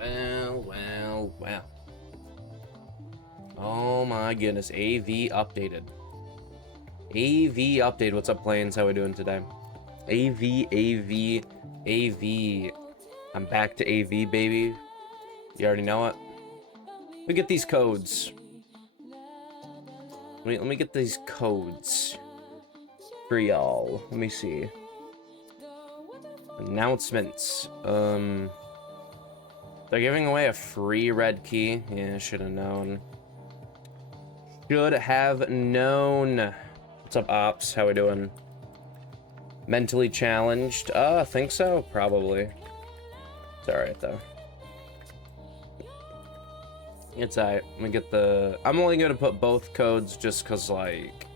Well. Oh my goodness, AV updated. AV update. What's up, Plains? How we doing today? AV. I'm back to AV, baby. You already know it. Let me get these codes. Let me get these codes for y'all. Let me see. Announcements. They're giving away a free red key. Yeah, should have known. Should have known. What's up, Ops? How we doing? Mentally challenged? I think so. Probably. It's alright, though. It's alright. Let me get the... I'm only gonna put both codes just because, like...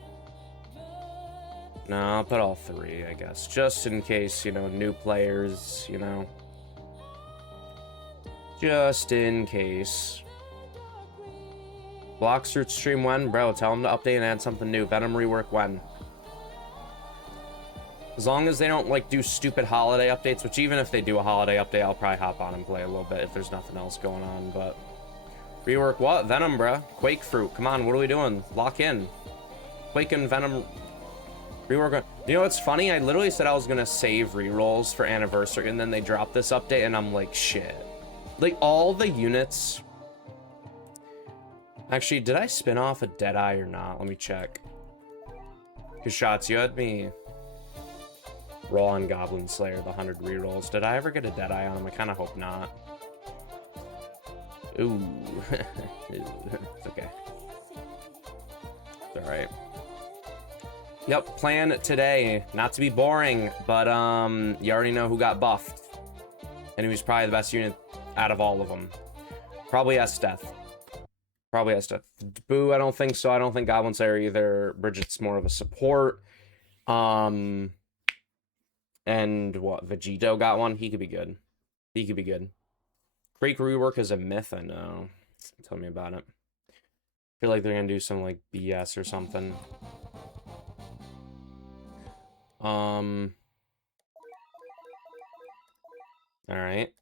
No, I'll put all three, I guess. Just in case, you know, new players, you know. Just in case. Bloxroot stream when? Bro, tell them to update and add something new. Venom rework when? As long as they don't, like, do stupid holiday updates, which even if they do a holiday update, I'll probably hop on and play a little bit if there's nothing else going on, but... Rework what? Venom, bruh. Quake Fruit. Come on, what are we doing? Lock in. Quake and Venom... Rework... You know what's funny? I literally said I was gonna save rerolls for Anniversary, and then they dropped this update, and I'm like, shit. Like, all the units... Actually, did I spin off a Deadeye or not? Let me check. Because Shots, you had me roll on Goblin Slayer, the 100 rerolls. Did I ever get a Deadeye on him? I kind of hope not. Ooh. It's okay. It's alright. Yep, plan today. Not to be boring, but you already know who got buffed. And he was probably the best unit out of all of them. Probably Esteth. Probably Esteth. Boo, I don't think so. I don't think Goblin Slayer either. Bridget's more of a support. And what? Vegito got one? He could be good. He could be good. Quake rework is a myth, I know. Tell me about it. I feel like they're gonna do some like BS or something. Alright.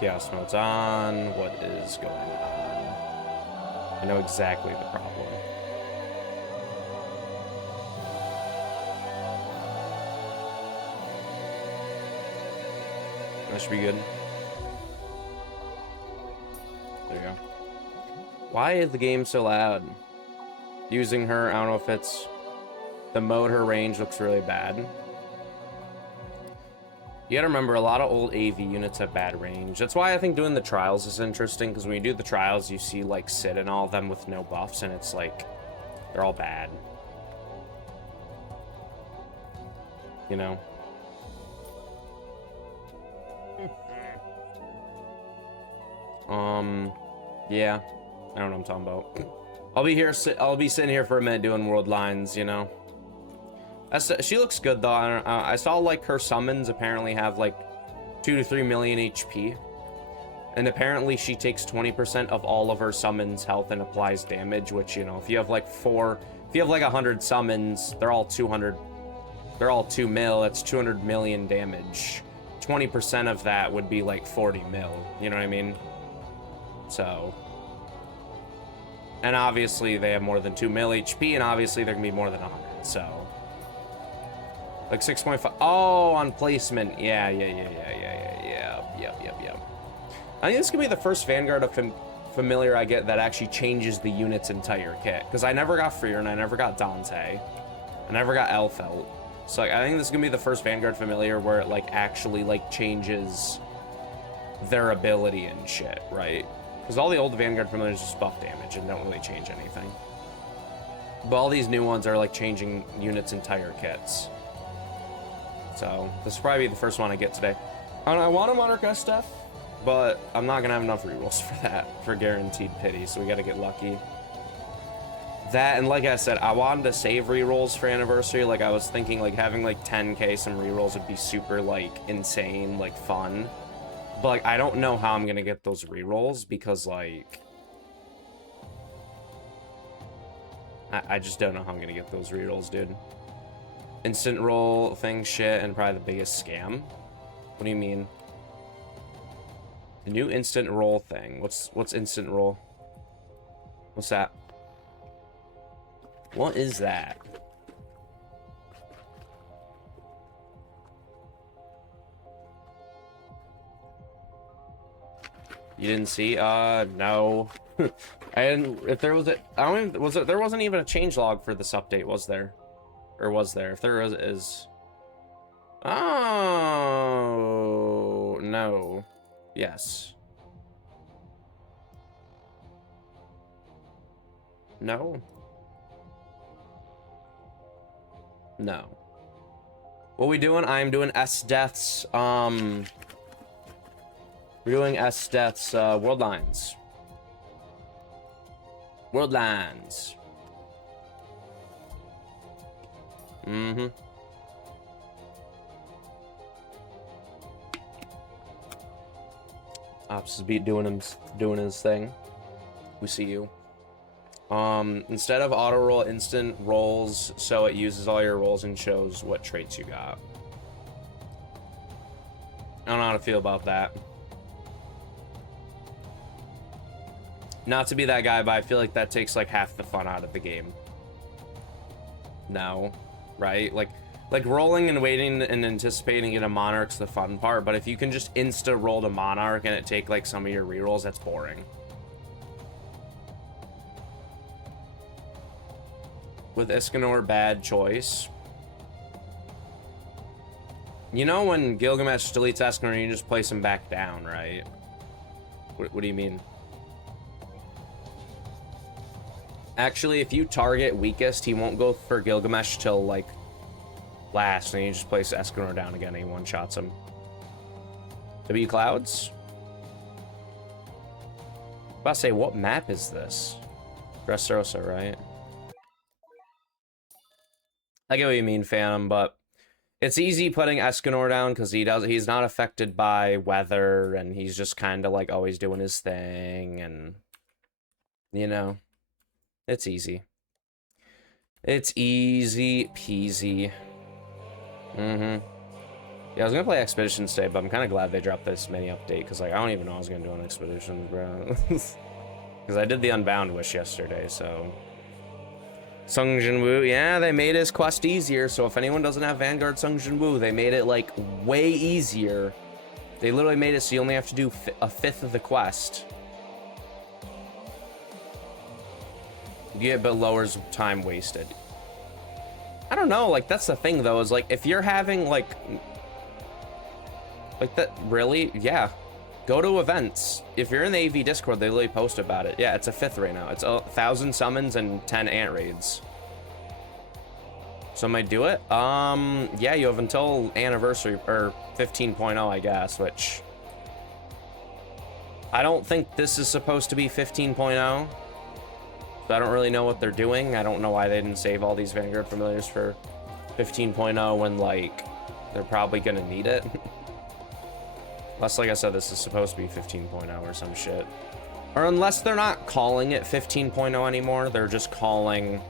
Chaos mode's on. What is going on? I know exactly the problem. That should be good. There you go. Why is the game so loud? Using her, I don't know if it's the mode, her range looks really bad. You gotta remember, a lot of old AV units have bad range. That's why I think doing the trials is interesting, because when you do the trials, you see, like, Sid and all of them with no buffs, and it's like, they're all bad. You know? Yeah. I don't know what I'm talking about. I'll be sitting here for a minute doing world lines, you know? She looks good though. I saw like her summons apparently have like 2 to 3 million HP, and apparently she takes 20% of all of her summons health and applies damage. Which, you know, if you have like 100 summons, they're all 200. They're all 2 mil. That's 200 million damage. 20% of that would be like 40 mil. You know what I mean? So, and obviously they have more than 2 mil HP, and obviously they're gonna be more than 100. So. Like 6.5. Oh, on placement. Yeah. Yep. I think this could be the first Vanguard of familiar I get that actually changes the unit's entire kit. Because I never got Freer, and I never got Dante. I never got Elfelt. So like, I think this is gonna be the first Vanguard familiar where it like actually like changes their ability and shit, right? Because all the old Vanguard familiars just buff damage and don't really change anything. But all these new ones are like changing units' entire kits. So, this will probably be the first one I get today. I want a Monarch Esteth, but I'm not going to have enough rerolls for that, for guaranteed pity, so we got to get lucky. That, and like I said, I wanted to save rerolls for Anniversary. Like, I was thinking, like, having, like, 10k some rerolls would be super, like, insane, like, fun. But, like, I don't know how I'm going to get those rerolls, because, like... I just don't know how I'm gonna get those rerolls, dude. Instant roll thing shit and probably the biggest scam. What do you mean? The new instant roll thing. What's instant roll? What's that? What is that? You didn't see? No. And if there was a, I don't even, was it, there wasn't even a change log for this update, was there? Or was there? If there is. Oh, no. Yes. No. No. What we doing? I'm doing S deaths. We're doing S deaths. World lines. World lines. Mm-hmm. Ops is beat doing his thing. We see you. Instead of auto roll, instant rolls, so it uses all your rolls and shows what traits you got. I don't know how to feel about that. Not to be that guy, but I feel like that takes like half the fun out of the game. No, right? Like rolling and waiting and anticipating in a monarch's the fun part, but if you can just insta roll to monarch and it take like some of your rerolls, that's boring. With Escanor, bad choice. You know when Gilgamesh deletes Escanor, you just place him back down, right? What do you mean? Actually, if you target weakest, he won't go for Gilgamesh till like last, and you just place Escanor down again and he one-shots him. W Clouds? I was about to say, what map is this? Dressrosa, right? I get what you mean, Phantom, but it's easy putting Escanor down because he's not affected by weather, and he's just kind of like always doing his thing, and you know. It's easy. It's easy peasy. Yeah, I was gonna play Expeditions today, but I'm kind of glad they dropped this mini update, because like I don't even know I was gonna do an Expeditions, bro. Because I did the Unbound wish yesterday, so. Sung Jin Woo, yeah, they made his quest easier, so if anyone doesn't have Vanguard Sung Jin Woo, they made it like way easier. They literally made it so you only have to do a fifth of the quest. Yeah, but lowers time wasted. I don't know, like that's the thing though, is like if you're having like that, really, yeah, go to events. If you're in the AV Discord, they literally post about it. Yeah, it's a fifth right now. It's 1,000 summons and 10 ant raids. So I might do it. Yeah, you have until anniversary or 15.0, I guess, which I don't think this is supposed to be 15.0. I don't really know what they're doing. I don't know why they didn't save all these Vanguard familiars for 15.0 when, like, they're probably gonna need it. Unless, like I said, this is supposed to be 15.0 or some shit. Or unless they're not calling it 15.0 anymore, they're just calling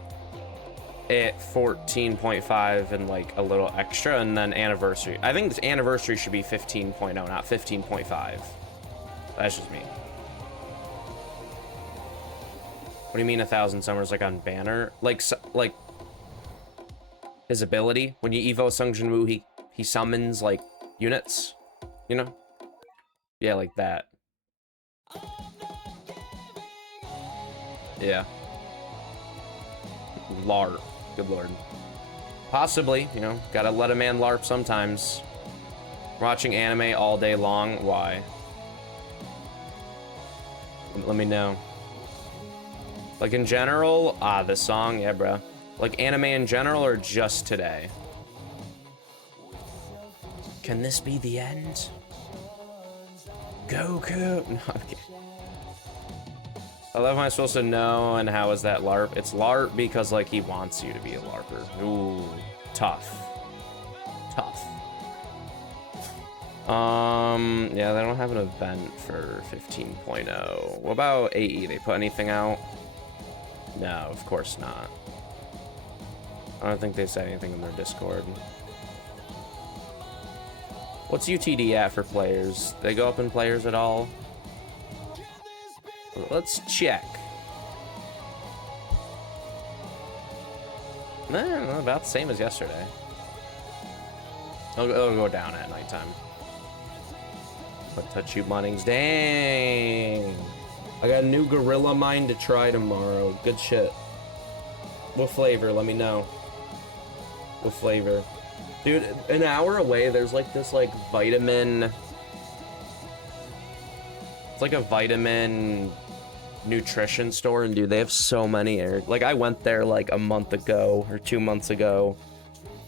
it 14.5 and, like, a little extra, and then anniversary. I think this anniversary should be 15.0, not 15.5. That's just me. What do you mean 1,000 summers, like on banner? Like his ability when you evo Sung Jin Woo, he summons like units, you know? Yeah, like that. Yeah. LARP, good lord. Possibly, you know, gotta let a man LARP sometimes. Watching anime all day long, why? Let me know. Like in general, this song, yeah, bro. Like anime in general or just today? Can this be the end? Goku! No, okay. I love how I'm supposed to know, and how is that LARP? It's LARP because, like, he wants you to be a LARPer. Ooh, tough. Tough. Yeah, they don't have an event for 15.0. What about AE? They put anything out? No, of course not. I don't think they said anything in their Discord. What's UTD at for players? They go up in players at all? Let's check. About the same as yesterday. It'll go down at nighttime. But touch you munnings. Dang! I got a new gorilla mine to try tomorrow. Good shit. What flavor? Let me know. What flavor? Dude, an hour away, there's like this like vitamin... It's like a vitamin nutrition store, and dude, they have so many like I went there like a month ago or 2 months ago,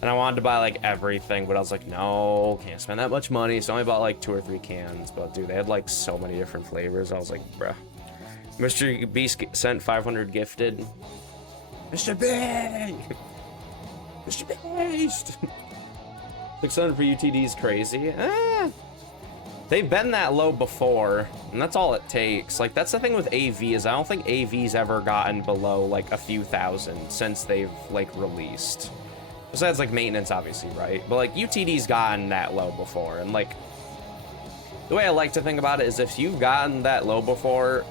and I wanted to buy like everything, but I was like, no, can't spend that much money, so I only bought like 2 or 3 cans. But dude, they had like so many different flavors. I was like, bruh. Mr. Beast sent 500 gifted. Mr. Big! Mr. Beast! 600 for UTD is crazy. They've been that low before, and that's all it takes. Like, that's the thing with AV, is I don't think AV's ever gotten below, like, a few thousand since they've, like, released. Besides, like, maintenance, obviously, right? But, like, UTD's gotten that low before, and, like, the way I like to think about it is if you've gotten that low before,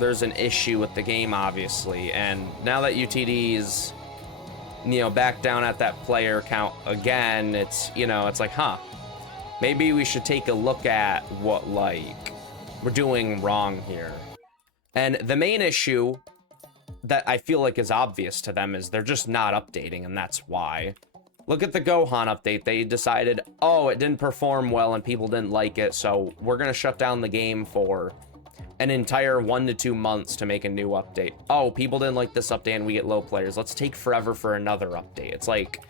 there's an issue with the game, obviously, and now that UTD's, you know, back down at that player count again, it's, you know, it's like, huh. Maybe we should take a look at what, like, we're doing wrong here. And the main issue that I feel like is obvious to them is they're just not updating, and that's why. Look at the Gohan update. They decided, oh, it didn't perform well and people didn't like it, so we're gonna shut down the game for an entire 1 to 2 months to make a new update. Oh, people didn't like this update and we get low players. Let's take forever for another update. It's like...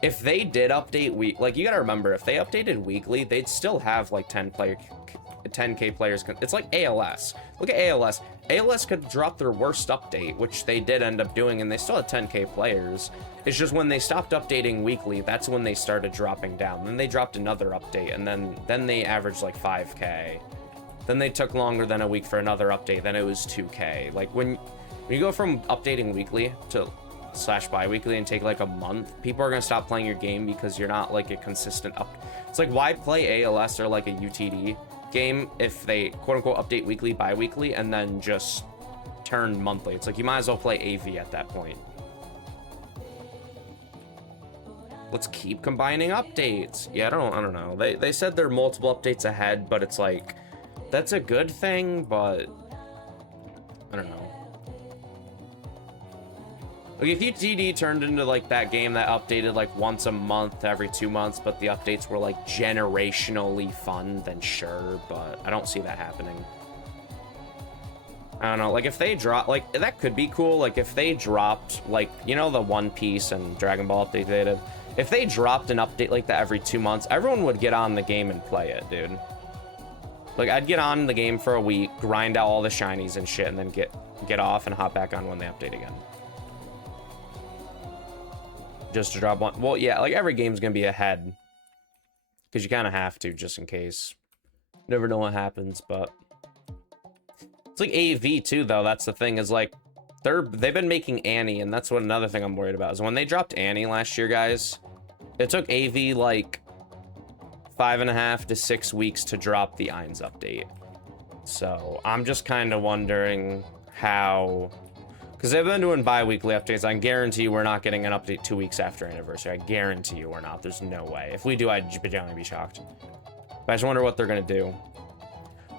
If they did update like, you gotta remember, if they updated weekly, they'd still have like 10k players. It's like ALS. Look at ALS. ALS could drop their worst update, which they did end up doing, and they still had 10k players. It's just when they stopped updating weekly, that's when they started dropping down. Then they dropped another update, and then they averaged like 5k. Then they took longer than a week for another update, then it was 2k. Like, when you go from updating weekly to / bi-weekly and take like a month, people are gonna stop playing your game because you're not like a consistent It's like, why play ALS or like a UTD game if they quote-unquote update weekly, bi-weekly, and then just turn monthly? It's like, you might as well play AV at that point. Let's keep combining updates. Yeah, I don't know. They said there are multiple updates ahead, but it's like, that's a good thing, but I don't know. Like, if UTD turned into, like, that game that updated, like, once a month, every 2 months, but the updates were, like, generationally fun, then sure, but I don't see that happening. I don't know, like, if they drop, like, that could be cool, like, if they dropped, like, you know, the One Piece and Dragon Ball update they did? If they dropped an update like that every 2 months, everyone would get on the game and play it, dude. Like, I'd get on the game for a week, grind out all the shinies and shit, and then get off and hop back on when they update again. Just to drop one. Well, yeah, like, every game's gonna be ahead. Because you kind of have to, just in case. You never know what happens, but... It's like AV, too, though. That's the thing, is, like... They've been making Annie, and that's what another thing I'm worried about. Is when they dropped Annie last year, guys... It took AV, like... 5.5 to 6 weeks to drop the Ainz update. So, I'm just kind of wondering how... Because they've been doing bi-weekly updates. I guarantee you we're not getting an update 2 weeks after anniversary. I guarantee you we're not. There's no way. If we do, I'd genuinely be shocked. But I just wonder what they're going to do.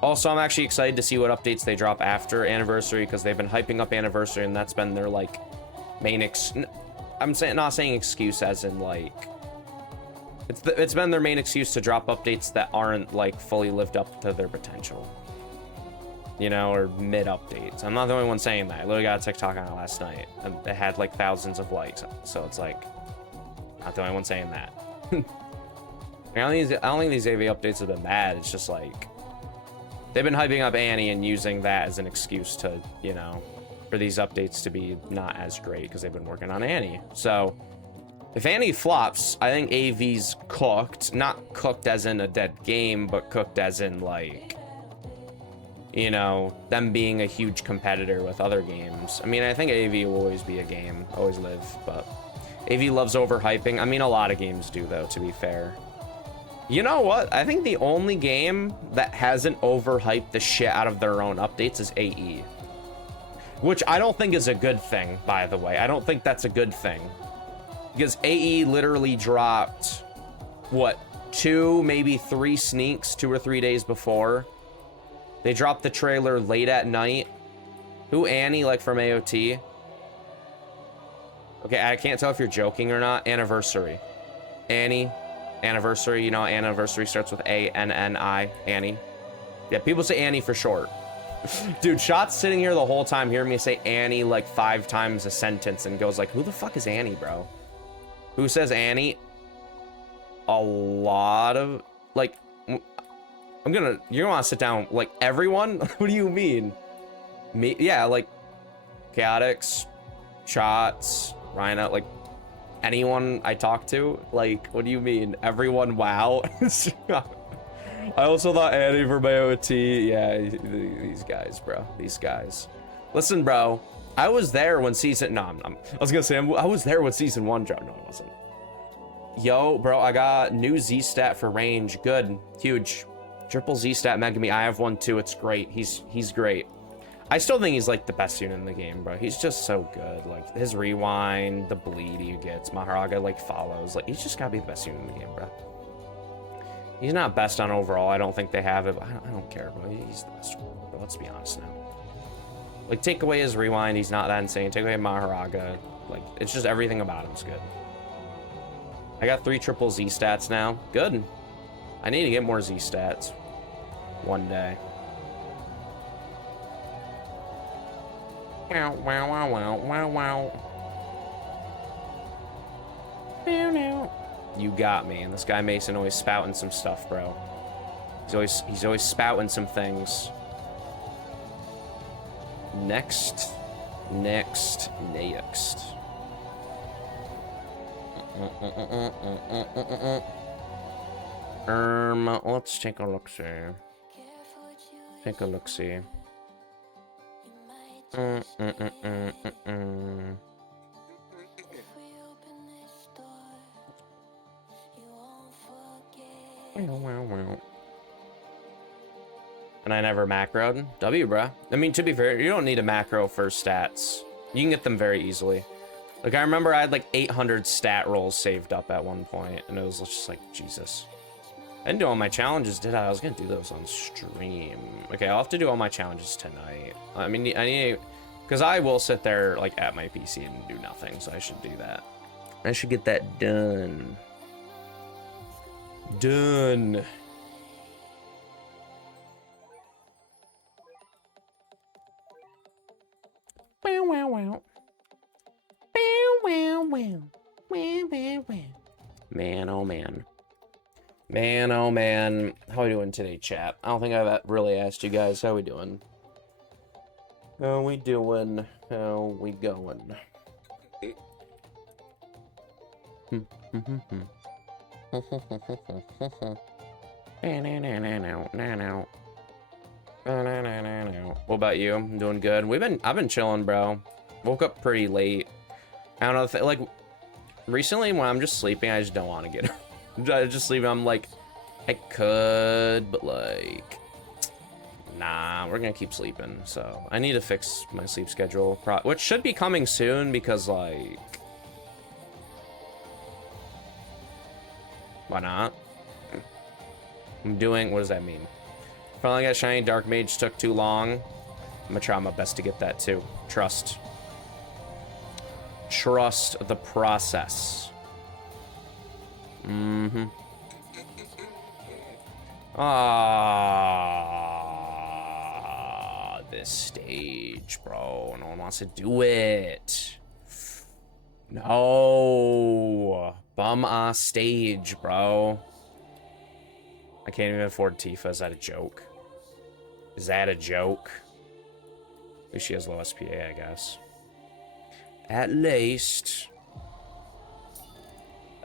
Also, I'm actually excited to see what updates they drop after anniversary, because they've been hyping up anniversary, and that's been their, like, main not saying excuse as in, like... It's been their main excuse to drop updates that aren't, like, fully lived up to their potential. You know, or mid-updates. I'm not the only one saying that. I literally got a TikTok on it last night, and it had, like, thousands of likes. So it's like, not the only one saying that. I don't think these AV updates have been bad. It's just, like, they've been hyping up Annie and using that as an excuse to, you know, for these updates to be not as great, because they've been working on Annie. So, if Annie flops, I think AV's cooked. Not cooked as in a dead game, but cooked as in, like... you know, them being a huge competitor with other games. I mean, I think AV will always be a game, always live, but AV loves overhyping. I mean, a lot of games do, though, to be fair. You know what? I think the only game that hasn't overhyped the shit out of their own updates is AE. Which I don't think is a good thing, by the way. I don't think that's a good thing. Because AE literally dropped, what, 2, maybe 3 sneaks 2 or 3 days before. They dropped the trailer late at night. Who, Annie, like from AOT? Okay, I can't tell if you're joking or not. Anniversary. Annie. Anniversary. You know, anniversary starts with A-N-N-I. Annie. Yeah, people say Annie for short. Dude, Shot's sitting here the whole time hearing me say Annie like 5 times a sentence and goes like, who the fuck is Annie, bro? Who says Annie? A lot of, like, you're gonna want to sit down, like, everyone? What do you mean? Me? Yeah, like, Chaotix, Shots, Rhino, like, anyone I talk to? Like, what do you mean? Everyone? Wow. I also thought Annie from AOT. Yeah, these guys, bro. These guys. Listen, bro. I was there when season... No, I was gonna say, I was there when season 1 dropped. No, I wasn't. Yo, bro, I got new Z-stat for range. Good. Huge. Triple Z-stat Megami. I have one, too. It's great. He's great. I still think he's, like, the best unit in the game, bro. He's just so good. Like, his rewind, the bleed he gets, Maharaga, like, follows. Like, he's just gotta be the best unit in the game, bro. He's not best on overall. I don't think they have it, but I don't care, bro. He's the best one, bro. Let's be honest now. Like, take away his rewind, he's not that insane. Take away Maharaga. Like, it's just everything about him's good. I got 3 triple Z stats now. Good. I need to get more Z stats. One day. Wow, wow, wow, wow, wow, wow. You got me. And this guy Mason always spouting some stuff, bro. He's always spouting some things. Next. Let's take a look-see. Take a look-see. And I never macroed. W, bruh. I mean, to be fair, you don't need a macro for stats. You can get them very easily. Like, I remember I had like 800 stat rolls saved up at one point, and it was just like, Jesus. I didn't do all my challenges, did I? I was gonna do those on stream. Okay, I'll have to do all my challenges tonight. I mean, I need... Because I will sit there, like, at my PC and do nothing, so I should do that. I should get that done. Done. Wow, wow, wow. Wow, wow, wow. Wow, wow, wow. Man, oh man. Man, oh man. How we doing today, chat? I don't think I've really asked you guys. How we doing? How we doing? How we going? What about you? I'm doing good. I've been chilling, bro. Woke up pretty late. I don't know, like, recently when I'm just sleeping, I just don't want to get up. Just sleeping, I'm like, I could, but like, nah, we're gonna keep sleeping. So I need to fix my sleep schedule, which should be coming soon because, like, why not? I'm doing, what does that mean? Finally got shiny Dark Mage, took too long. I'm gonna try my best to get that too. Trust the process. This stage, bro. No one wants to do it. No. Bum stage, bro. I can't even afford Tifa. Is that a joke? Is that a joke? At least she has low SPA, I guess. At least.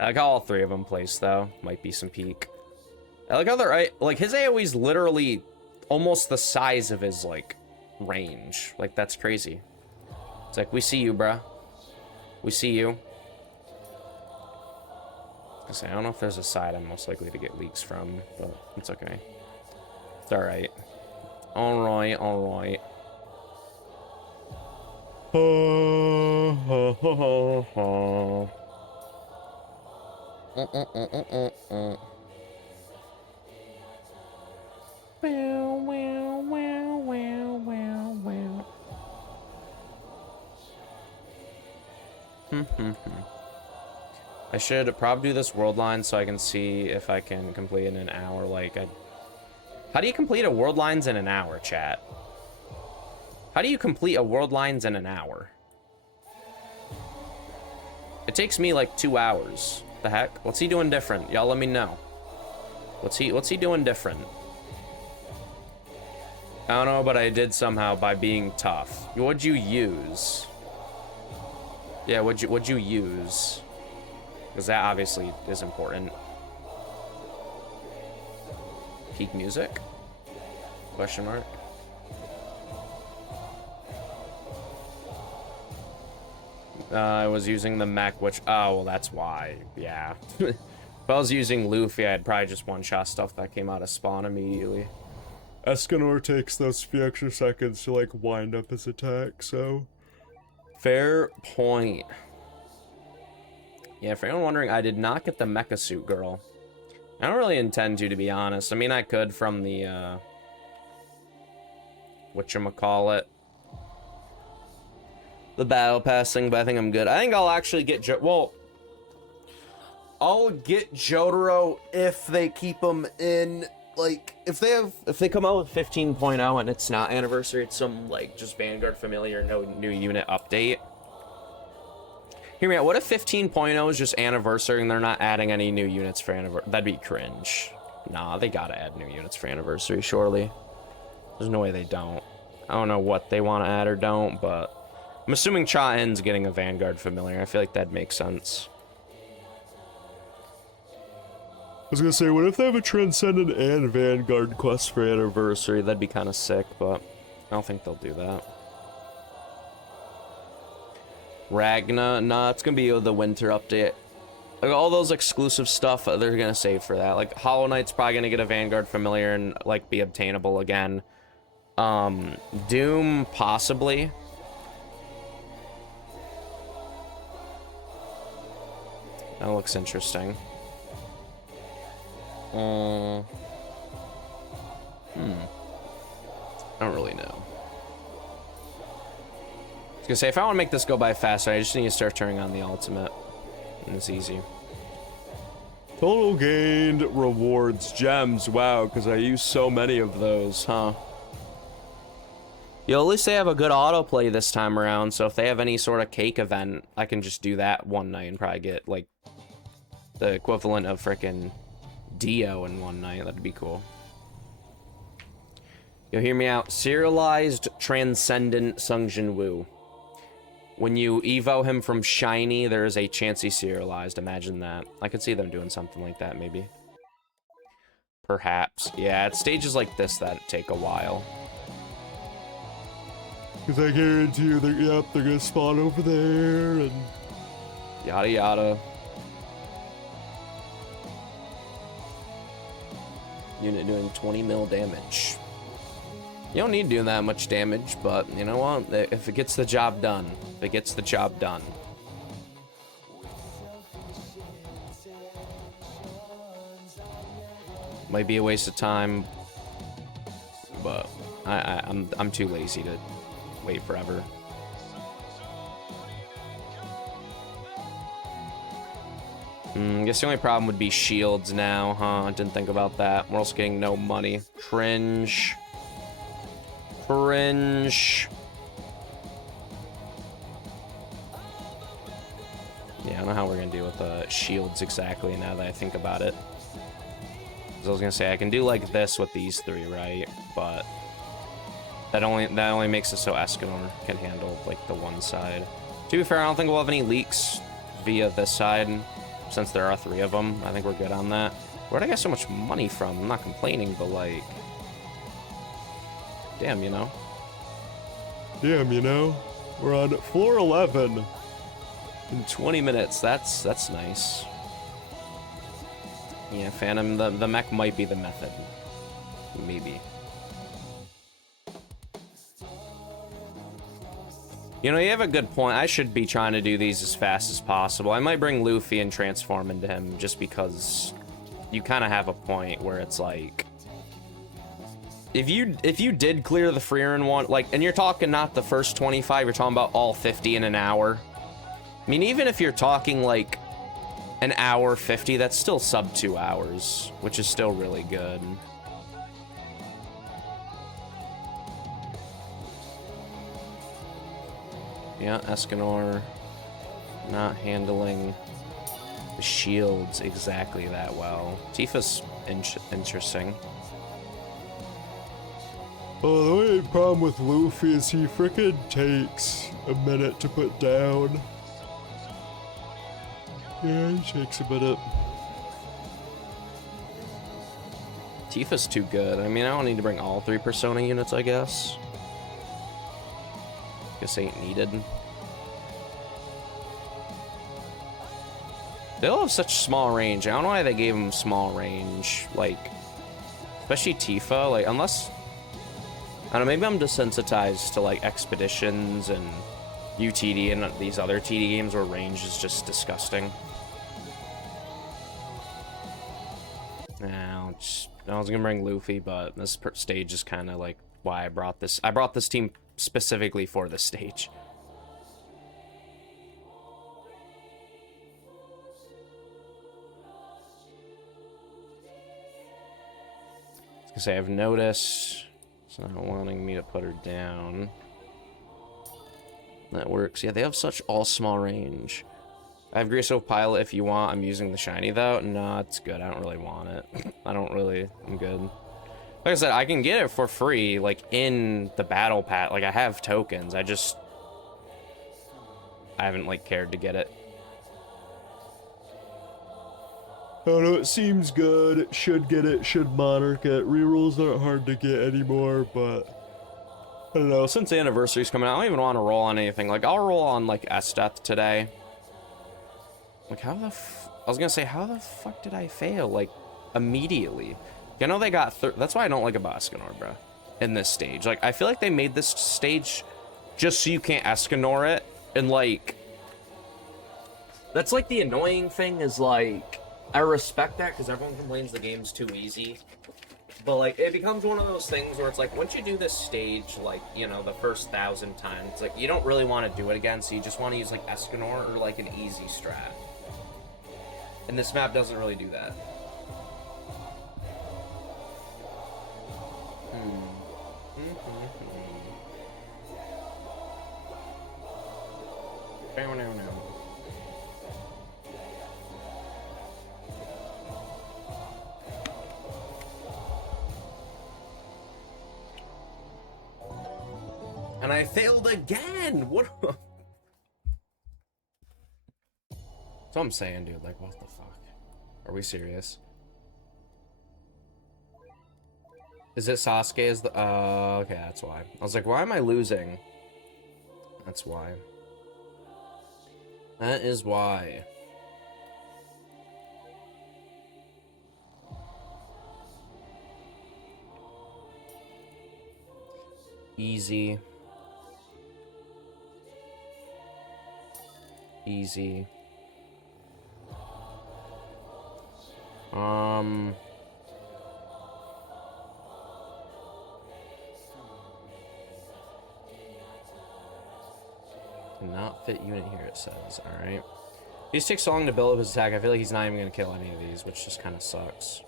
I like how all 3 of them placed, though. Might be some peak. I like how they're, like, his AoE's literally almost the size of his, like, range. Like, that's crazy. It's like, we see you, bruh. We see you. I don't know if there's a side I'm most likely to get leaks from, but it's okay. It's alright. Alright, alright. I should probably do this world line so I can see if I can complete it in an hour. Like, how do you complete a world lines in an hour, chat? How do you complete a world lines in an hour? It takes me like 2 hours. The heck? What's he doing different? Y'all let me know. What's he doing different? I don't know, but I did somehow by being tough. What'd you use? Yeah, what'd you use? Because that obviously is important. Peak music? Question mark. I was using the mech, which... Oh, well, that's why. Yeah. If I was using Luffy, I'd probably just one-shot stuff that came out of spawn immediately. Escanor takes those few extra seconds to, like, wind up his attack, so... Fair point. Yeah, for anyone wondering, I did not get the mecha suit, girl. I don't really intend to be honest. I mean, I could from the, whatchamacallit. The battle pass thing, but I think I'm good. I think I'll actually get I'll get Jotaro if they keep him in, like, if they come out with 15.0 and it's not anniversary, it's some, like, just Vanguard familiar, no new unit update. Hear me out, what if 15.0 is just anniversary and they're not adding any new units for anniversary? That'd be cringe. Nah, they gotta add new units for anniversary, surely. There's no way they don't. I don't know what they want to add or don't, but I'm assuming Cha-En's getting a Vanguard familiar. I feel like that makes sense. I was gonna say, what if they have a Transcendent and Vanguard quest for anniversary? That'd be kind of sick, but I don't think they'll do that. Ragna, nah, it's gonna be the winter update. Like, all those exclusive stuff, they're gonna save for that. Like, Hollow Knight's probably gonna get a Vanguard familiar and, like, be obtainable again. Doom, possibly. That looks interesting. I don't really know. I was gonna say, if I want to make this go by faster, I just need to start turning on the ultimate. And it's easy. Total gained rewards, gems. Wow, because I use so many of those, huh? Yo, at least they have a good autoplay this time around, so if they have any sort of cake event, I can just do that one night and probably get, like, the equivalent of frickin' Dio in one night. That'd be cool. Yo, hear me out. Serialized Transcendent Sungjin Woo. When you evo him from Shiny, there is a chance he's serialized. Imagine that. I could see them doing something like that, maybe. Perhaps. Yeah, it's stages like this that take a while. Because I guarantee you, they're gonna spawn over there, and... yada yada. Unit doing 20 mil damage. You don't need to do that much damage, but you know what? If it gets the job done, if it gets the job done. Might be a waste of time, but I'm too lazy to wait forever. I guess the only problem would be shields now, huh? I didn't think about that. We're also getting no money. Cringe. Cringe. Yeah, I don't know how we're gonna deal with the shields exactly now that I think about it. 'Cause I was gonna say I can do like this with these three, right? But that only makes it so Escanor can handle like the one side. To be fair, I don't think we'll have any leaks via this side since there are 3 of them. I think we're good on that. Where'd I get so much money from? I'm not complaining, but like, Damn, you know. Damn, you know. We're on floor 11. In 20 minutes, that's nice. Yeah, Phantom, the mech might be the method. Maybe. You know, you have a good point. I should be trying to do these as fast as possible. I might bring Luffy and transform into him just because you kind of have a point where it's like, if you did clear the Freerin one, like, and you're talking not the first 25, you're talking about all 50 in an hour. I mean, even if you're talking like an hour 50, that's still sub 2 hours, which is still really good. Yeah, Escanor not handling the shields exactly that well. Tifa's interesting. Oh, the only problem with Luffy is he frickin' takes a minute to put down. Yeah, he takes a minute. Tifa's too good. I mean, I don't need to bring all 3 Persona units, I guess. Guess ain't needed. They all have such small range. I don't know why they gave them small range. Like, especially Tifa. Like, unless... I don't know, maybe I'm desensitized to, like, Expeditions and UTD and these other TD games where range is just disgusting. Nah, I was gonna bring Luffy, but this stage is kind of like why I brought this. I brought this team specifically for this stage. I was gonna say, I've noticed it's not wanting me to put her down. That works. Yeah, they have such all small range. I have Greaso Pilot if you want. I'm using the shiny though. No, it's good. I don't really want it. I'm good. Like I said, I can get it for free, like in the battle pass. Like I have tokens. I haven't like cared to get it. I don't know, it seems good. It should get it, should Monarch it. Rerolls aren't hard to get anymore, but I don't know. Since the anniversary's coming out, I don't even want to roll on anything. Like I'll roll on like Esteth today. Like, I was gonna say, how the fuck did I fail, like, immediately? You know, they got that's why I don't like about Escanor, bro, in this stage. Like, I feel like they made this stage just so you can't Escanor it, and, like, that's, like, the annoying thing is, like, I respect that, because everyone complains the game's too easy, but, like, it becomes one of those things where it's, like, once you do this stage, like, you know, the first 1,000 times, it's, like, you don't really want to do it again, so you just want to use, like, Escanor or, like, an easy strat. And this map doesn't really do that. And I failed again! What? That's what I'm saying, dude. Like, what the fuck? Are we serious? Is it Sasuke as the... okay, that's why. I was like, why am I losing? That's why. That is why. Easy. Easy. Not fit unit here, it says. Alright. These take so long to build up his attack, I feel like he's not even going to kill any of these, which just kind of sucks.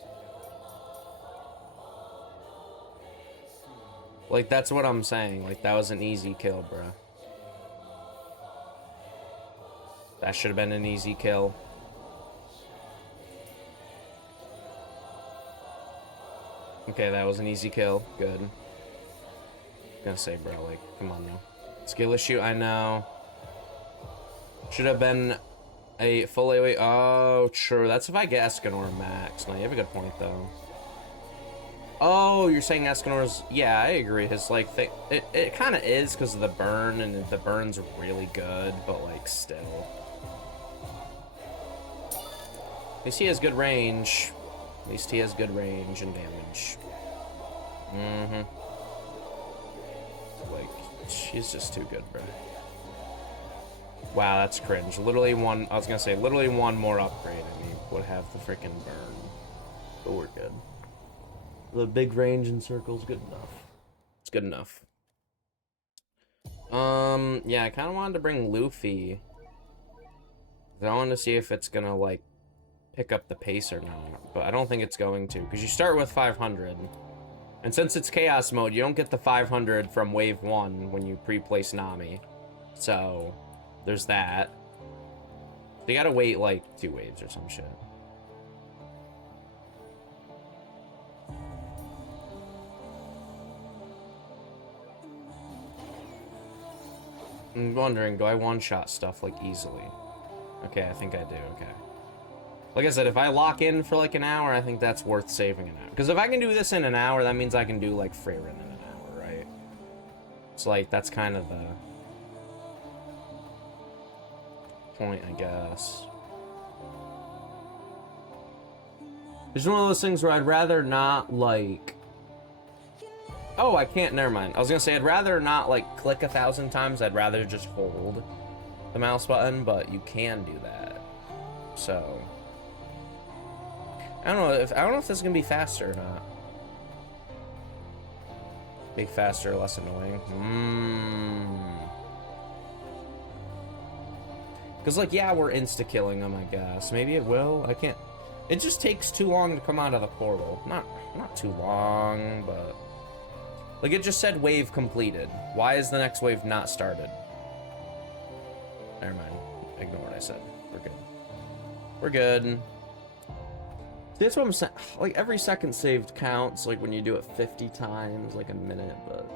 Like, that's what I'm saying. Like, that was an easy kill, bro. That should have been an easy kill. Okay, that was an easy kill. Good. I'm gonna say, bro, like, come on now. Skill issue, I know. Should have been a full AoE. Oh, true. That's if I get Escanor max. No, you have a good point, though. Oh, you're saying Escanor's... Yeah, I agree. His, like, thing... It kind of is because of the burn, and the burn's really good, but, like, still. At least he has good range. At least he has good range and damage. Mm-hmm. Like, she's just too good, bro. Wow, that's cringe. Literally one... I was gonna say, literally one more upgrade, and he would have the freaking burn. But we're good. The big range in circles, good enough. It's good enough. Yeah, I kind of wanted to bring Luffy. I wanted to see if it's gonna, like, pick up the pace or not. But I don't think it's going to, because you start with 500. And since it's Chaos Mode, you don't get the 500 from Wave 1 when you pre-place Nami. So, there's that. So you gotta wait, like, 2 waves or some shit. I'm wondering, do I one-shot stuff, like, easily? Okay, I think I do, okay. Like I said, if I lock in for, like, an hour, I think that's worth saving an hour. Because if I can do this in an hour, that means I can do, like, Freyrin in an hour, right? It's like, that's kind of the point, I guess. It's one of those things where I'd rather not, like... Oh, I can't, never mind. I was gonna say, I'd rather not, like, click 1,000 times. I'd rather just hold the mouse button, but you can do that. So... I don't know if this is gonna be faster or not. Be faster, less annoying. Because, like, yeah, we're insta-killing them, I guess. Maybe it will. I can't... It just takes too long to come out of the portal. Not too long, but... Like, it just said wave completed. Why is the next wave not started? Never mind. Ignore what I said. We're good. We're good. That's what I'm saying. Like, every second saved counts, like, when you do it 50 times, like, a minute, but...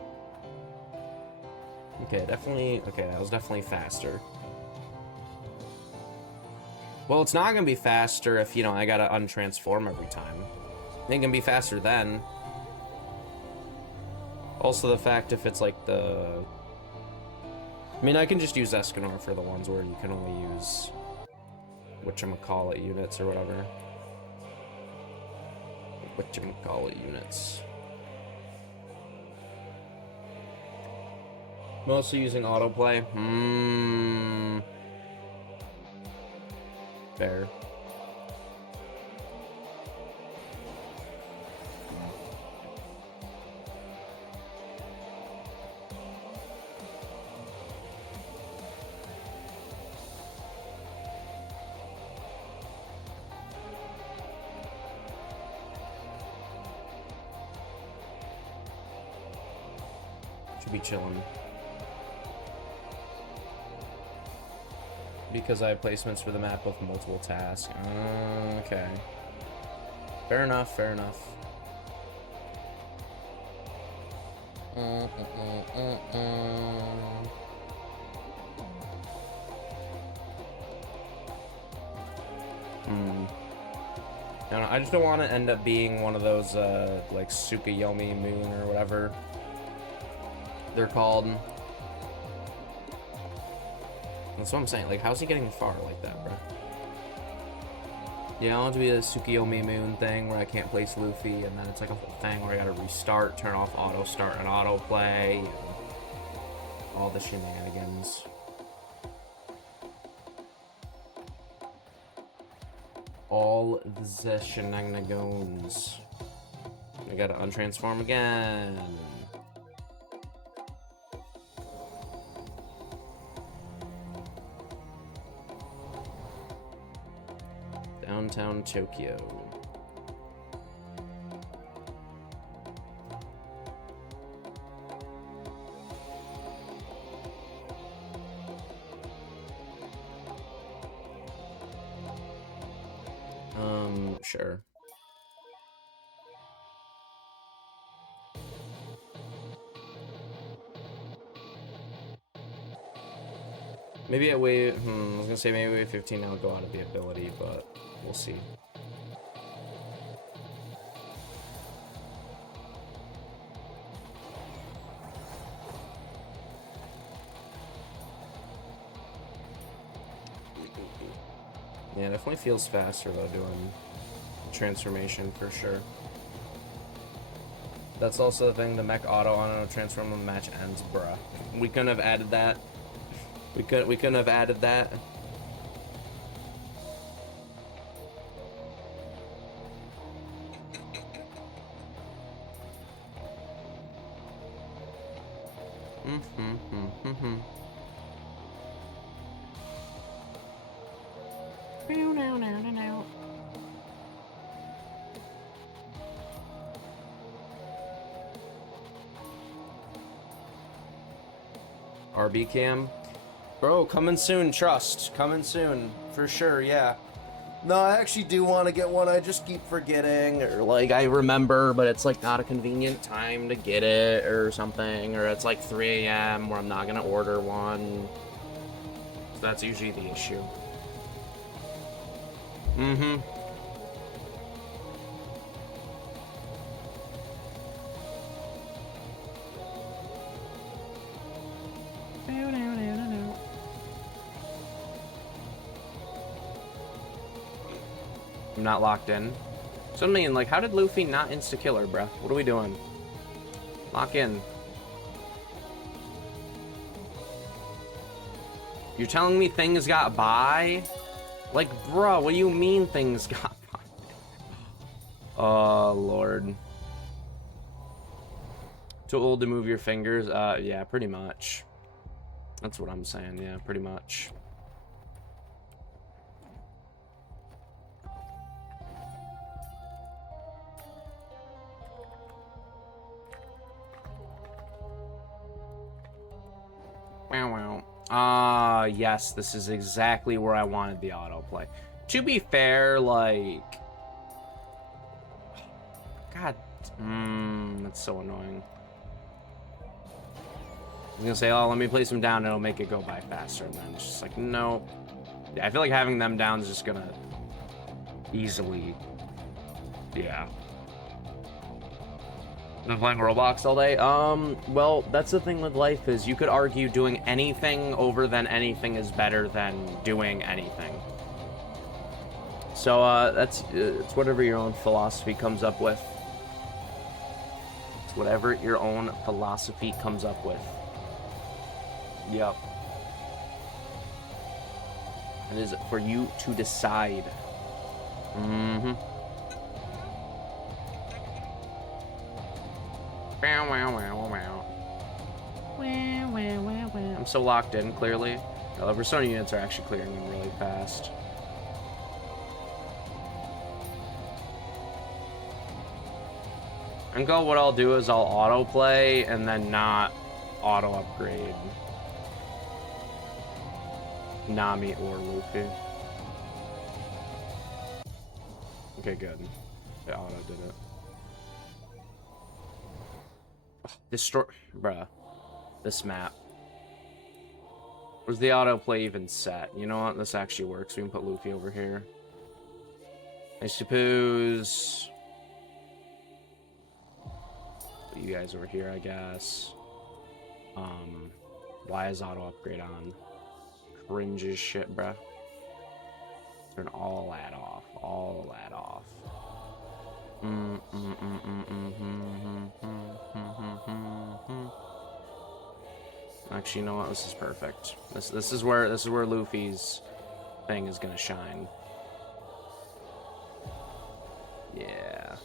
Okay, definitely... Okay, that was definitely faster. Well, it's not gonna be faster if, you know, I gotta untransform every time. I think it can be faster then. Also, the fact if it's, like, the... I mean, I can just use Escanor for the ones where you can only use... whatchamacallit units or whatever. Whatchamacallit units. Mostly using autoplay. Fair. Should be chilling. Because I have placements for the map with multiple tasks. Okay. Fair enough, fair enough. I just don't want to end up being one of those, like, Tsukuyomi Moon or whatever they're called. That's what I'm saying. Like, how's he getting far like that, bro? Yeah, I want to be the Tsukuyomi Moon thing where I can't place Luffy, and then it's like a whole thing where I gotta restart, turn off auto start and auto play, and all the shenanigans. All the shenanigans. I gotta untransform again. Downtown Tokyo. Sure. Maybe at wave, I was gonna say maybe wave 15 I'll go out of the ability, but we'll see. Yeah, it definitely feels faster though doing transformation for sure. That's also the thing, the mech auto transform when the match ends, bruh. We couldn't have added that. We couldn't have added that. RB cam, bro, coming soon. Trust, coming soon for sure. Yeah. No, I actually do want to get one. I just keep forgetting, or like I remember, but it's like not a convenient time to get it or something, or it's like 3 a.m. where I'm not gonna order one. So that's usually the issue. I'm not locked in. So I mean, like, how did Luffy not insta-kill her, bruh? What are we doing? Lock in. You're telling me things got by? Like, bruh, what do you mean things got by? Oh, Lord. Too old to move your fingers? Yeah, pretty much. That's what I'm saying, yeah, pretty much. Wow, wow. Yes, this is exactly where I wanted the autoplay. To be fair, like... God, that's so annoying. I was gonna say, oh, let me place them down and it'll make it go by faster, and then it's just like, no. Yeah, I feel like having them down is just gonna easily... Yeah. Been playing Roblox all day? Well, that's the thing with life, is you could argue doing anything over than anything is better than doing anything. So, it's whatever your own philosophy comes up with. It's whatever your own philosophy comes up with. Yep. It is for you to decide. I'm so locked in, clearly. The persona units are actually clearing really fast. And what I'll do is I'll autoplay and then not auto upgrade Nami or Luffy. Okay, good. The auto did it. Bruh. This map. Where's the autoplay even set? You know what? This actually works. We can put Luffy over here. I suppose... Put you guys over here, I guess. Why is auto upgrade on? Cringe as shit, bruh. Turn all that off. All that off. Actually, you know what? This is perfect. This is where Luffy's thing is gonna shine. Yeah.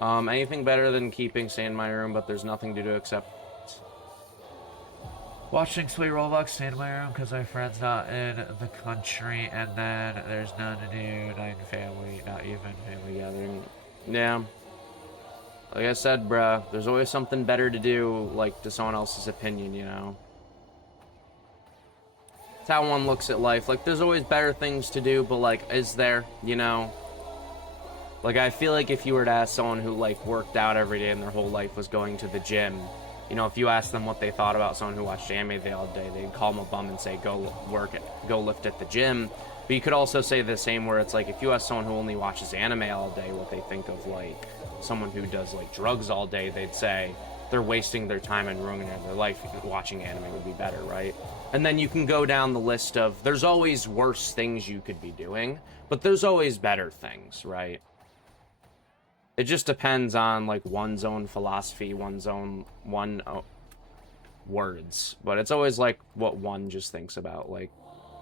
Anything better than keeping stay in my room, but there's nothing to do except watching play Roblox, stay in my room because my friend's not in the country, and then there's none to do, not even family, not even family gathering. Yeah. Like I said, bruh, there's always something better to do, like, to someone else's opinion, you know? It's how one looks at life. Like, there's always better things to do, but, like, is there, you know? Like, I feel like if you were to ask someone who, like, worked out every day and their whole life was going to the gym, you know, if you asked them what they thought about someone who watched anime all day, they'd call them a bum and say, go lift at the gym. But you could also say the same where it's like, if you ask someone who only watches anime all day what they think of, like, someone who does, like, drugs all day, they'd say, they're wasting their time and ruining their life. Watching anime would be better, right? And then you can go down the list of, there's always worse things you could be doing, but there's always better things, right? It just depends on, like, one's own philosophy, words. But it's always, like, what one just thinks about, like,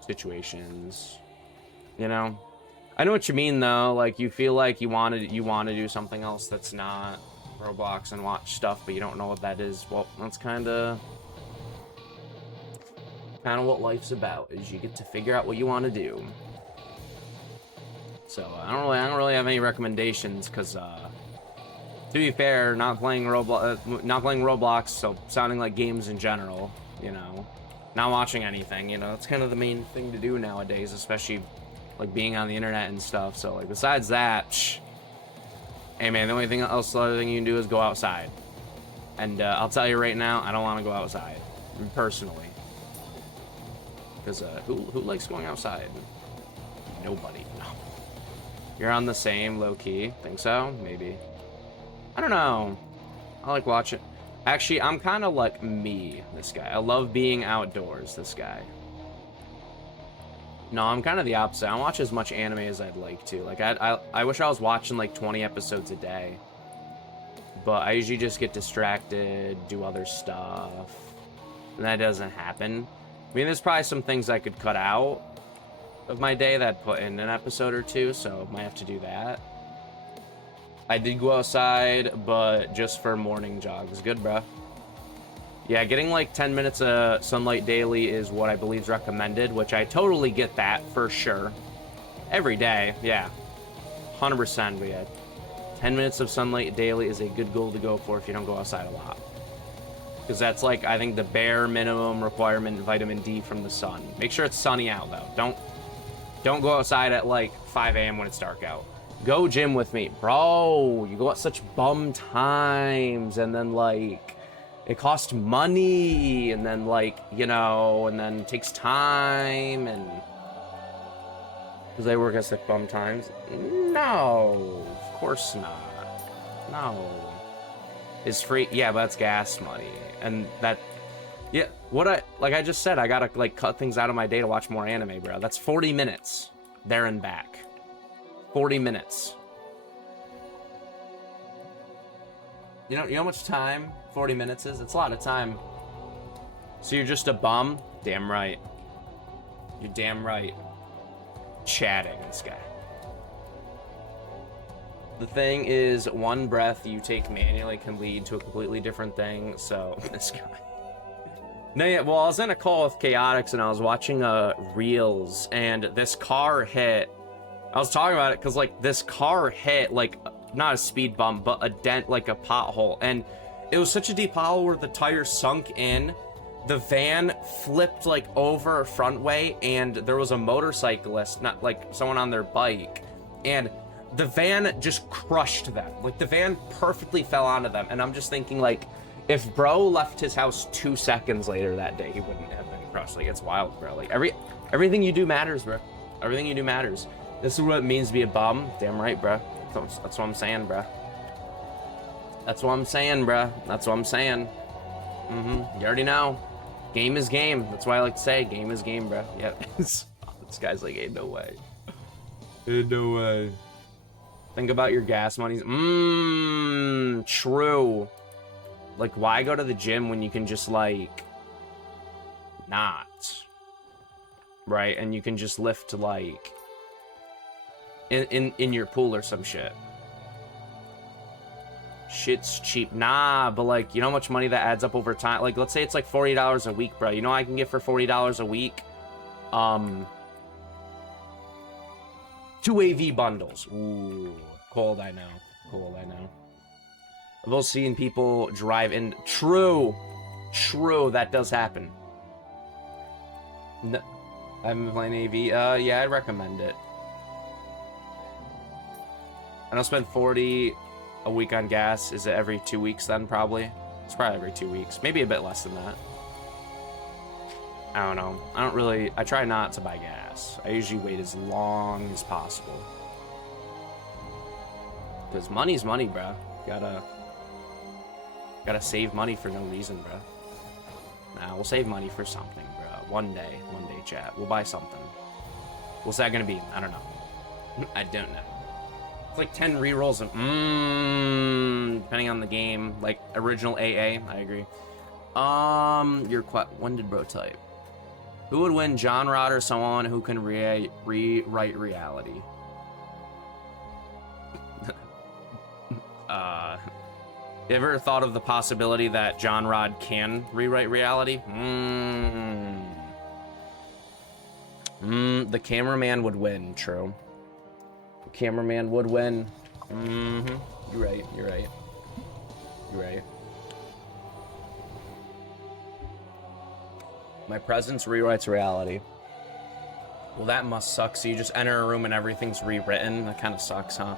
situations, you know? I know what you mean, though. Like, you feel like you want to do something else that's not Roblox and watch stuff, but you don't know what that is. Well, that's kind of what life's about, is you get to figure out what you want to do. So I don't really have any recommendations, because to be fair, not playing Roblox, so sounding like games in general, you know, not watching anything, you know, that's kind of the main thing to do nowadays, especially like being on the internet and stuff. So like, besides that, hey man, the only thing else, the other thing you can do is go outside. And I'll tell you right now, I don't want to go outside, personally. Because who likes going outside? Nobody. No. You're on the same, low-key. Think so? Maybe. I don't know. I like watching. Actually, I'm kind of like me, this guy. I love being outdoors, this guy. No, I'm kind of the opposite. I don't watch as much anime as I'd like to. Like, I wish I was watching, like, 20 episodes a day. But I usually just get distracted, do other stuff. And that doesn't happen. I mean, there's probably some things I could cut out of my day that I'd put in an episode or two, so might have to do that. I did go outside, but just for morning jogs. Good, bro. Yeah, getting like 10 minutes of sunlight daily is what I believe is recommended, which I totally get that for sure. Every day, yeah. 100%, but yeah. 10 minutes of sunlight daily is a good goal to go for if you don't go outside a lot. Because that's like, I think, the bare minimum requirement, vitamin D from the sun. Make sure it's sunny out, though. Don't go outside at like 5 a.m. when it's dark out. Go gym with me. Bro, you go at such bum times, and then like, it costs money, and then like, you know, and then it takes time, and because I work at such bum times. No, of course not. No. Is free, yeah, but that's gas money. And that, yeah, like I just said, I gotta like cut things out of my day to watch more anime, bro. That's 40 minutes there and back. 40 minutes. You know how much time 40 minutes is? It's a lot of time. So you're just a bum? Damn right. You're damn right. Chatting, this guy. The thing is, one breath you take manually can lead to a completely different thing, so this guy. No, yeah, well, I was in a call with Chaotix, and I was watching Reels, and this car hit. I was talking about it, because, like, this car hit, like, not a speed bump, but a dent, like a pothole, and it was such a deep pothole where the tire sunk in, the van flipped, like, over a front way, and there was a motorcyclist, not, like, someone on their bike, and the van just crushed them. Like, the van perfectly fell onto them. And I'm just thinking, like, if bro left his house 2 seconds later that day, he wouldn't have been crushed. Like, it's wild, bro. Like, everything you do matters, bro. Everything you do matters. This is what it means to be a bum. Damn right, bro. That's what I'm saying, bro. That's what I'm saying, bro. That's what I'm saying. You already know. Game is game. That's why I like to say, game is game, bro. Yep. This guy's like, ain't no way. Ain't no way. Think about your gas monies. True. Like, why go to the gym when you can just, like, not? Right? And you can just lift, like, in your pool or some shit. Shit's cheap. Nah, but, like, you know how much money that adds up over time? Like, let's say it's, like, $40 a week, bro. You know what I can get for $40 a week? 2 AV bundles. Ooh, cold, I know. Cold, I know. I've also seen people drive in. True, that does happen. No, I haven't been playing AV. Yeah, I'd recommend it. I don't spend 40 a week on gas. Is it every 2 weeks then? Probably. It's probably every 2 weeks. Maybe a bit less than that. I don't know. I try not to buy gas. I usually wait as long as possible. Because money's money, bro. Gotta Gotta save money for no reason, bro. Nah, we'll save money for something, bro. One day, chat. We'll buy something. What's that gonna be? I don't know. I don't know. It's like 10 rerolls of depending on the game. Like original AA, I agree. When did bro type? Who would win, John Rod or someone who can rewrite reality? You ever thought of the possibility that John Rod can rewrite reality? The cameraman would win, true. The cameraman would win. You're right, you're right. You're right. My presence rewrites reality. Well, that must suck. So you just enter a room and everything's rewritten. That kind of sucks, huh?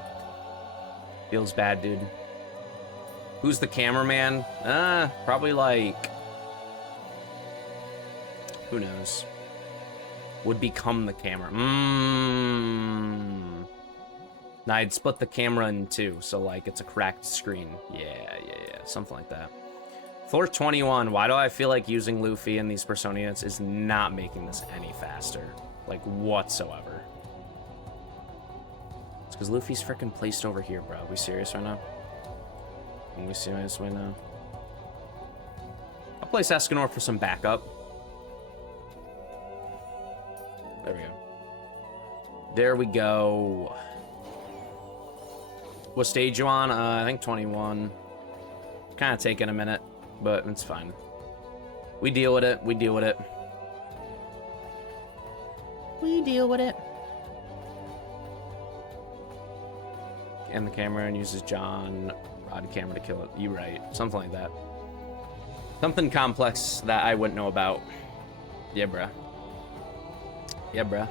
Feels bad, dude. Who's the cameraman? Probably like... Who knows? Would become the camera. Nah, I'd split the camera in two, so like it's a cracked screen. Yeah. Something like that. Floor 21. Why do I feel like using Luffy in these Persona units is not making this any faster? Like, whatsoever. It's because Luffy's freaking placed over here, bro. Are we serious right now? Are we serious right now? I'll place Escanor for some backup. There we go. There we go. What stage you on? I think 21. Kind of taking a minute, but it's fine. We deal with it. We deal with it. We deal with it. And the camera and uses John Rod camera to kill it. You right. Something like that. Something complex that I wouldn't know about. Yeah, bruh. Yeah, bruh.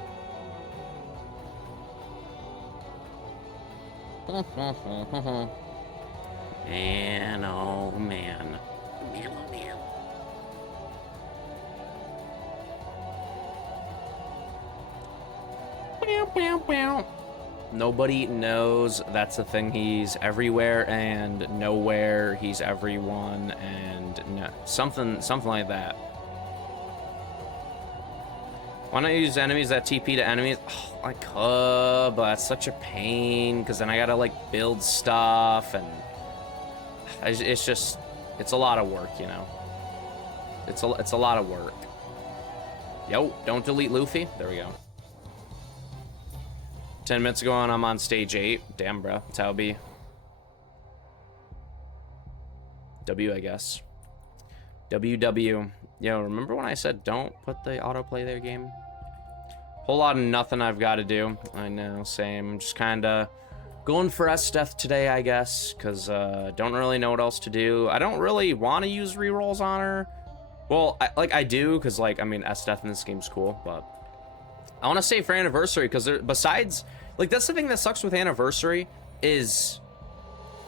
Man, oh man. Man, oh man. Nobody knows that's the thing. He's everywhere and nowhere. He's everyone and no, something like that. Why not use enemies that TP to enemies? Oh, I could, but that's such a pain because then I gotta like build stuff and it's just, it's a lot of work, you know. It's a lot of work. Yo, don't delete Luffy. There we go. 10 minutes ago and I'm on stage 8. Damn, bro. That's how it be. W, I guess. WW. Yo, remember when I said don't put the autoplay there game? Whole lot of nothing I've got to do. I know, same. Just kind of going for S-Death today, I guess, because don't really know what else to do. I don't really want to use rerolls on her. Well, I do, because, like, I mean, S-Death in this game's cool, but I want to save for Anniversary, because besides, like, that's the thing that sucks with Anniversary is,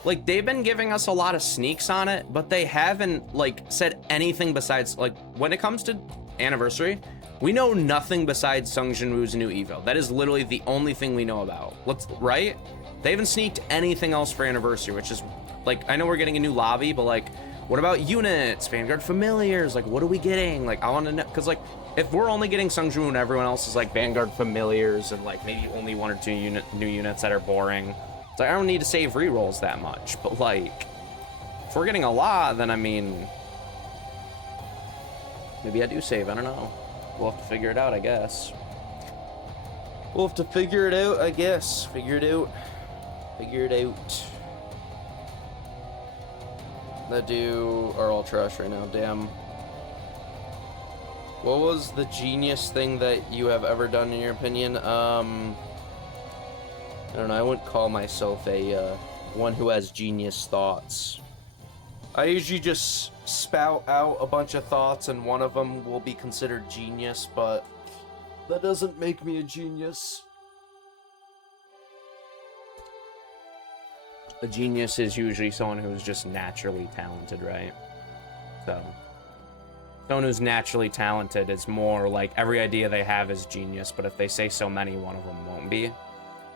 like, they've been giving us a lot of sneaks on it, but they haven't, like, said anything besides, like, when it comes to Anniversary, we know nothing besides Sung Jin-woo's new Evo. That is literally the only thing we know about. Right? They haven't sneaked anything else for Anniversary, which is, like, I know we're getting a new lobby, but, like, what about units, Vanguard familiars? Like, what are we getting? Like, I want to know, because, like, if we're only getting Sung Jin-woo and everyone else is, like, Vanguard familiars and, like, maybe only 1 or 2 new units that are boring, it's like, I don't need to save rerolls that much. But, like, if we're getting a lot, then, I mean, maybe I do save. I don't know. We'll have to figure it out, I guess. We'll have to figure it out, I guess. Figure it out. Figure it out. That do are all trash right now, damn. What was the genius thing that you have ever done in your opinion? I don't know, I wouldn't call myself a one who has genius thoughts. I usually just spout out a bunch of thoughts and one of them will be considered genius, but that doesn't make me a genius. A genius is usually someone who's just naturally talented, right? So, someone who's naturally talented is more like every idea they have is genius, but if they say so many, one of them won't be.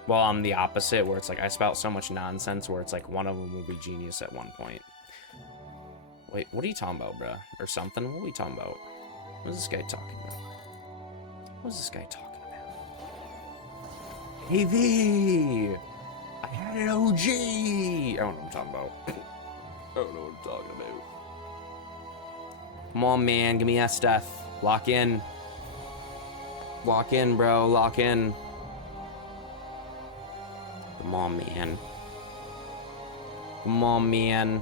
Well, I'm the opposite, where it's like I spout so much nonsense where it's like one of them will be genius at one point. Wait, what are you talking about, bruh? Or something? What are we talking about? What is this guy talking about? What is this guy talking about? AV! I had an OG! I don't know what I'm talking about. I don't know what I'm talking about. Come on, man. Give me that stuff. Lock in. Lock in, bro. Lock in. Come on, man. Come on, man.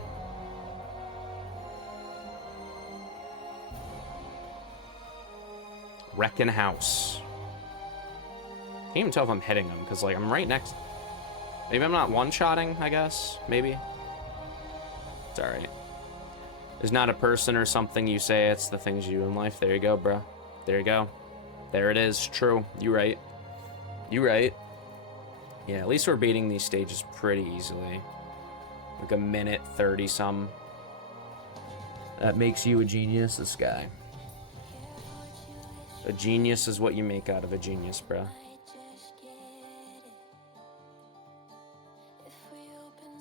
Wrecking house. Can't even tell if I'm hitting him, because, like, I'm right next. Maybe I'm not one-shotting, I guess. Maybe. It's alright. There's not a person or something you say, it's the things you do in life. There you go, bro. There you go. There it is. True. You right. You right. Yeah, at least we're beating these stages pretty easily. Like a minute 30-some. That makes you a genius, this guy. A genius is what you make out of a genius, bro.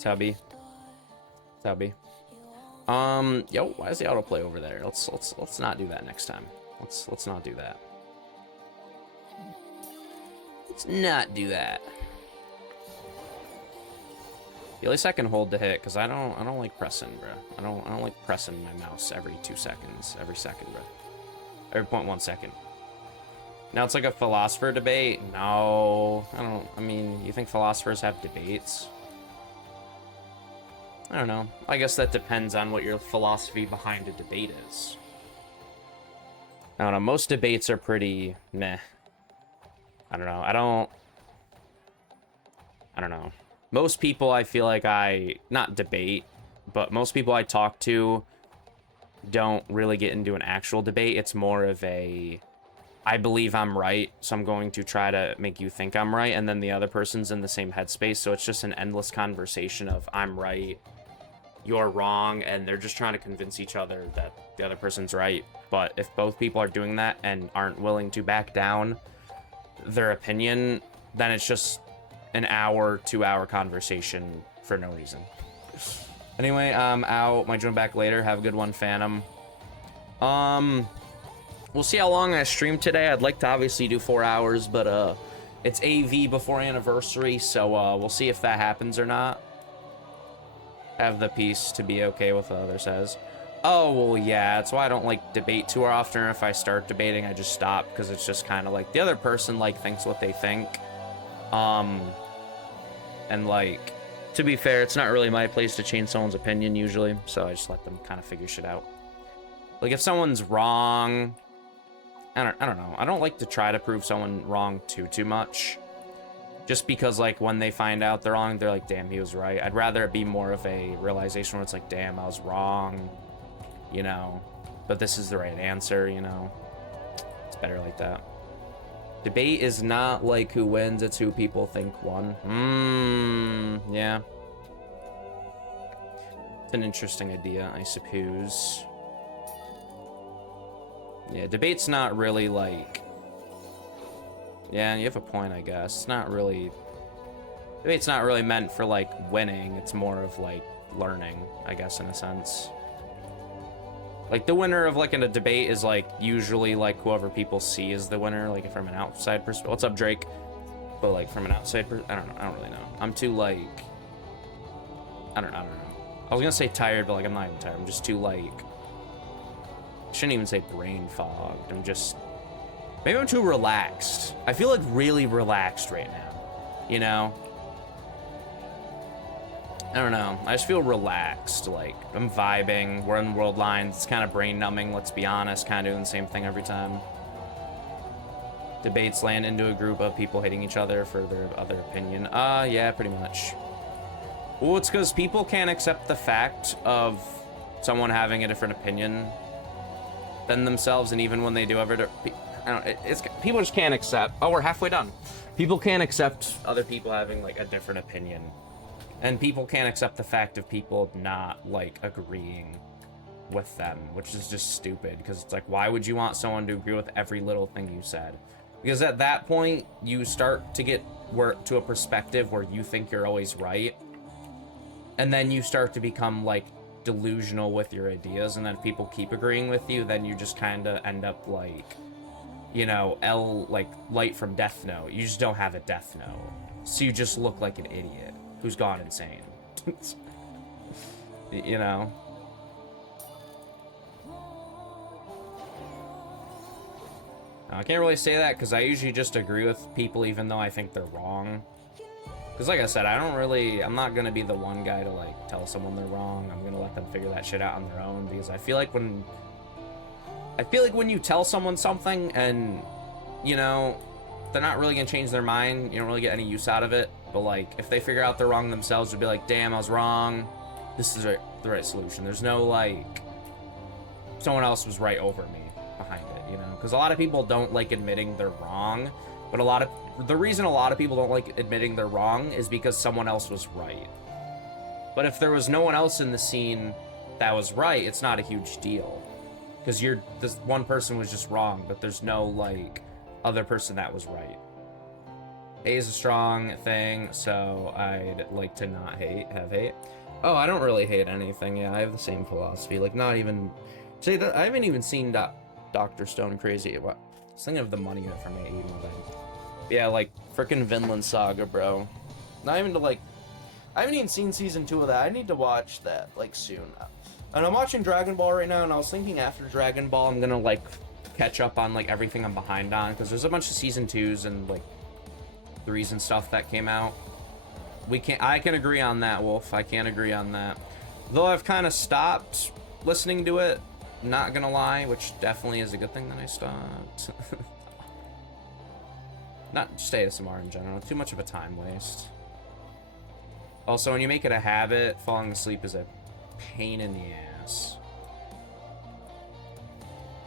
Tubby. Tubby. Yo, why is the autoplay over there? Let's not do that next time. Let's not do that. Let's not do that. At least I can hold to hit, because I don't like pressing, bro. I don't like pressing my mouse every 2 seconds. Every second, bro. Every 0.1 second. Now it's like a philosopher debate. No, I mean, you think philosophers have debates? I don't know. I guess that depends on what your philosophy behind a debate is. I don't know. Most debates are pretty meh. I don't know. I don't know. Most people I feel like not debate, but most people I talk to don't really get into an actual debate. It's more of a, I believe I'm right, so I'm going to try to make you think I'm right, and then the other person's in the same headspace, so it's just an endless conversation of I'm right, you're wrong, and they're just trying to convince each other that the other person's right. But if both people are doing that and aren't willing to back down their opinion, then it's just an hour, 2-hour conversation for no reason. Anyway, I'm out. Might join back later. Have a good one, Phantom. We'll see how long I stream today. I'd like to obviously do 4 hours, but it's AV before anniversary, so we'll see if that happens or not. Have the peace to be okay with what the other says. Oh, well, yeah, that's why I don't like debate too often. If I start debating, I just stop, because it's just kind of like the other person like thinks what they think. And like, to be fair, it's not really my place to change someone's opinion usually, so I just let them kind of figure shit out. Like, if someone's wrong, I don't know. I don't like to try to prove someone wrong too much. Just because, like, when they find out they're wrong, they're like, damn, he was right. I'd rather it be more of a realization where it's like, damn, I was wrong, you know, but this is the right answer, you know. It's better like that. Debate is not like who wins, it's who people think won. Yeah. It's an interesting idea, I suppose. Yeah, debate's not really like... Yeah, you have a point, I guess. It's not really... Debate's not really meant for, like, winning. It's more of, like, learning, I guess, in a sense. Like, the winner of, like, in a debate is, like, usually, like, whoever people see is the winner, like, from an outside perspective. What's up, Drake? But, like, from an outside I don't know. I don't really know. I'm too, like... I don't know. I was gonna say tired, but, like, I'm not even tired. I'm just too, like... I shouldn't even say brain fogged. I'm just... Maybe I'm too relaxed. I feel, like, really relaxed right now. You know? I don't know. I just feel relaxed. Like, I'm vibing. We're in world lines. It's kind of brain numbing, let's be honest. Kind of doing the same thing every time. Debates land into a group of people hating each other for their other opinion. Yeah, pretty much. Well, it's because people can't accept the fact of someone having a different opinion than themselves, and even when they do ever... I don't know, it's people just can't accept... Oh, we're halfway done. People can't accept other people having, like, a different opinion. And people can't accept the fact of people not, like, agreeing with them, which is just stupid, because it's like, why would you want someone to agree with every little thing you said? Because at that point, you start to get to a perspective where you think you're always right, and then you start to become, like, delusional with your ideas, and then if people keep agreeing with you, then you just kind of end up like, you know, like Light from Death Note. You just don't have a Death Note, so you just look like an idiot who's gone insane. You know. I can't really say that because I usually just agree with people even though I think they're wrong. Because like I said, I'm not going to be the one guy to like tell someone they're wrong. I'm going to let them figure that shit out on their own, because I feel like when you tell someone something and, you know, they're not really going to change their mind, you don't really get any use out of it. But like, if they figure out they're wrong themselves, they'll be like, damn, I was wrong. This is the right solution. There's no like, someone else was right over me behind it, you know? Because a lot of people don't like admitting they're wrong, but the reason a lot of people don't like admitting they're wrong is because someone else was right. But if there was no one else in the scene that was right, it's not a huge deal. Because this one person was just wrong, but there's no, like, other person that was right. Hate is a strong thing, so I'd like to not have hate. Oh, I don't really hate anything. Yeah, I have the same philosophy. Like, not even... Say that I haven't even seen Dr. Stone Crazy. What? I was thinking of the money from AE movie. Yeah, like, frickin' Vinland Saga, bro. Not even to, like... I haven't even seen season 2 of that. I need to watch that, like, soon. And I'm watching Dragon Ball right now, and I was thinking after Dragon Ball, I'm gonna, like, catch up on, like, everything I'm behind on, because there's a bunch of season 2s and, like, 3s and stuff that came out. I can agree on that, Wolf. I can't agree on that. Though I've kind of stopped listening to it, not gonna lie, which definitely is a good thing that I stopped. Not just ASMR in general. Too much of a time waste. Also, when you make it a habit, falling asleep is a pain in the ass.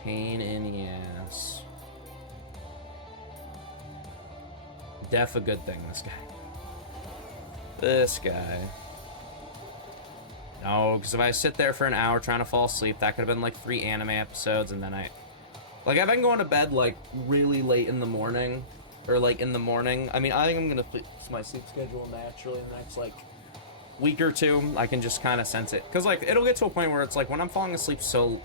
Pain in the ass. Def a good thing, this guy. This guy. No, because if I sit there for an hour trying to fall asleep, that could have been like 3 anime episodes, and then Like, I've been going to bed, like, really late in the morning. Or, like, in the morning. I mean, I think I'm gonna fix my sleep schedule naturally in the next, like, week or 2. I can just kind of sense it. Because, like, it'll get to a point where it's like, when I'm falling asleep so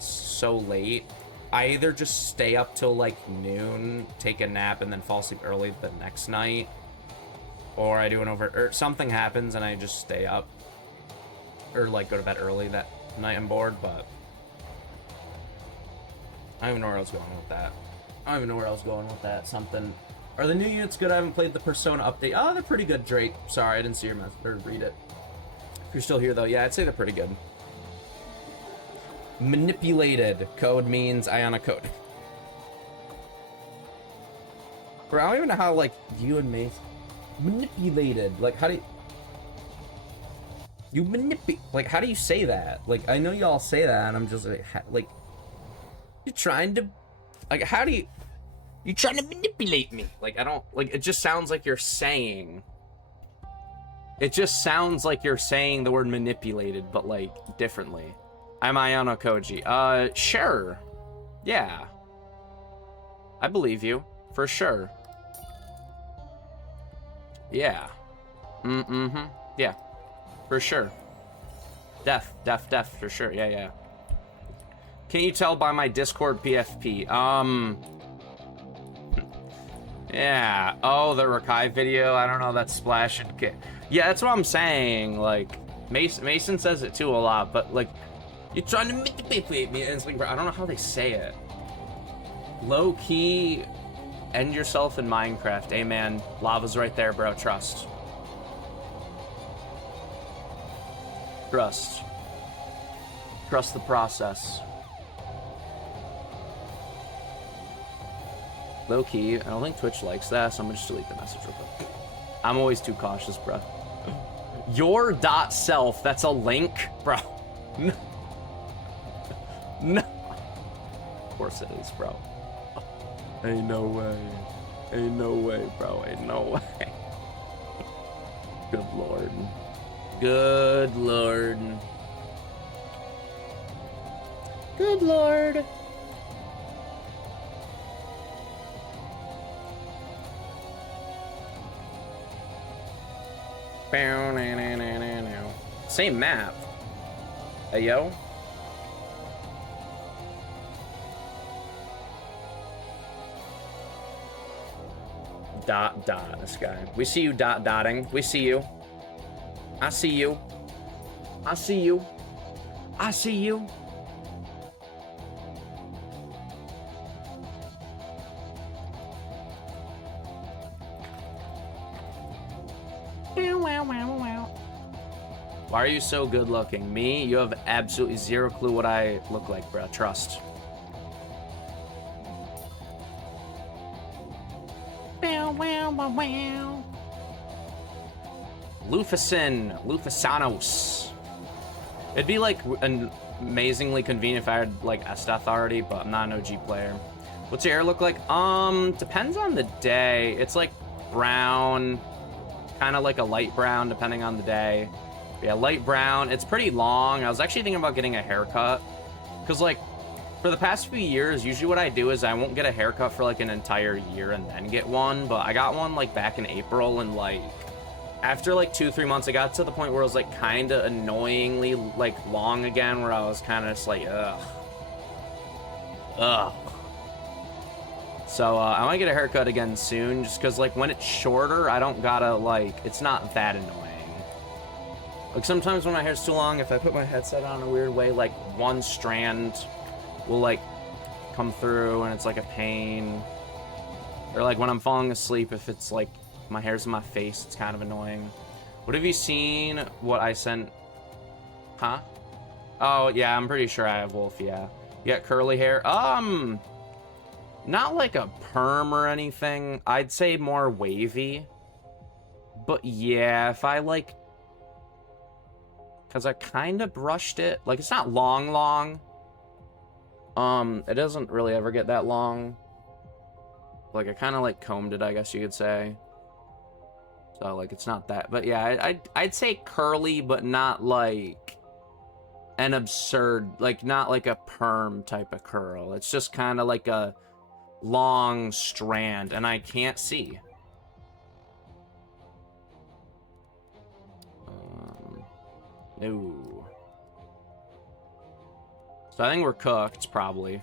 late, I either just stay up till, like, noon, take a nap, and then fall asleep early the next night. Or I do or something happens and I just stay up. Or, like, go to bed early that night I'm bored, but... I don't even know where I was going with that. Something... Are the new units good? I haven't played the Persona update. Oh, they're pretty good, Drake. Sorry, I didn't see your message, or read it. If you're still here, though, yeah, I'd say they're pretty good. Manipulated code means Iona code. Bro, I don't even know how, like, you and me... Manipulated. Like, how do you... You manipulate... Like, how do you say that? Like, I know y'all say that, and I'm just like... You're trying to... Like, how do you... You're trying to manipulate me. Like, I don't... Like, it just sounds like you're saying... It just sounds like you're saying the word manipulated, but, like, differently. I'm Ayano Koji. Sure. Yeah. I believe you. For sure. Yeah. Yeah. For sure. Def, for sure. Yeah. Can you tell by my Discord PFP? Yeah. Oh, the Rakai video. I don't know. That's Splash and Kit. Yeah, that's what I'm saying. Like, Mason says it too a lot, but like, you're trying to manipulate me. And it's like, bro, I don't know how they say it. Low key, end yourself in Minecraft. Hey, man, lava's right there, bro. Trust. Trust the process. Low key, I don't think Twitch likes that, so I'm gonna just delete the message real quick. I'm always too cautious, bro. Your dot self, that's a link, bro. No. No. Of course it is, bro. Ain't no way. Ain't no way, bro. Ain't no way. Good lord. Good lord. Good lord. Same map. Hey, yo. Dot, this guy. We see you, dotting. We see you. I see you. I see you. I see you. Why are you so good looking? Me? You have absolutely zero clue what I look like, bro. Trust. Lufasanos. It'd be like amazingly convenient if I had like Esteth already, but I'm not an OG player. What's your hair look like? Depends on the day. It's like brown, kind of like a light brown depending on the day. Yeah, light brown. It's pretty long. I was actually thinking about getting a haircut because like for the past few years, usually what I do is I won't get a haircut for like an entire year and then get one, but I got one like back in April, and like after like 2-3 months, it got to the point where it was like kind of annoyingly like long again, where I was kind of just like, ugh. So I might get a haircut again soon, just because like when it's shorter, I don't gotta like, it's not that annoying. Like sometimes when my hair's too long, if I put my headset on in a weird way, like one strand will like come through and it's like a pain. Or like when I'm falling asleep, if it's like my hair's in my face, it's kind of annoying. What have you seen? What I sent? Huh? Oh yeah, I'm pretty sure I have Wolf. Yeah, you got curly hair. Not like a perm or anything. I'd say more wavy. But yeah, if I like, because I kind of brushed it. Like it's not long. It doesn't really ever get that long. Like I kind of like combed it, I guess you could say. So like it's not that, but yeah, I'd say curly, but not like an absurd, like not like a perm type of curl. It's just kind of like a long strand, and I can't see. No. So I think we're cooked, probably.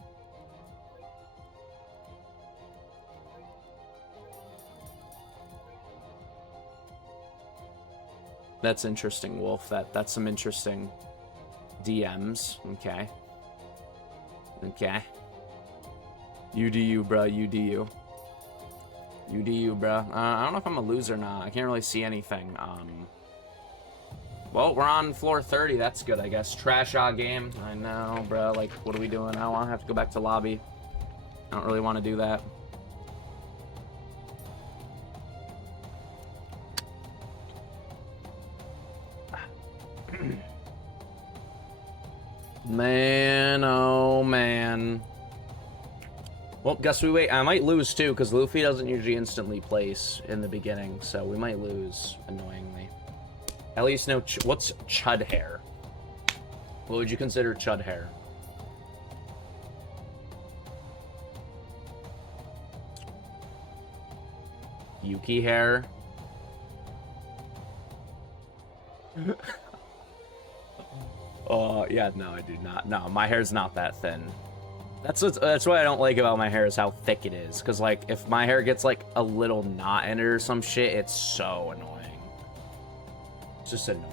That's interesting, Wolf. That's some interesting DMs. Okay. Okay. You do you, bro. You do you. You do you, bro. I don't know if I'm a loser or not. I can't really see anything. Well, we're on floor 30. That's good, I guess. Trash game. I know, bro. Like, what are we doing? I don't want to have to go back to lobby. I don't really want to do that. Man, oh man. Well, guess we wait. I might lose too, because Luffy doesn't usually instantly place in the beginning, so we might lose, annoyingly. At least no. What's chud hair? What would you consider chud hair? Yuki hair? Yeah, no, I do not. No, my hair's not that thin. That's what I don't like about my hair, is how thick it is. Because, like, if my hair gets, like, a little knot in it or some shit, it's so annoying. It's just annoying.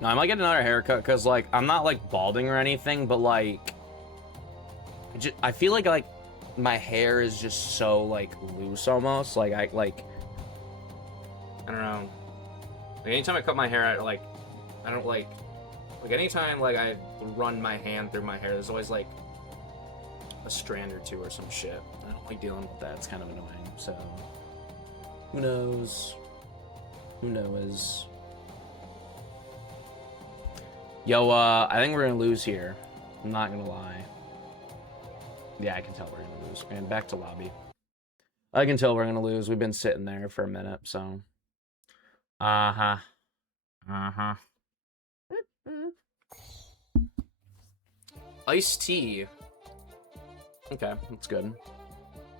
No, I might get another haircut, because, like, I'm not, like, balding or anything, but, like, I feel like, my hair is just so, like, loose almost. Like, I don't know. Like, anytime I cut my hair, I don't like anytime like I run my hand through my hair, there's always like a strand or two or some shit. I don't like dealing with that. It's kind of annoying. So who knows? Who knows? Yo, I think we're gonna lose here. I'm not gonna lie. Yeah, I can tell we're gonna lose. Man, back to lobby. I can tell we're gonna lose. We've been sitting there for a minute, so. Uh-huh. Uh-huh. Iced tea. Okay, that's good.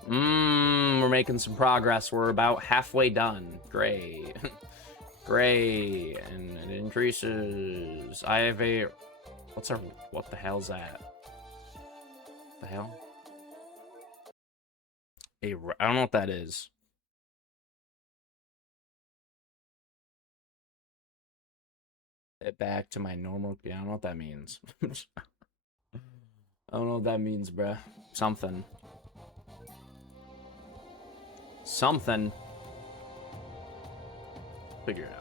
We're making some progress. We're about halfway done. Great. Great, and it increases. I have a... What the hell's that? The hell? I don't know what that is. It back to my normal... Yeah, I don't know what that means. I don't know what that means, bruh. Something. Something. Figure it out.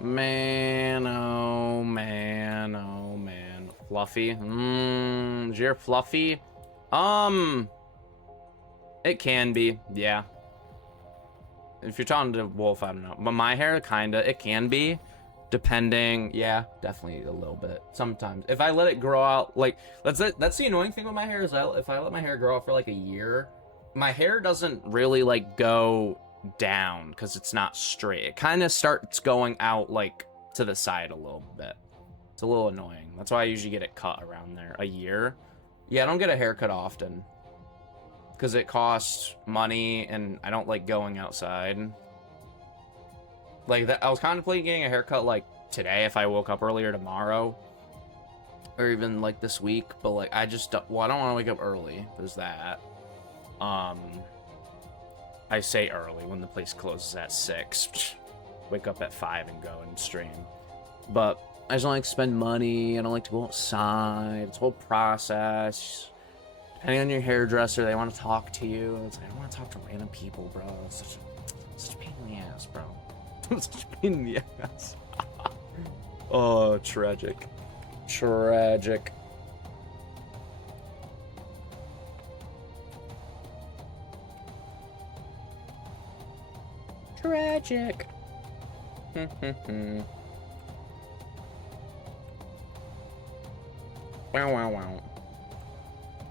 Man, oh man, oh man. Fluffy. Is your Fluffy? It can be, yeah. If you're talking to Wolf, I don't know. But my hair, kinda, it can be. Depending, yeah, definitely a little bit. Sometimes. If I let it grow out, like, that's the annoying thing with my hair is that if I let my hair grow out for like a year, my hair doesn't really like go down because it's not straight. It kind of starts going out like to the side a little bit. It's a little annoying. That's why I usually get it cut around there. A year. Yeah, I don't get a haircut often because it costs money and I don't like going outside. Like that, I was contemplating getting a haircut like today if I woke up earlier tomorrow, or even like this week. But like I just don't, well, I don't want to wake up early. There's that. I say early when the place closes at 6. Wake up at 5 and go and stream. But I just don't like to spend money. I don't like to go outside. It's a whole process. Depending on your hairdresser, they want to talk to you. It's like, I don't want to talk to random people, bro. It's such a pain in the ass, bro. Such a pain in the ass. Oh, tragic. Tragic. Tragic. Wow, wow, wow.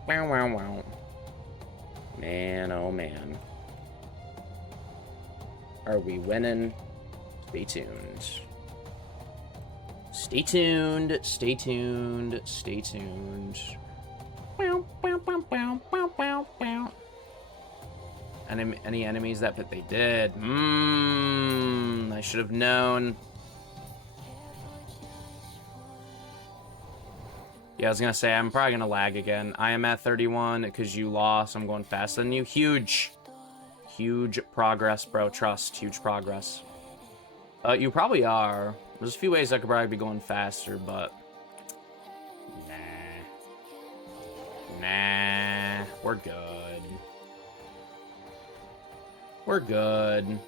Wow, wow, wow. Man, oh man. Are we winning? Stay tuned. Stay tuned. Stay tuned. Stay tuned. Wow, wow, wow, wow, wow, wow, wow. Any enemies that fit? They did. I should have known. Yeah, I was gonna say, I'm probably gonna lag again. I am at 31 because you lost. I'm going faster than you. Huge. Huge progress, bro. Trust. Huge progress. You probably are. There's a few ways I could probably be going faster, but... Nah. We're good. We're good.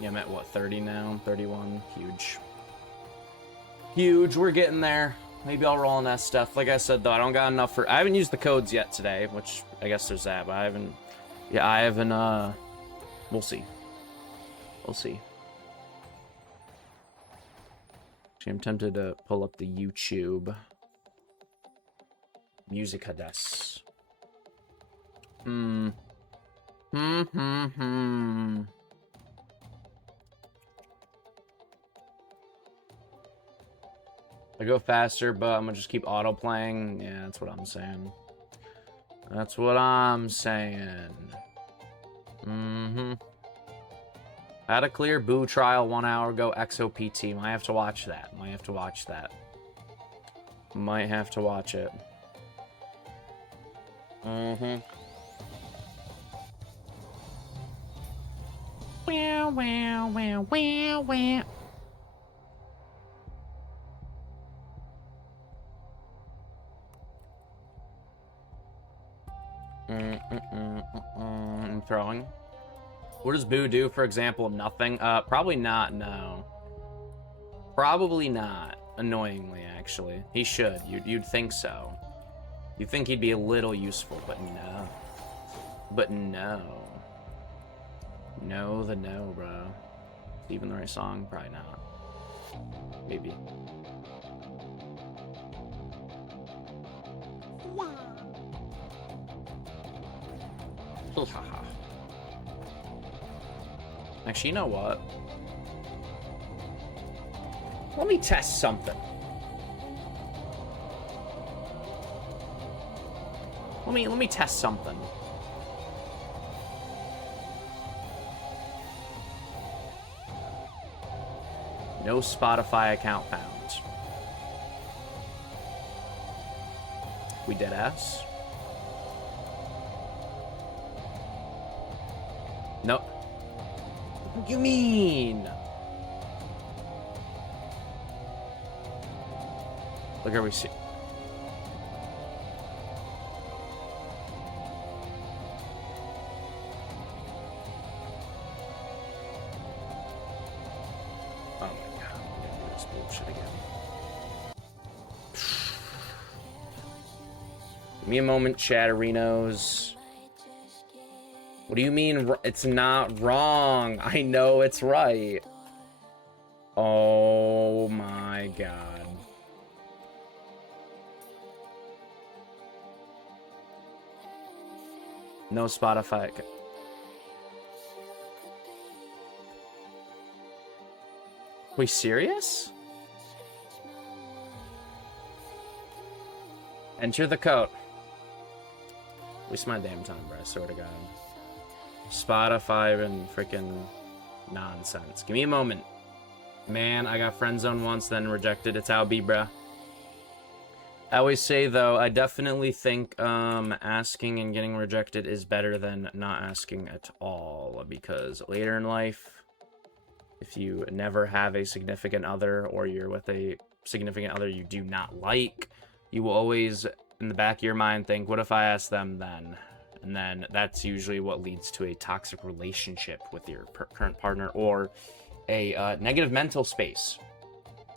Yeah, I'm at, what, 30 now? 31? Huge. Huge. We're getting there. Maybe I'll roll on that stuff. Like I said, though, I don't got enough for... I haven't used the codes yet today, which I guess there's that, but I haven't... Yeah, I haven't, We'll see. We'll see. Actually, I'm tempted to pull up the YouTube. Musica des. I go faster, but I'm gonna just keep auto playing. Yeah, that's what I'm saying. That's what I'm saying. Had a clear Boo trial 1 hour ago. XOPT. Might have to watch that. Might have to watch that. Might have to watch it. Wow, wow, wow, wow, wow. I'm throwing. What does Boo do, for example? Nothing? Probably not, no. Probably not. Annoyingly, actually. He should. You'd think so. You'd think he'd be a little useful, but no. But no. No, the no, bro. Even the right song? Probably not. Maybe. Actually, you know what? Let me test something. Let me test something. No Spotify account found. We dead ass. Nope. What do you mean? Look where we see. Oh my god, I'm gonna do this bullshit again. Give me a moment, Chatterinos. What do you mean? It's not wrong. I know it's right. Oh my god. No Spotify. We serious? Enter the code. Waste my damn time, bro. I swear to God. Spotify and freaking nonsense. Give me a moment. Man, I got friend zone once, then rejected. It's how it be, bruh. I always say, though, I definitely think asking and getting rejected is better than not asking at all. Because later in life, if you never have a significant other or you're with a significant other you do not like, you will always, in the back of your mind, think, what if I ask them then? And then that's usually what leads to a toxic relationship with your current partner or a negative mental space.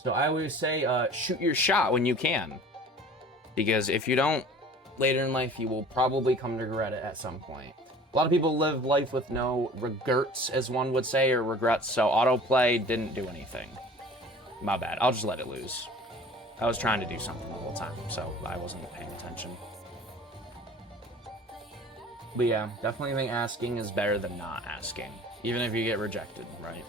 So I always say, shoot your shot when you can. Because if you don't, later in life, you will probably come to regret it at some point. A lot of people live life with no regrets, as one would say, or regrets. So autoplay didn't do anything. My bad. I'll just let it lose. I was trying to do something the whole time, so I wasn't paying attention. But yeah, definitely think asking is better than not asking, even if you get rejected, right?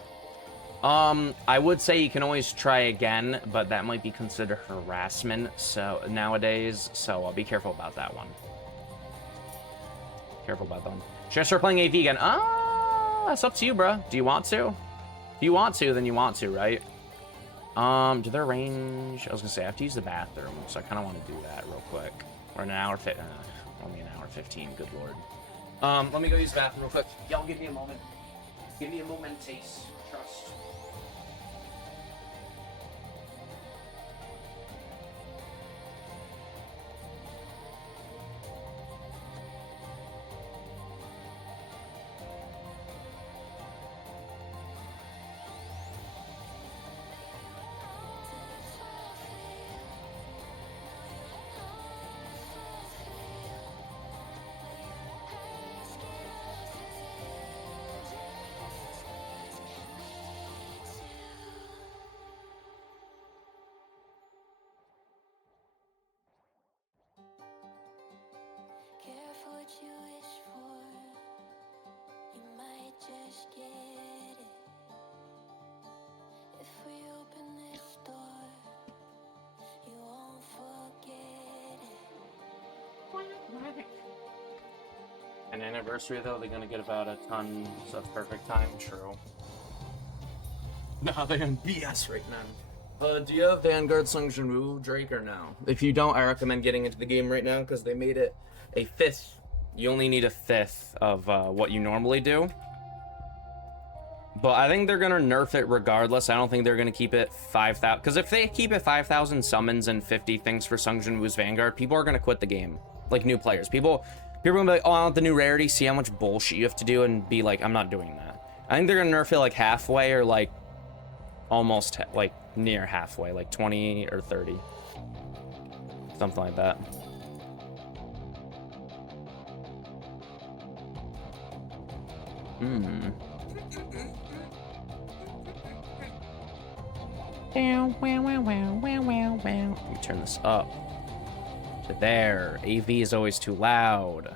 I would say you can always try again, but that might be considered harassment so nowadays, so be careful about that one. Careful about them. Should I start playing AV again? That's up to you, bro. Do you want to? If you want to, then you want to, right? Do their range? I was gonna say I have to use the bathroom, so I kind of want to do that real quick. We're an hour only an hour 15. Good lord. Let me go use the bathroom real quick. Y'all give me a moment. Give me a moment, taste. Trust. An anniversary though, they're gonna get about a ton, so it's perfect time. True. No, they're gonna BS right now. Do you have Vanguard Sunction Wu, Drake, or no? If you don't, I recommend getting into the game right now because they made it a fifth. You only need a fifth of what you normally do. But I think they're gonna nerf it regardless. I don't think they're gonna keep it 5,000. Because if they keep it 5,000 summons and 50 things for Sunction Wu's Vanguard, people are gonna quit the game. Like new players. People are gonna be like, oh, I want the new rarity, see how much bullshit you have to do, and be like, I'm not doing that. I think they're gonna nerf it like halfway or like almost like near halfway, like 20 or 30. Something like that. Let me turn this up to there. AV is always too loud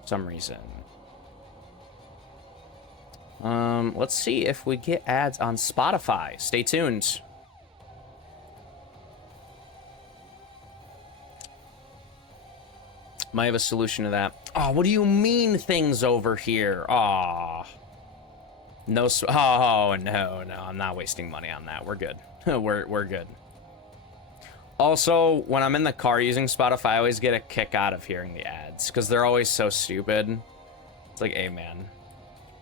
for some reason. Let's see if we get ads on Spotify. Stay tuned. Might have a solution to that. Oh, what do you mean things over here? Aw. No, oh, no, I'm not wasting money on that. We're good. we're good. Also, when I'm in the car using Spotify, I always get a kick out of hearing the ads because they're always so stupid. It's like, hey, man.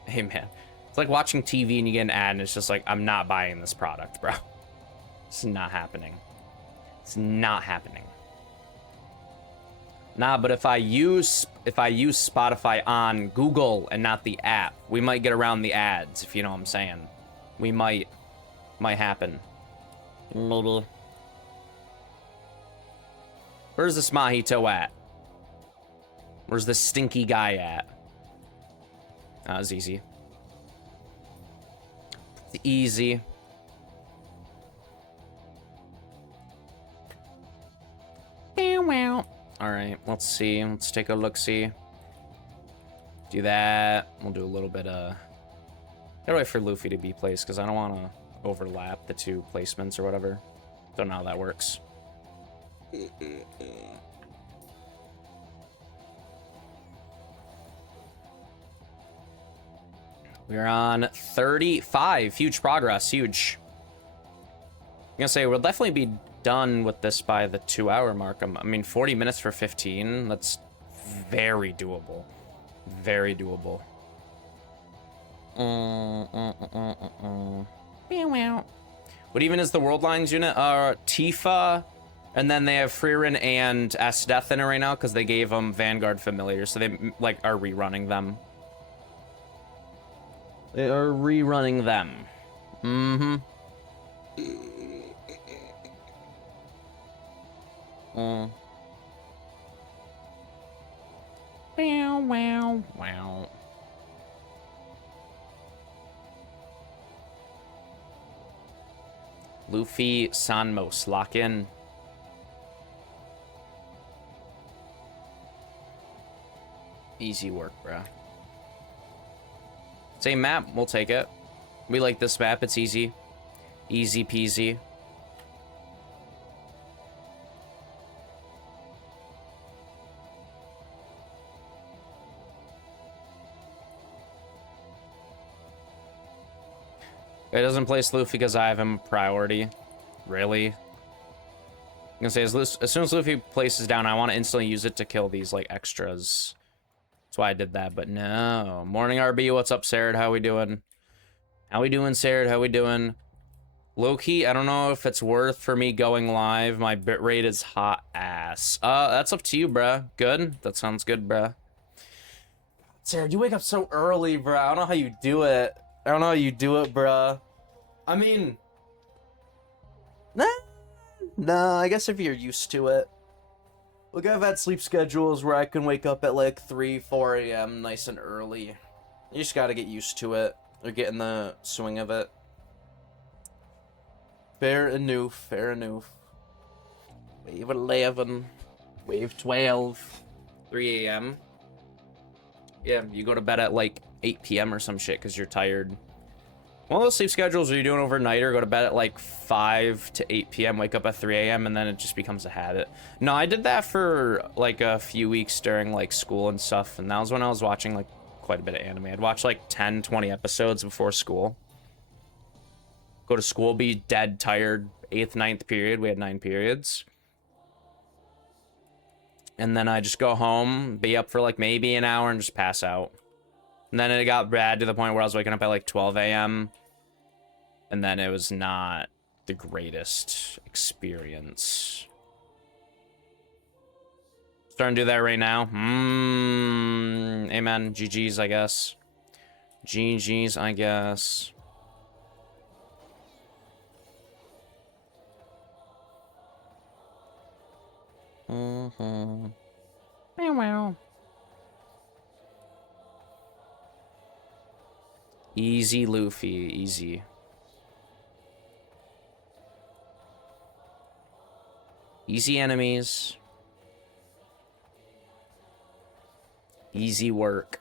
Hey, man. It's like watching TV and you get an ad and it's just like, I'm not buying this product, bro. It's not happening. It's not happening. Nah, but if I use Spotify on Google and not the app, we might get around the ads, if you know what I'm saying. We might happen. Maybe. Where's this mojito at? Where's the stinky guy at? That was easy. It's easy. All right, let's see. Let's take a look-see. Do that. We'll do a little bit of... Gotta wait for Luffy to be placed, because I don't want to overlap the two placements or whatever. Don't know how that works. We're on 35. Huge progress. Huge. I'm gonna say we'll definitely be done with this by the 2-hour mark. I mean, 40 minutes for 15. That's very doable. Very doable. What even is the World Lines unit? Tifa, and then they have Freerin and S-Death in it right now because they gave them Vanguard familiars, so they like are rerunning them. They are rerunning them. Mm-hmm. Wow. Luffy, Sanmos, lock in. Easy work, bruh. Same map, we'll take it. We like this map, it's easy. Easy peasy. It doesn't place Luffy because I have him priority. Really? I'm gonna say, as soon as Luffy places down, I want to instantly use it to kill these, like, extras. That's why I did that, but no. Morning, RB. What's up, Sarah? How we doing? How we doing, Sarah? How we doing? Low-key, I don't know if it's worth for me going live. My bitrate is hot ass. That's up to you, bruh. Good? That sounds good, bruh. Sarah, you wake up so early, bruh. I don't know how you do it. I don't know how you do it, bruh. I mean... Nah, I guess if you're used to it. Look, I've had sleep schedules where I can wake up at like 3, 4 a.m. nice and early. You just gotta get used to it. Or get in the swing of it. Fair enough, fair enough. Wave 11. Wave 12. 3 a.m. Yeah, you go to bed at like 8 p.m. or some shit because you're tired. One of those sleep schedules are you doing overnight or go to bed at like 5 to 8 p.m., wake up at 3 a.m., and then it just becomes a habit. No, I did that for like a few weeks during like school and stuff, and that was when I was watching like quite a bit of anime. I'd watch like 10, 20 episodes before school. Go to school, be dead tired, 8th, 9th period. We had 9 periods. And then I just go home, be up for like maybe an hour and just pass out. And then it got bad to the point where I was waking up at like 12 a.m. And then it was not the greatest experience. Starting to do that right now. Amen. GG's, I guess. GG's, I guess. Wow. Easy, Luffy. Easy. Easy enemies. Easy work.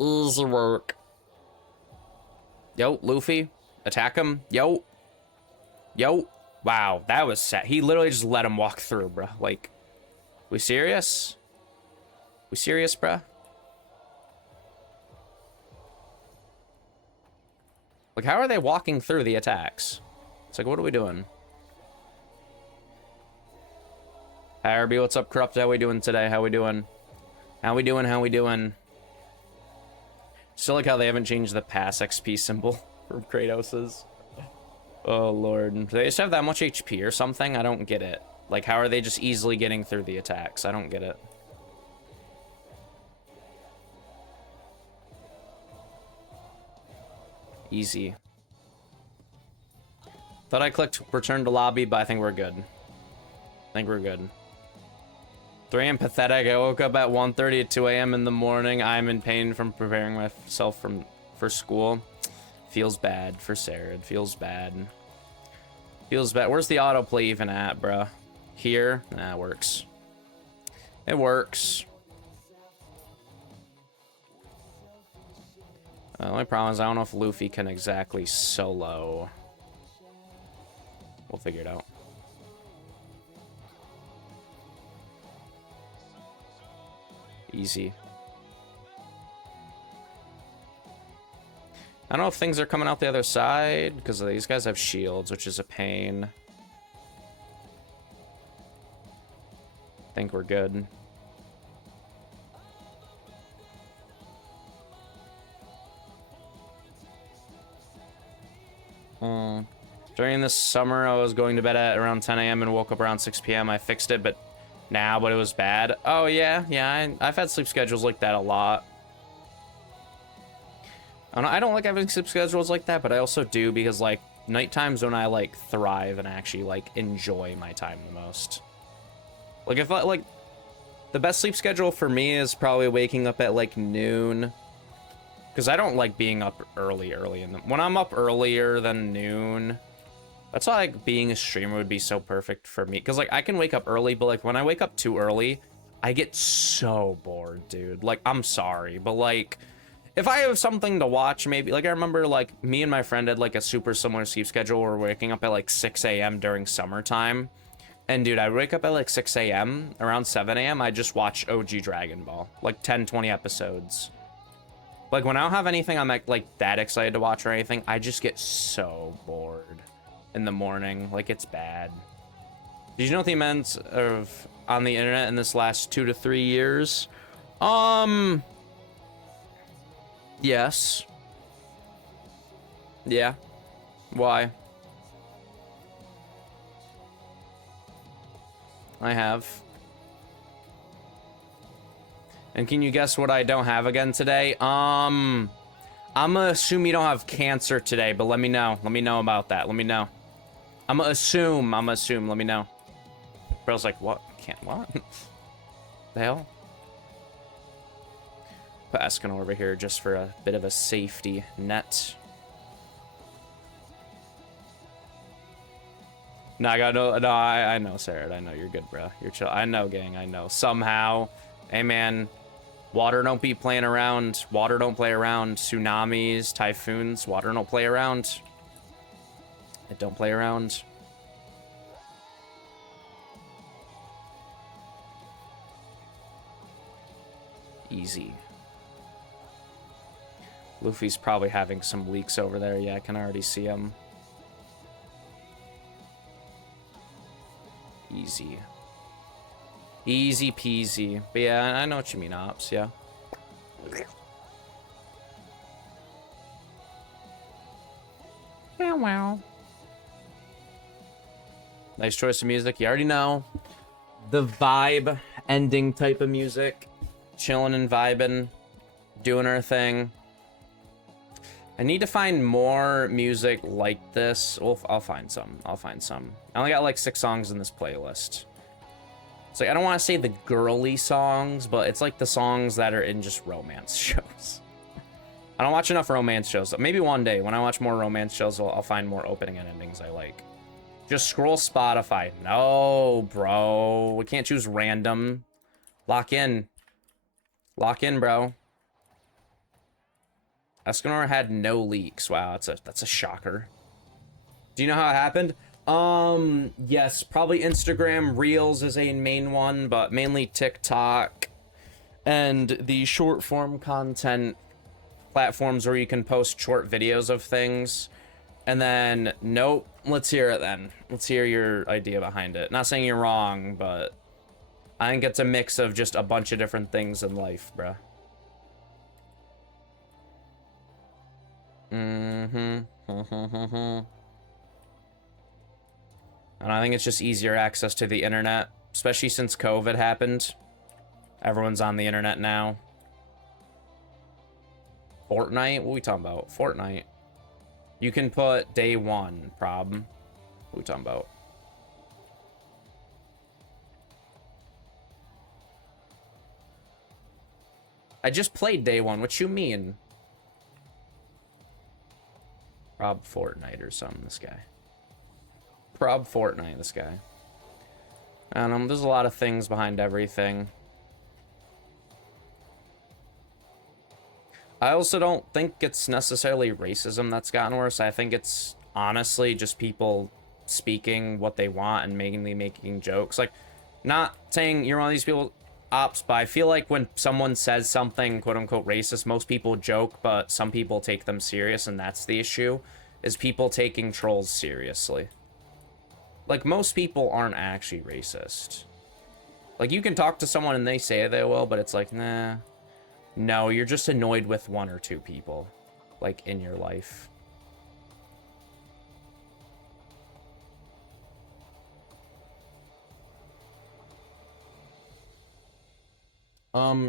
Easy work. Yo, Luffy. Attack him. Yo. Yo. Wow, that was sad. He literally just let him walk through, bro. Like, we serious? We serious, bruh? Like, how are they walking through the attacks? It's like, what are we doing? Hi, Herbie, what's up, Corrupt? How we doing today? How we doing? How we doing? How we doing? Still like how they haven't changed the pass XP symbol from Kratos's. Oh, Lord. Do they just have that much HP or something? I don't get it. Like, how are they just easily getting through the attacks? I don't get it. Easy. Thought I clicked return to lobby, but I think we're good. I think we're good. 3 a.m. pathetic. I woke up at 1:30 at 2 a.m. in the morning. I'm in pain from preparing myself for school. Feels bad for Sarah. It feels bad. Feels bad. Where's the autoplay even at, bruh? Here? Nah, it works. It works. The only problem is I don't know if Luffy can exactly solo. We'll figure it out. Easy. I don't know if things are coming out the other side, because these guys have shields, which is a pain. I think we're good. During this summer, I was going to bed at around 10 a.m. and woke up around 6 p.m. I fixed it, but it was bad. Oh, yeah, I've had sleep schedules like that a lot. I don't like having sleep schedules like that, but I also do because, like, night times when I, like, thrive and actually, like, enjoy my time the most. Like, if I, like, the best sleep schedule for me is probably waking up at, like, noon. Because I don't like being up early in the... When I'm up earlier than noon, that's why, like, being a streamer would be so perfect for me. Because, like, I can wake up early, but, like, when I wake up too early, I get so bored, dude. Like, I'm sorry, but, like... If I have something to watch, maybe, like, I remember, like, me and my friend had, like, a super similar sleep schedule. We're waking up at, like, 6 a.m. during summertime. And, dude, I wake up at, like, 6 a.m. Around 7 a.m., I just watch OG Dragon Ball. Like, 10, 20 episodes. Like, when I don't have anything I'm, like, that excited to watch or anything, I just get so bored in the morning. Like, it's bad. Did you know the amount of on the internet in this last 2 to 3 years? Yes. Yeah. Why? I have. And can you guess what I don't have again today? I'm gonna assume you don't have cancer today, but let me know. Let me know about that. Let me know. I'm gonna assume. Let me know. Bro's like, what? Can't what? The hell? Put Escanor over here just for a bit of a safety net. No, I know, Sarah. I know you're good, bro. You're chill. I know, gang. I know. Somehow, hey, man. Water don't be playing around. Water don't play around. Tsunamis, typhoons. Water don't play around. It don't play around. Easy. Luffy's probably having some leaks over there. Yeah, I can already see him. Easy. Easy peasy. But yeah, I know what you mean, Ops, yeah. Wow, wow. Nice choice of music. You already know. The vibe ending type of music. Chilling and vibing. Doing our thing. I need to find more music like this. I'll find some. I'll find some. I only got like 6 songs in this playlist. It's like, I don't want to say the girly songs, but it's like the songs that are in just romance shows. I don't watch enough romance shows. Maybe one day when I watch more romance shows, I'll find more opening and endings I like. Just scroll Spotify. No, bro. We can't choose random. Lock in. Lock in, bro. Escanor had no leaks. Wow, that's a shocker. Do you know how it happened? Yes, probably Instagram Reels is a main one, but mainly TikTok. and the short form content platforms where you can post short videos of things. And then, nope, let's hear it then. Let's hear your idea behind it. Not saying you're wrong, but I think it's a mix of just a bunch of different things in life, bruh. And I think it's just easier access to the internet, especially since COVID happened. Everyone's on the internet now. Fortnite? What are we talking about? Fortnite. You can put day one, prob. What are we talking about? I just played day one. What you mean? Prob Fortnite or something, this guy. Prob Fortnite, this guy. I don't know, there's a lot of things behind everything. I also don't think it's necessarily racism that's gotten worse. I think it's honestly just people speaking what they want and mainly making jokes. Like, not saying you're one of these people, ops, but I feel like when someone says something quote-unquote racist, most people joke, but some people take them serious, and that's the issue, is people taking trolls seriously. Like, most people aren't actually racist. Like, you can talk to someone and they say they will, but it's like, nah. No, you're just annoyed with one or two people, like, in your life.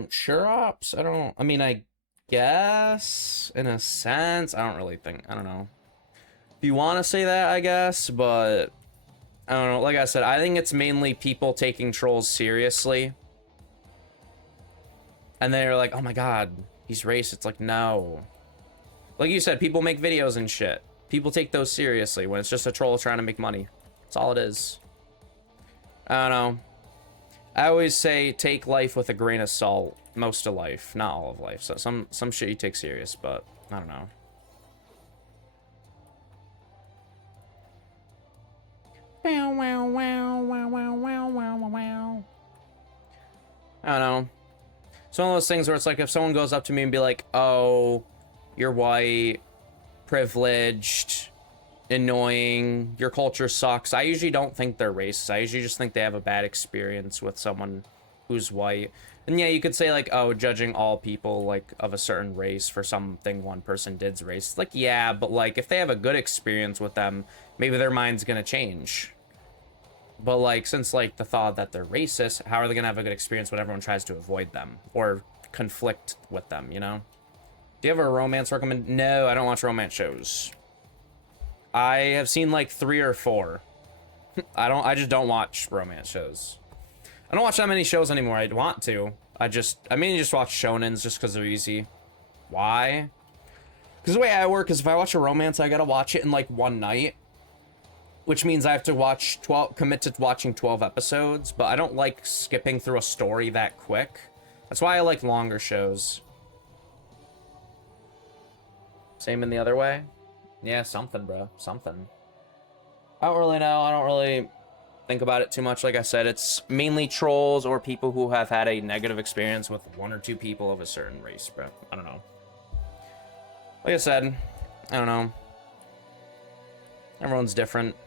Sure, ops. I mean, I guess, in a sense, I don't know. If you want to say that, I guess, but I don't know. Like I said, I think it's mainly people taking trolls seriously. And they're like, oh my god, he's racist. It's like, no. Like you said, people make videos and shit. People take those seriously when it's just a troll trying to make money. That's all it is. I don't know. I always say take life with a grain of salt. Most of life, not all of life. So some shit you take serious, but I don't know. Wow, wow, wow, wow, wow, wow, wow, wow. I don't know. It's one of those things where it's like if someone goes up to me and be like, oh, you're white, privileged, annoying, your culture sucks. I usually don't think they're racist. I usually just think they have a bad experience with someone who's white. And yeah, you could say like, oh, judging all people like of a certain race for something one person did's racist. Like, yeah, but like if they have a good experience with them, maybe their mind's gonna change. But like, since like the thought that they're racist, how are they gonna have a good experience when everyone tries to avoid them or conflict with them, you know? Do you have a romance recommend? No, I don't watch romance shows. I have seen like 3 or 4. I just don't watch romance shows. I don't watch that many shows anymore. I'd want to. I mainly just watch shonens just because they're easy. Why? Because the way I work is if I watch a romance, I gotta watch it in like one night. Which means I have to commit to watching 12 episodes, but I don't like skipping through a story that quick. That's why I like longer shows. Same in the other way? Yeah, something, bro. Something. I don't really know. I don't really think about it too much. Like I said, it's mainly trolls or people who have had a negative experience with 1 or 2 people of a certain race, bro. I don't know. Like I said, I don't know. Everyone's different.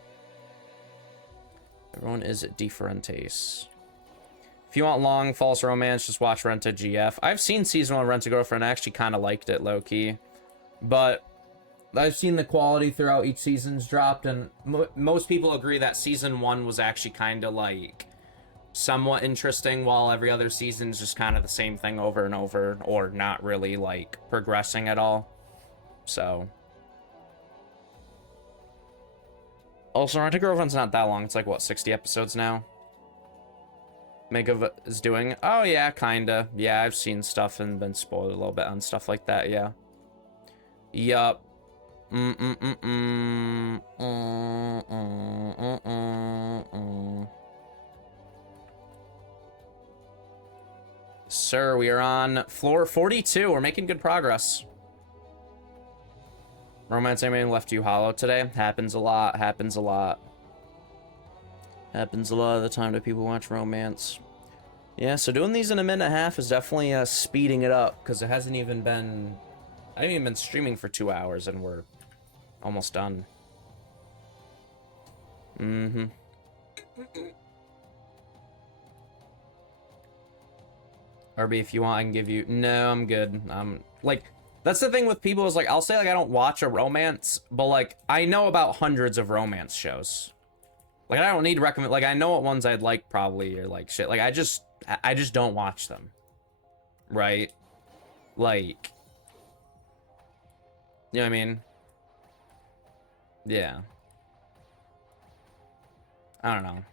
Everyone is differentes. If you want long, false romance, just watch Rent a GF. I've seen season 1 Rent a Girlfriend. I actually kind of liked it, low-key. But I've seen the quality throughout each season's dropped, and most people agree that season 1 was actually kind of, like, somewhat interesting, while every other season's just kind of the same thing over and over, or not really, like, progressing at all. So... Also, Rent a Girlfriend's not that long. It's like, what, 60 episodes now? Mega is doing... Oh, yeah, kinda. Yeah, I've seen stuff and been spoiled a little bit on stuff like that, yeah. Yup. Sir, we are on floor 42. We're making good progress. Romance anime left you hollow today? Happens a lot. Happens a lot. Happens a lot of the time that people watch romance. Yeah, so doing these in a minute and a half is definitely speeding it up, because it hasn't even been... I haven't even been streaming for 2 hours, and we're almost done. Mm-hmm. RB, if you want, I can give you... No, I'm good. Like, that's the thing with people is, like, I'll say, like, I don't watch a romance, but, like, I know about hundreds of romance shows. Like, I don't need to recommend... Like, I know what ones I'd like, probably, or, like, shit. Like, I just don't watch them. Right? Like... You know what I mean? Yeah. I don't know.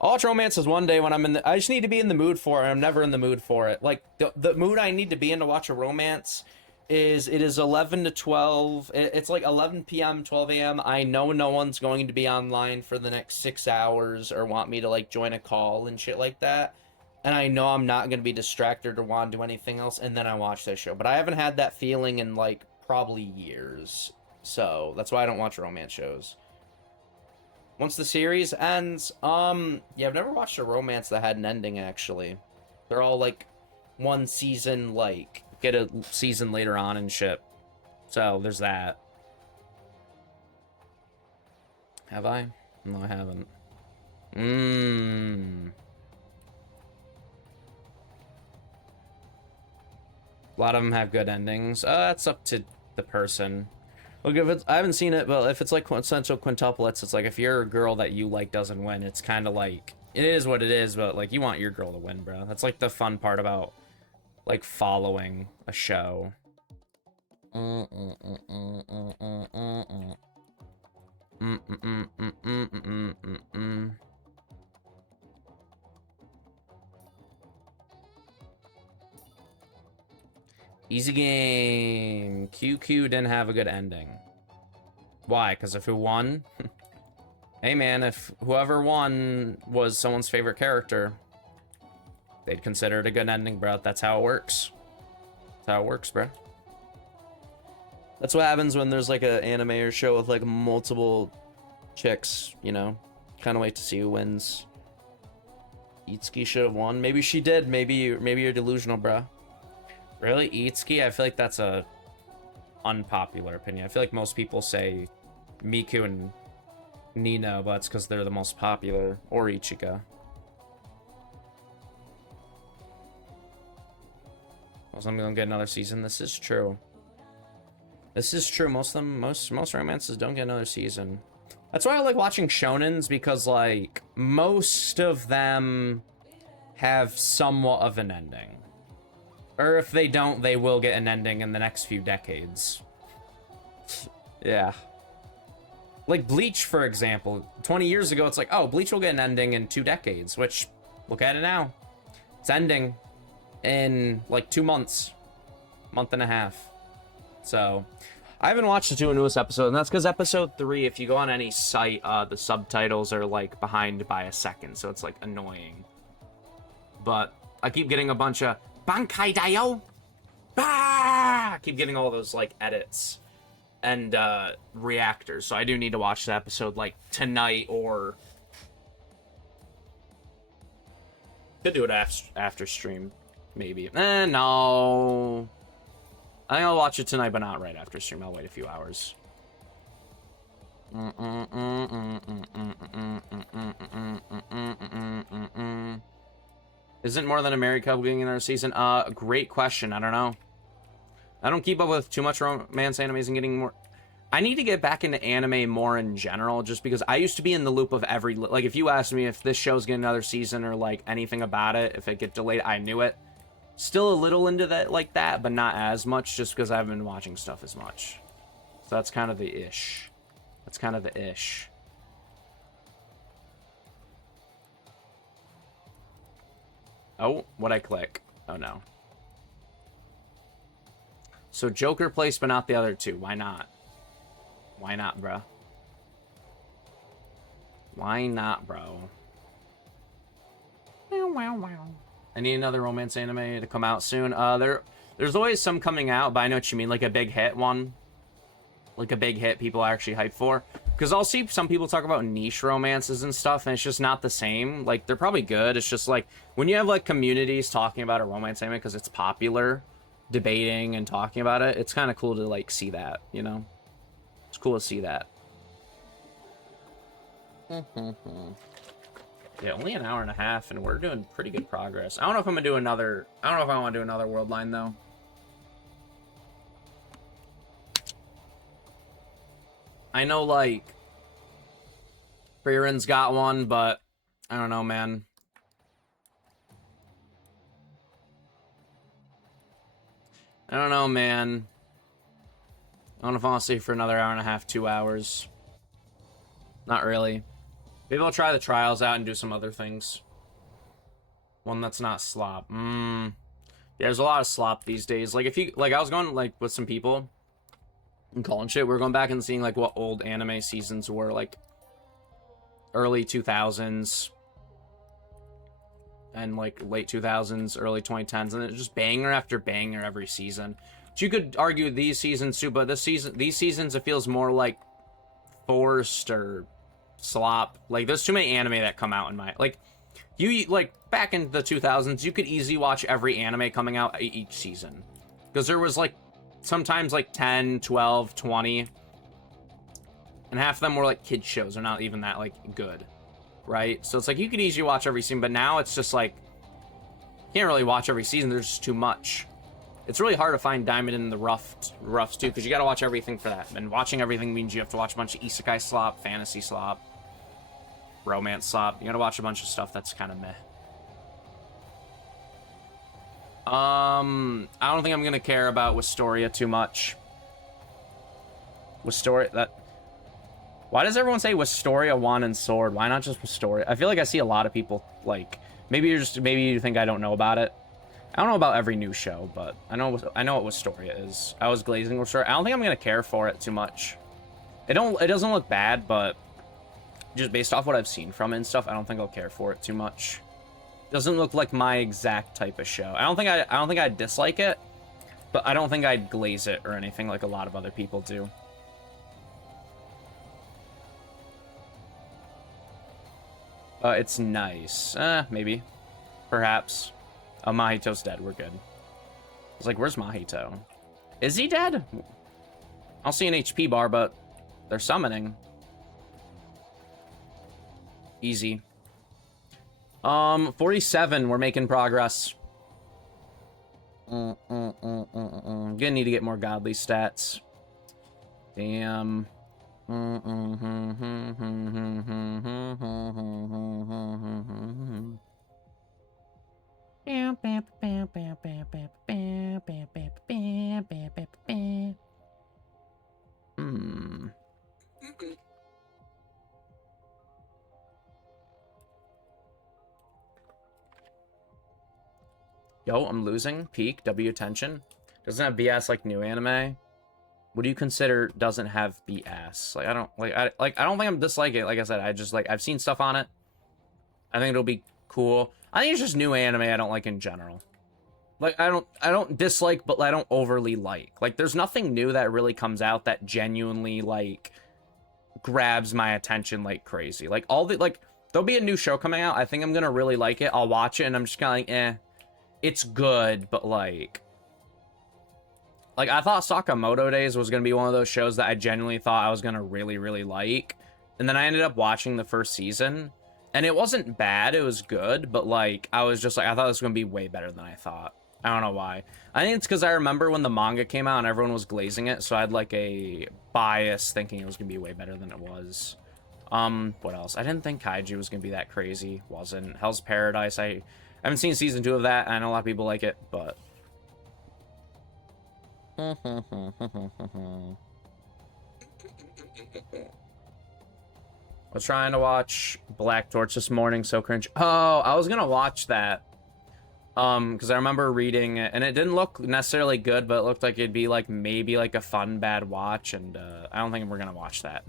I'll watch romances one day when I'm in the... I just need to be in the mood for it. I'm never in the mood for it. Like, the mood I need to be in to watch a romance is... It is 11 to 12. It's like 11 p.m., 12 a.m. I know no one's going to be online for the next 6 hours or want me to, like, join a call and shit like that. And I know I'm not going to be distracted or want to do anything else, and then I watch that show. But I haven't had that feeling in, like, probably years. So, that's why I don't watch romance shows. Once the series ends, yeah, I've never watched a romance that had an ending, actually. They're all, like, one season, like, get a season later on and shit. So, there's that. Have I? No, I haven't. A lot of them have good endings. That's up to the person. Look, if it's, I haven't seen it, but if it's like quintessential quintuplets, it's like if your girl that you like doesn't win, it's kind of like, it is what it is, but like you want your girl to win, bro. That's like the fun part about like following a show. Easy game. QQ didn't have a good ending. Why? Because of who won? Hey man, if whoever won was someone's favorite character, they'd consider it a good ending, bro. That's how it works. That's how it works, bro. That's what happens when there's like an anime or show with like multiple chicks, you know? Kind of wait to see who wins. Itsuki should have won. Maybe she did. Maybe you're delusional, bro. Really? Itsuki? I feel like that's a unpopular opinion. I feel like most people say Miku and Nino, but it's because they're the most popular. Or Ichika. Well, somebody don't get another season. This is true. This is true. Most of them, most romances don't get another season. That's why I like watching shonens, because like most of them have somewhat of an ending. Or if they don't, they will get an ending in the next few decades. Yeah. Like Bleach, for example. 20 years ago, it's like, oh, Bleach will get an ending in 2 decades, which, look at it now. It's ending in, like, 2 months. Month and a half. So, I haven't watched the 2 newest episodes, and that's because episode 3, if you go on any site, the subtitles are, like, behind by a second, so it's, like, annoying. But I keep getting a bunch of Bankai Dayo! Ah! I keep getting all those, like, edits and reactors, so I do need to watch the episode, like, tonight, or could do it after stream, maybe. No. I think I'll watch it tonight, but not right after stream. I'll wait a few hours. Isn't more than a married couple getting another season? Great question. I don't know. I don't keep up with too much romance animes and getting more. I need to get back into anime more in general, just because I used to be in the loop of every, like, if you asked me if this show's getting another season or like anything about it, if it get delayed, I knew it. Still a little into that, like that, but not as much, just because I haven't been watching stuff as much. So that's kind of the ish. That's kind of the ish. Oh, what'd I click? Oh no. So Joker placed, but not the other 2. Why not? Why not, bro? Why not, bro? I need another romance anime to come out soon. There's always some coming out, but I know what you mean, like a big hit one. Like a big hit people are actually hyped for. Because I'll see some people talk about niche romances and stuff, and it's just not the same. Like, they're probably good. It's just like, when you have, like, communities talking about a romance anime because it's popular, debating and talking about it, it's kind of cool to, like, see that, you know? It's cool to see that. Yeah, only an hour and a half, and we're doing pretty good progress. I don't know if I'm gonna do another... I don't know if I want to do another world line, though. I know, like, Freeren's got one, but I don't know, man. I don't know, man. I don't know if I want to stay for another hour and a half, 2 hours. Not really. Maybe I'll try the trials out and do some other things. One that's not slop. Yeah, there's a lot of slop these days. Like, if you... Like, I was going, like, with some people and calling shit. We were going back and seeing, like, what old anime seasons were, like, early 2000s and, like, late 2000s, early 2010s, and it's just banger after banger every season. But you could argue these seasons too, but these seasons, it feels more like forced or slop. Like, there's too many anime that come out in my... Like, you, like, back in the 2000s, you could easily watch every anime coming out each season. Because there was, like, sometimes, like, 10, 12, 20. And half of them were, like, kid shows. They're not even that, like, good. Right? So it's like, you could easily watch every season, but now it's just, like, you can't really watch every season. There's just too much. It's really hard to find Diamond in the roughs, too, because you gotta watch everything for that. And watching everything means you have to watch a bunch of isekai slop, fantasy slop, romance slop. You gotta watch a bunch of stuff that's kind of meh. I don't think I'm gonna care about Wistoria too much. Wistoria, that... Why does everyone say Wistoria, Wand, and Sword? Why not just Wistoria? I feel like I see a lot of people, like... Maybe you think I don't know about it. I don't know about every new show, but I know what Wistoria is. I was glazing Wistoria. I don't think I'm gonna care for it too much. It doesn't look bad, but just based off what I've seen from it and stuff, I don't think I'll care for it too much. Doesn't look like my exact type of show. I don't think I'd dislike it, but I don't think I'd glaze it or anything like a lot of other people do. It's nice. Maybe. Perhaps. Oh, Mahito's dead. We're good. I was like, where's Mahito? Is he dead? I don't see an HP bar, but they're summoning. Easy. 47. We're making progress. Gonna need to get more godly stats. Damn. Yo, I'm losing. Peak. W attention. Doesn't have BS like new anime. What do you consider doesn't have BS? Like, I don't think I'm disliking it. Like I said, I've seen stuff on it. I think it'll be cool. I think it's just new anime I don't like in general. Like, I don't dislike, but I don't overly like. Like, there's nothing new that really comes out that genuinely, like, grabs my attention like crazy. Like, there'll be a new show coming out. I think I'm gonna really like it. I'll watch it, and I'm just kind of like, eh. It's good, but, like, I thought Sakamoto Days was gonna be one of those shows that I genuinely thought I was gonna really, really like. And then I ended up watching the first season. And it wasn't bad, it was good, but, like, I was just like, I thought this was gonna be way better than I thought. I don't know why. I think it's because I remember when the manga came out and everyone was glazing it, so I had, like, a bias thinking it was gonna be way better than it was. What else? I didn't think Kaiju was gonna be that crazy. Wasn't. Hell's Paradise, I haven't seen season 2 of that, and I know a lot of people like it, but... I was trying to watch Black Torch this morning, so cringe. Oh, I was gonna watch that. Because I remember reading it, and it didn't look necessarily good, but it looked like it'd be, like, maybe, like, a fun, bad watch, and, I don't think we're gonna watch that.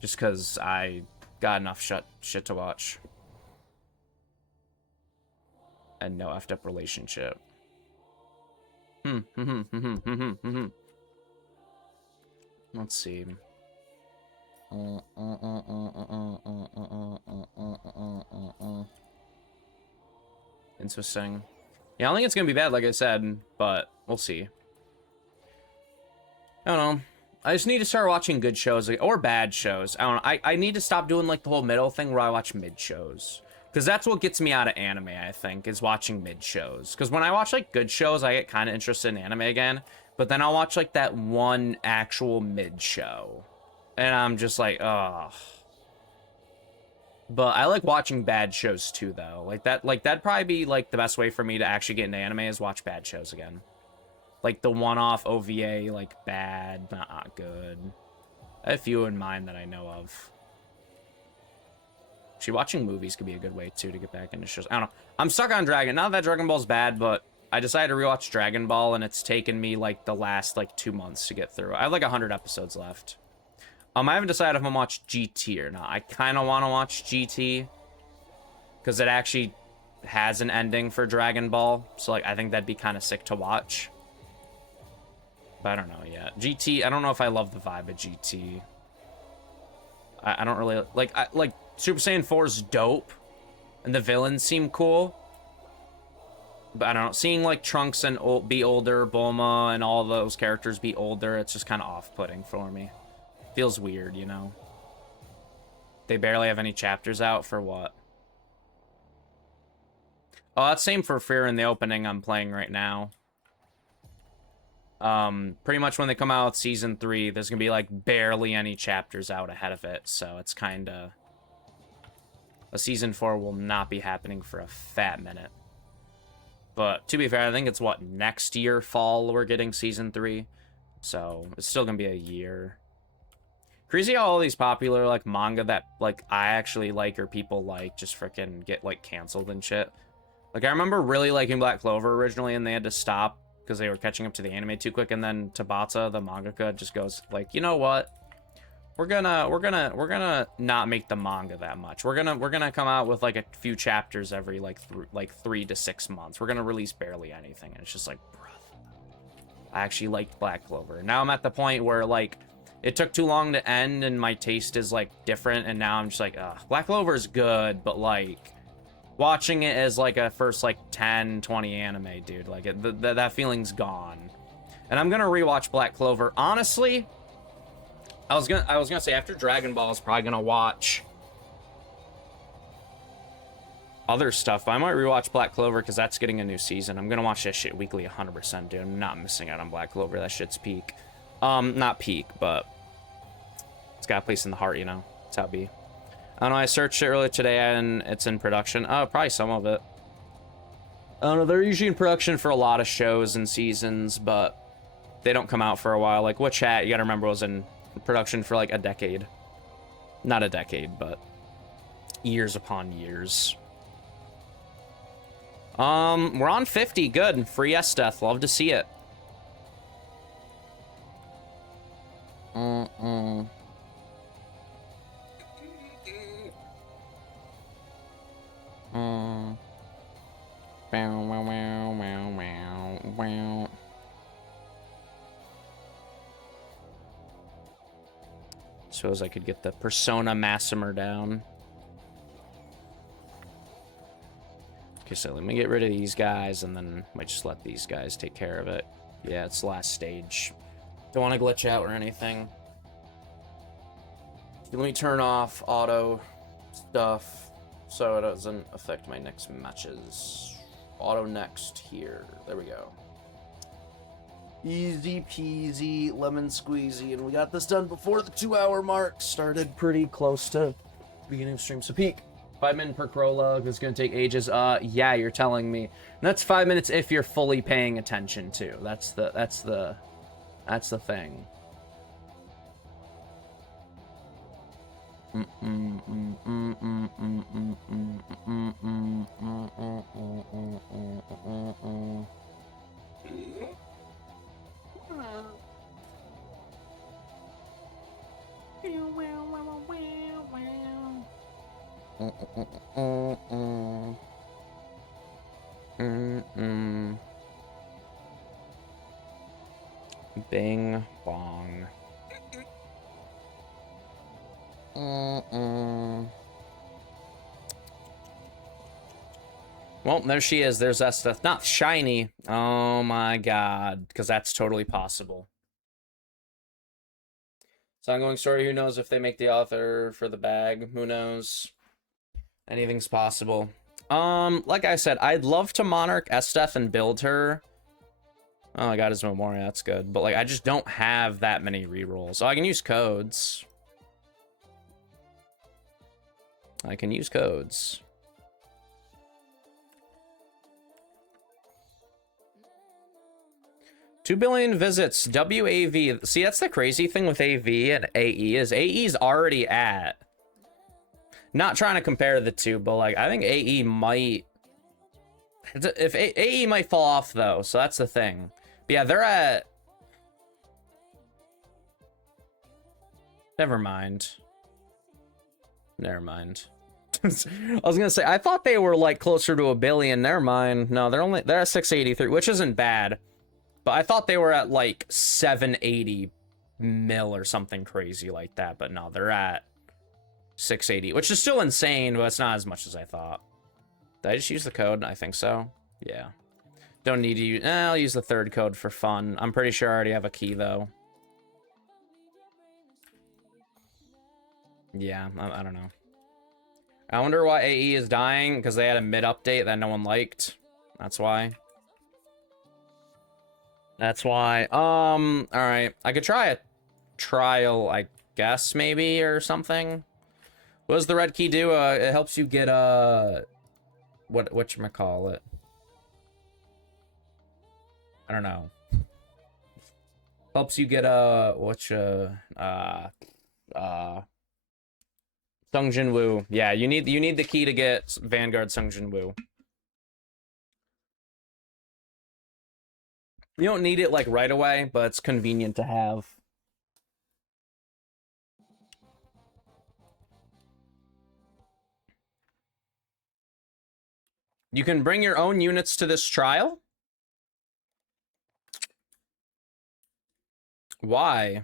Just because I got enough shit to watch. And no effed up relationship. Let's see. Interesting. Yeah, I don't think it's gonna be bad, like I said, but we'll see. I don't know. I just need to start watching good shows, or bad shows. I don't know. I need to stop doing, like, the whole middle thing where I watch mid shows. Because that's what gets me out of anime, I think, is watching mid shows. Because when I watch, like, good shows, I get kind of interested in anime again. But then I'll watch, like, that one actual mid show. And I'm just like, ugh. But I like watching bad shows, too, though. That'd probably be, like, the best way for me to actually get into anime is watch bad shows again. Like, the one-off OVA, like, bad, not good. I have a few in mind that I know of. Actually, watching movies could be a good way, too, to get back into shows. I don't know. I'm stuck on Dragon. Not that Dragon Ball's bad, but I decided to rewatch Dragon Ball, and it's taken me, like, the last, like, 2 months to get through. I have, like, 100 episodes left. I haven't decided if I'm gonna watch GT or not. I kind of want to watch GT, because it actually has an ending for Dragon Ball. So, like, I think that'd be kind of sick to watch. But I don't know yet. GT, I don't know if I love the vibe of GT. I don't really like Super Saiyan 4 is dope, and the villains seem cool. But I don't know, seeing like Trunks and be older, Bulma and all those characters be older, it's just kind of off-putting for me. Feels weird, you know. They barely have any chapters out for what? Oh, that's same for Fear in the opening I'm playing right now. Pretty much when they come out with season 3, there's gonna be like barely any chapters out ahead of it, so it's kind of a season 4 will not be happening for a fat minute. But to be fair, I think it's what, next year fall we're getting season 3, so it's still gonna be a year. Crazy how all these popular like manga that like I actually like or people like just freaking get like canceled and shit. Like I remember really liking Black Clover originally, and they had to stop because they were catching up to the anime too quick, and then Tabata, the mangaka, just goes like, you know what? We're gonna not make the manga that much. We're gonna come out with like a few chapters every like 3 to 6 months. We're gonna release barely anything, and it's just like, bruh. I actually liked Black Clover. Now I'm at the point where like it took too long to end, and my taste is like different, and now I'm just like, ugh, Black Clover is good, but like watching it as like a first like 10-20 anime, dude, like that feeling's gone. And I'm gonna rewatch Black Clover. Honestly, I was gonna say after Dragon Ball I was probably gonna watch other stuff, but I might rewatch Black Clover because that's getting a new season. I'm gonna watch that shit weekly 100%, dude. I'm not missing out on Black Clover. That shit's peak. Not peak, but it's got a place in the heart, you know. That's how it be. I don't know, I searched it earlier today and it's in production. Oh, probably some of it. I don't know, they're usually in production for a lot of shows and seasons, but they don't come out for a while. Like, Witch Hat, you gotta remember, was in production for like a decade. Not a decade, but years upon years. We're on 50, good. Free S-Death, love to see it. Suppose I could get the Persona Massimer down. Okay, so let me get rid of these guys, and then I might just let these guys take care of it. Yeah, it's the last stage. Don't want to glitch out or anything. Let me turn off auto stuff so it doesn't affect my next matches. Auto next here. There we go. Easy peasy, lemon squeezy, and we got this done before the 2-hour mark. Started pretty close to beginning of stream. So peak. 5 minutes per prologue. It's gonna take ages. Yeah, you're telling me. And that's 5 minutes if you're fully paying attention too. That's the thing. Bing bong. Well, there she is. There's Esteth. Not shiny. Oh my god. Because that's totally possible. So ongoing story. Who knows if they make the author for the bag? Who knows? Anything's possible. Like I said, I'd love to Monarch Esteth and build her. Oh, I got his Memoria. That's good. But, like, I just don't have that many rerolls. Oh, I can use codes. I can use codes. $2 billion visits. WAV. See, that's the crazy thing with AV and AE is AE's already at. Not trying to compare the two, but, like, I think AE might... If AE might fall off, though, so that's the thing. But yeah, they're at... Never mind. Never mind. I was gonna say, I thought they were, like, closer to $1 billion. Never mind. No, they're at 683, which isn't bad. But I thought they were at, like, 780 mil or something crazy like that. But no, they're at 680, which is still insane, but it's not as much as I thought. Did I just use the code? I think so. Yeah. Don't need to use... I'll use the third code for fun. I'm pretty sure I already have a key, though. Yeah, I don't know. I wonder why AE is dying, because they had a mid-update that no one liked. That's why. That's why. Alright. I could try a trial, I guess, maybe, or something. What does the red key do? It helps you get, whatchamacallit? I don't know. Helps you get, Sung Jin Woo. Yeah, you need the key to get Vanguard Sung Jin Woo. You don't need it, like, right away, but it's convenient to have. You can bring your own units to this trial? Why?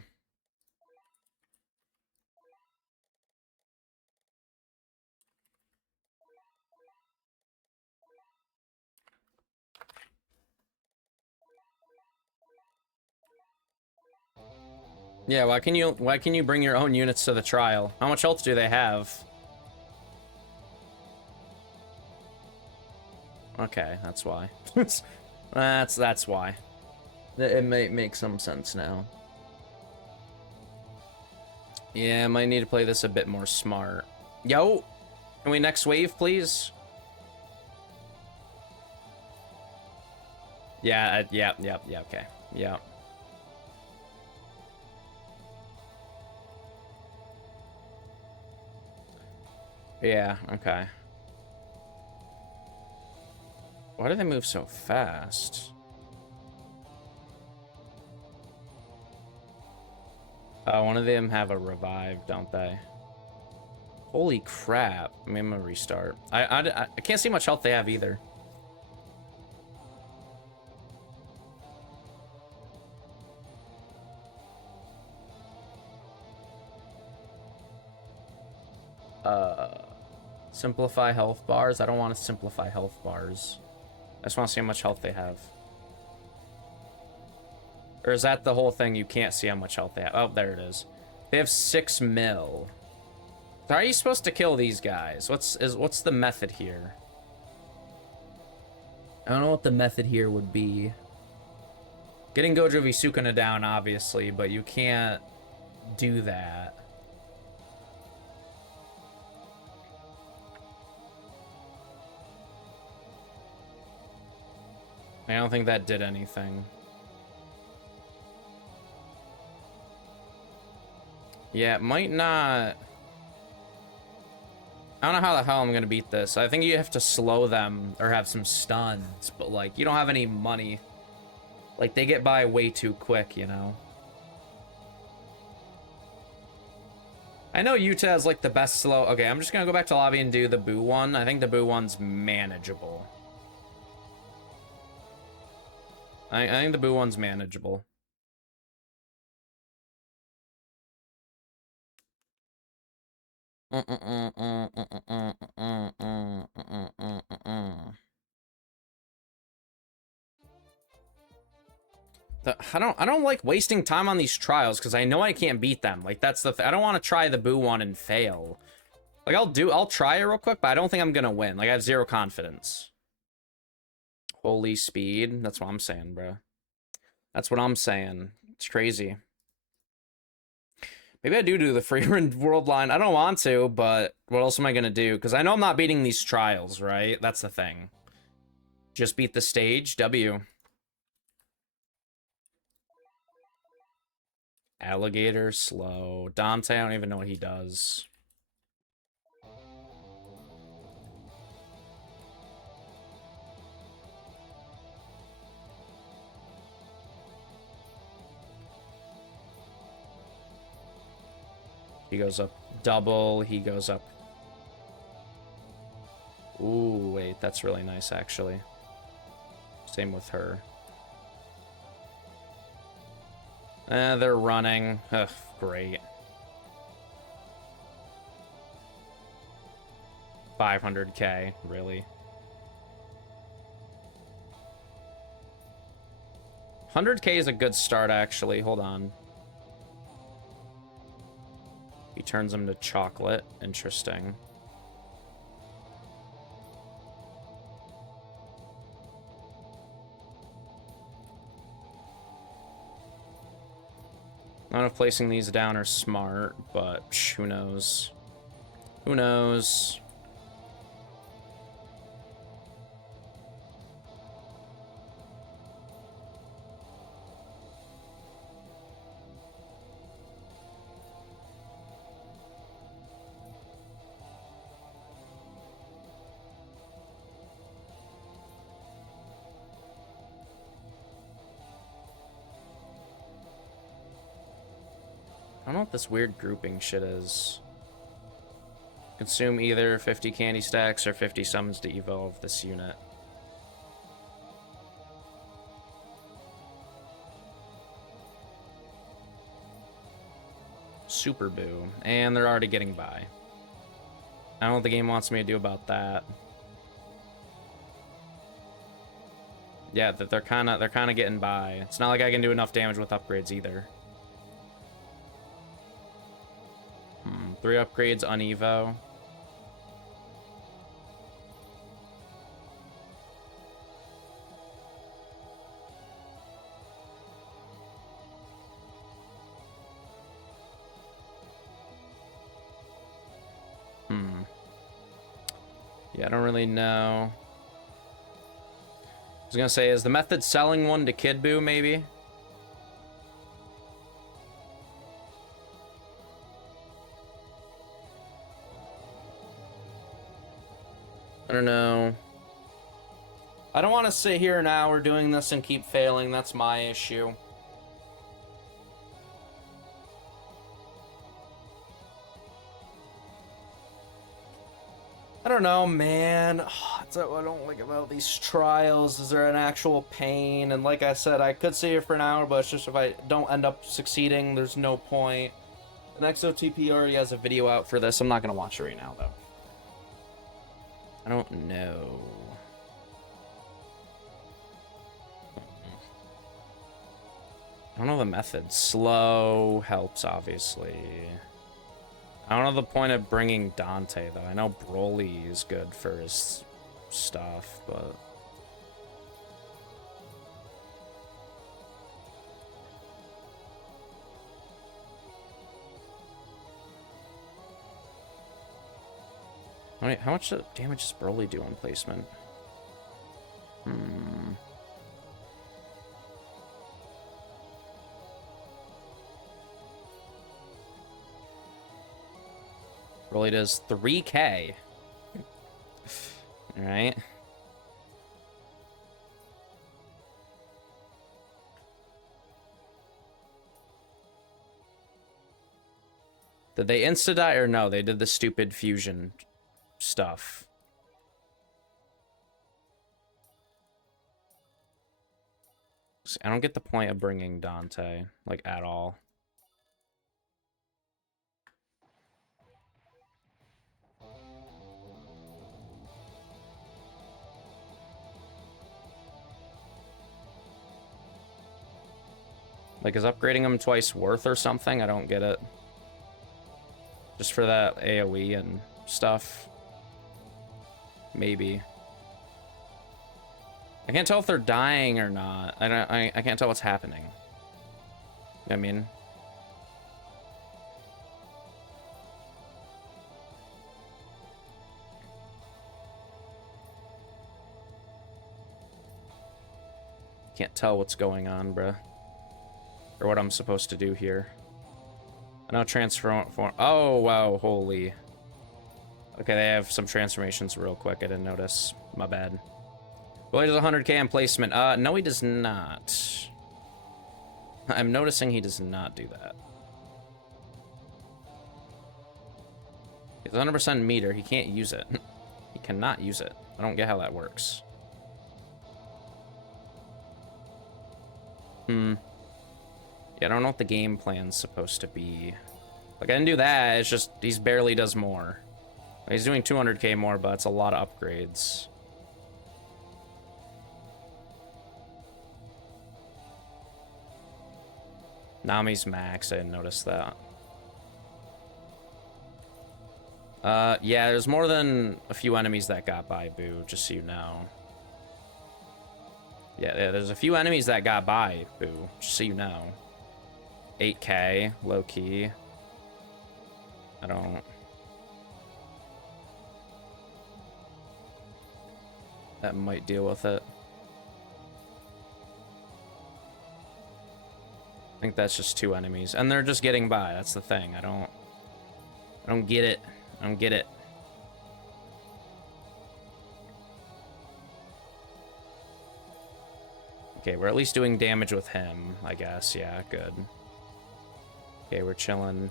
Yeah, why can you bring your own units to the trial? How much health do they have? Okay, that's why. that's why. It may make some sense now. Yeah, I might need to play this a bit more smart. Yo! Can we next wave, please? Yeah, yeah, okay. Yeah. Yeah, okay. Why do they move so fast? One of them have a revive, don't they? Holy crap. I mean, I'm gonna restart. I can't see much health they have either. Simplify health bars. I don't want to simplify health bars. I just want to see how much health they have. Or is that the whole thing? You can't see how much health they have. Oh, there it is. They have 6 mil. How are you supposed to kill these guys? What's the method here? I don't know what the method here would be. Getting Gojo v Sukuna down, obviously, but you can't do that. I don't think that did anything. Yeah, it might not... I don't know how the hell I'm gonna beat this. I think you have to slow them or have some stuns, but, like, you don't have any money. Like, they get by way too quick, you know? I know Yuta has, like, the best slow... Okay, I'm just gonna go back to lobby and do the Boo one. I think the Boo one's manageable. I think the Boo one's manageable. I don't like wasting time on these trials because I know I can't beat them. Like, that's the I don't want to try the Boo one and fail. Like, I'll try it real quick, but I don't think I'm gonna win. Like, I have zero confidence. Holy speed. That's what I'm saying, bro. That's what I'm saying. It's crazy. Maybe I do the free world line. I don't want to, but what else am I gonna do? Because I know I'm not beating these trials, right? That's the thing. Just beat the stage. W. Alligator, slow. Dante, I don't even know what he does. He goes up double. He goes up. Ooh, wait. That's really nice, actually. Same with her. They're running. Ugh, great. 500k, really. 100k is a good start, actually. Hold on. He turns him to chocolate. Interesting. I don't know if placing these down are smart, but who knows? Who knows? I don't know what this weird grouping shit is. Consume either 50 candy stacks or 50 summons to evolve this unit. Super Boo. And they're already getting by. I don't know what the game wants me to do about that. Yeah, that they're kind of getting by. It's not like I can do enough damage with upgrades either. 3 upgrades on Evo. Yeah, I don't really know. I was gonna say, is the method selling one to Kid Boo, maybe? I don't know. I don't want to sit here now. We're doing this and keep failing. That's my issue. I don't know, man. That's what I don't like about these trials. Is there an actual pain? And like I said, I could sit here for an hour, but it's just if I don't end up succeeding, there's no point. The next OTP already has a video out for this. I'm not going to watch it right now, though. I don't know. I don't know the method. Slow helps, obviously. I don't know the point of bringing Dante, though. I know Broly is good for his stuff, but... How much damage does Broly do on placement? Broly does 3k. Alright. Did they insta-die or no? They did the stupid fusion stuff. I don't get the point of bringing Dante, like, at all. Like, is upgrading them twice worth or something? I don't get it. Just for that AoE and stuff. Maybe. I can't tell if they're dying or not. I can't tell what's happening. I mean... Can't tell what's going on, bruh. Or what I'm supposed to do here. I know transform... Oh, wow, holy. Okay, they have some transformations real quick. I didn't notice. My bad. Well, he does 100k on placement. No, he does not. I'm noticing he does not do that. It's 100% meter. He can't use it. He cannot use it. I don't get how that works. Yeah, I don't know what the game plan's supposed to be. Like, I didn't do that. It's just, he barely does more. He's doing 200k more, but it's a lot of upgrades. Nami's max. I didn't notice that. Yeah, there's more than a few enemies that got by, Boo, just so you know. Yeah, there's a few enemies that got by, Boo, just so you know. 8k, low-key. I don't... That might deal with it. I think that's just 2 enemies. And they're just getting by, that's the thing. I don't get it. I don't get it. Okay, we're at least doing damage with him, I guess. Yeah, good. Okay, we're chilling.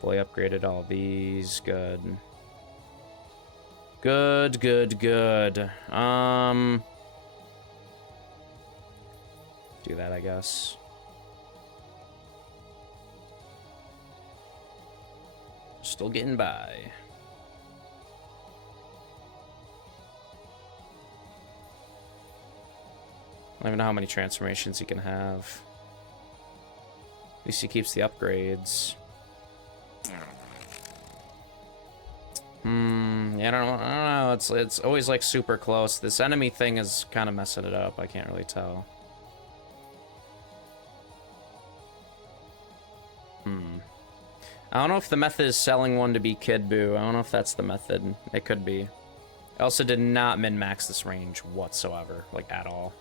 Fully upgraded all these. Good. Good. Do that, I guess. Still getting by. I don't even know how many transformations he can have. At least he keeps the upgrades. Yeah, I don't know. It's always like super close. This enemy thing is kind of messing it up. I can't really tell. I don't know if the method is selling one to be Kid Buu. I don't know if that's the method. It could be. I also did not min-max this range whatsoever, like at all.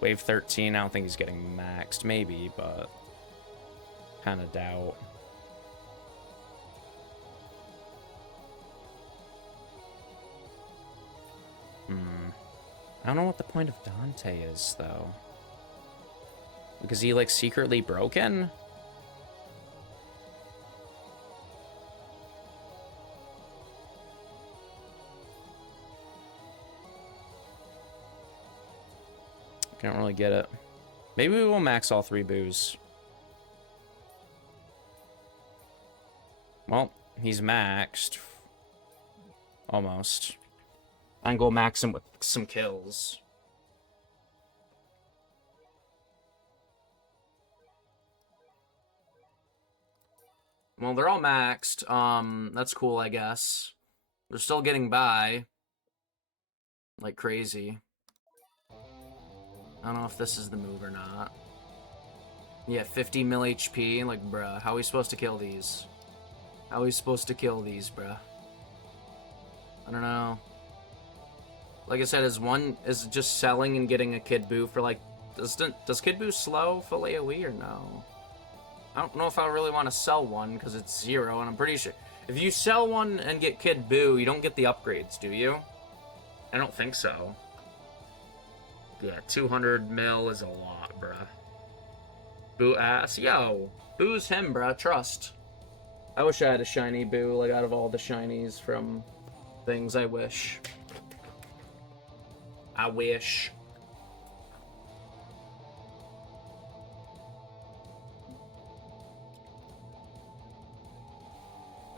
Wave 13, I don't think he's getting maxed. Maybe, but kind of doubt. I don't know what the point of Dante is, though. Because he, like, secretly broken? Can't really get it. Maybe we will max all 3 boos. Well, he's maxed. Almost. I can go max him with some kills. Well, they're all maxed. That's cool, I guess. They're still getting by. Like crazy. I don't know if this is the move or not. Yeah, 50 mil HP. Like, bruh, how are we supposed to kill these? How are we supposed to kill these, bruh? I don't know. Like I said, is just selling and getting a Kid Buu for like... Does Kid Buu slow full AoE or no? I don't know if I really want to sell one because it's 0, and I'm pretty sure... If you sell one and get Kid Buu, you don't get the upgrades, do you? I don't think so. Yeah, 200 mil is a lot, bruh. Buu ass. Yo, Buu's him, bruh. Trust. I wish I had a shiny Buu, like, out of all the shinies from things. I wish. I wish.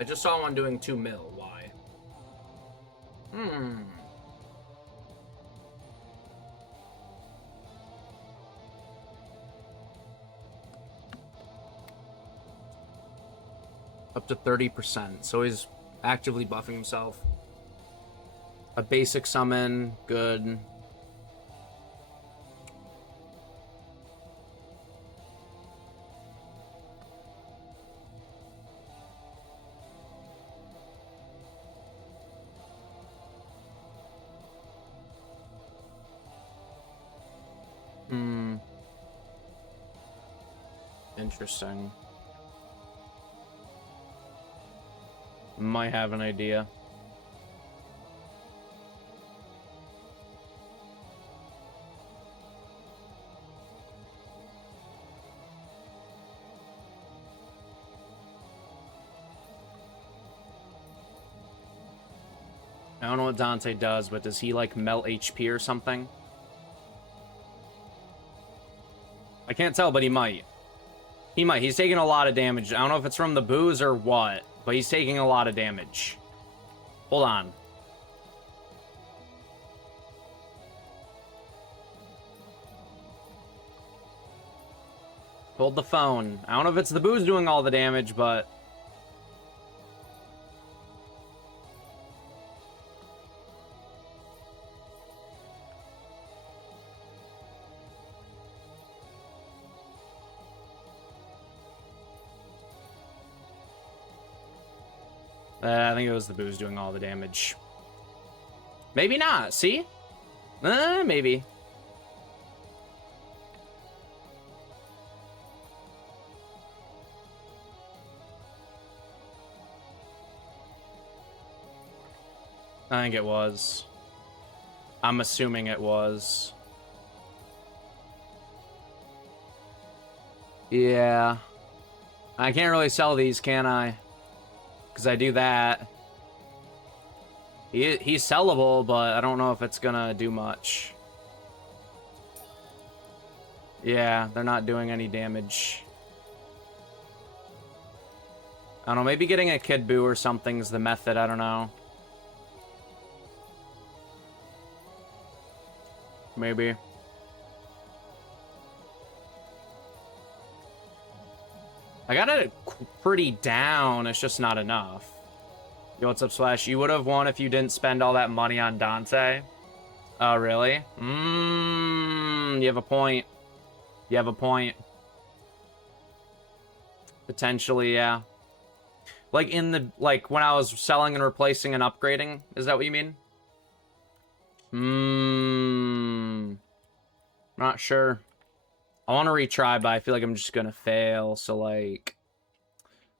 I just saw one doing 2 mil. Why? Up to 30%, so he's actively buffing himself. A basic summon, good. Interesting. Might have an idea. I don't know what Dante does, but does he, like, melt HP or something? I can't tell, but he might. He might. He's taking a lot of damage. I don't know if it's from the booze or what, but he's taking a lot of damage. Hold on. Hold the phone. I don't know if it's the booze doing all the damage, but... I think it was the booze doing all the damage. Maybe not. See? Maybe. I think it was. I'm assuming it was. Yeah. I can't really sell these, can I? Because I do that. He's sellable, but I don't know if it's gonna do much. Yeah, they're not doing any damage. I don't know, maybe getting a Kid Buu or something's the method, I don't know. Maybe. I got it pretty down, it's just not enough. Yo, what's up, Slash? You would have won if you didn't spend all that money on Dante. Oh, really? You have a point. You have a point. Potentially, yeah. Like in the, like when I was selling and replacing and upgrading, is that what you mean? Not sure. I want to retry, but I feel like I'm just gonna fail, so like...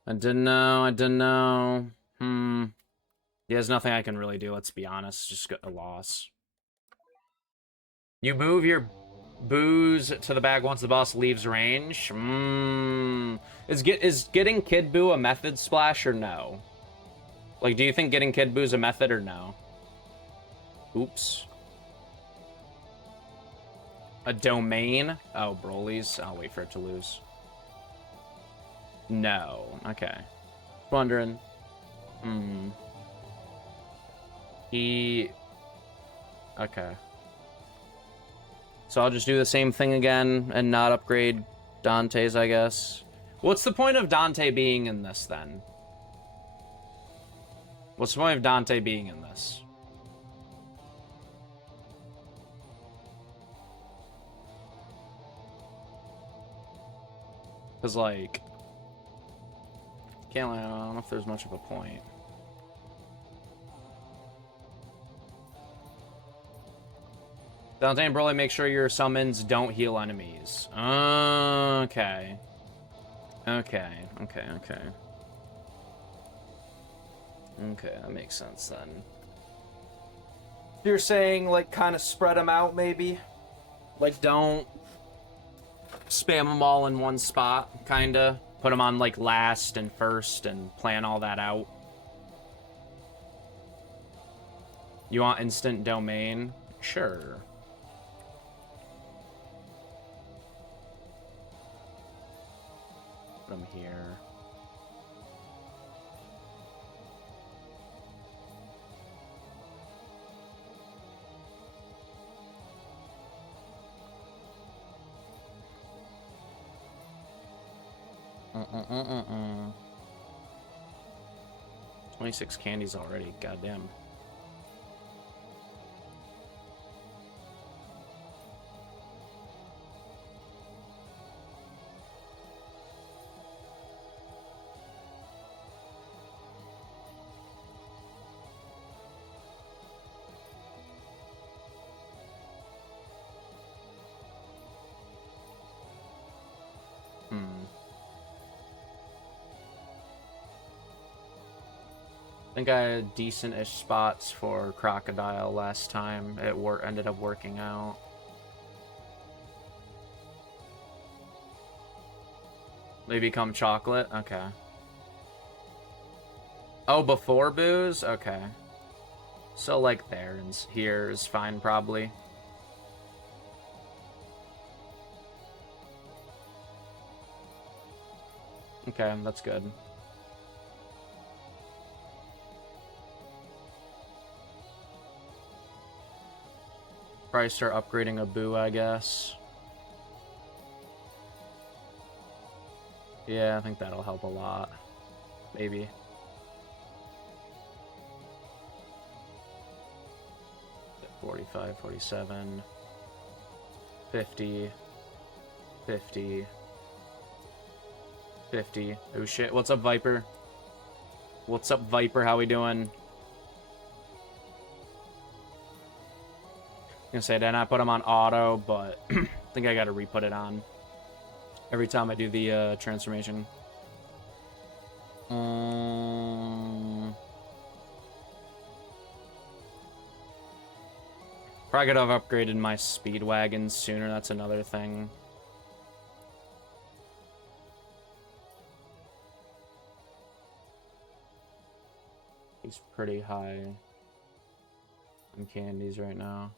I don't know. Yeah, there's nothing I can really do, let's be honest. Just a loss. You move your booze to the bag once the boss leaves range. Is getting Kid Buu a method, Splash, or no? Like, do you think getting Kid Buu is a method or no? Oops. A domain? Oh, Broly's. I'll wait for it to lose. No. Okay. Wondering. Okay. So I'll just do the same thing again and not upgrade Dante's, I guess. What's the point of Dante being in this, then? What's the point of Dante being in this? Because, like... I don't know if there's much of a point. Dante and Broly, make sure your summons don't heal enemies. Okay. Okay, that makes sense then. You're saying, like, kind of spread them out, maybe? Like, don't spam them all in one spot, kinda? Put them on, like, last and first and plan all that out. You want instant domain? Sure. Put them here. Mm-mm-mm-mm. 26 candies already, goddamn. I think I had decent-ish spots for Crocodile last time. It ended up working out. They become chocolate? Okay. Oh, before booze? Okay. So, like, there and here is fine, probably. Okay, that's good. Probably start upgrading a boo, I guess. Yeah, I think that'll help a lot. Maybe. $45, $47, $50, $50, $50. Oh shit, what's up, Viper? What's up, Viper? How we doing? Gonna say, did I put them on auto, but I think I gotta re-put it on every time I do the transformation. Probably could have upgraded my Speedwagon sooner, that's another thing. He's pretty high on candies right now.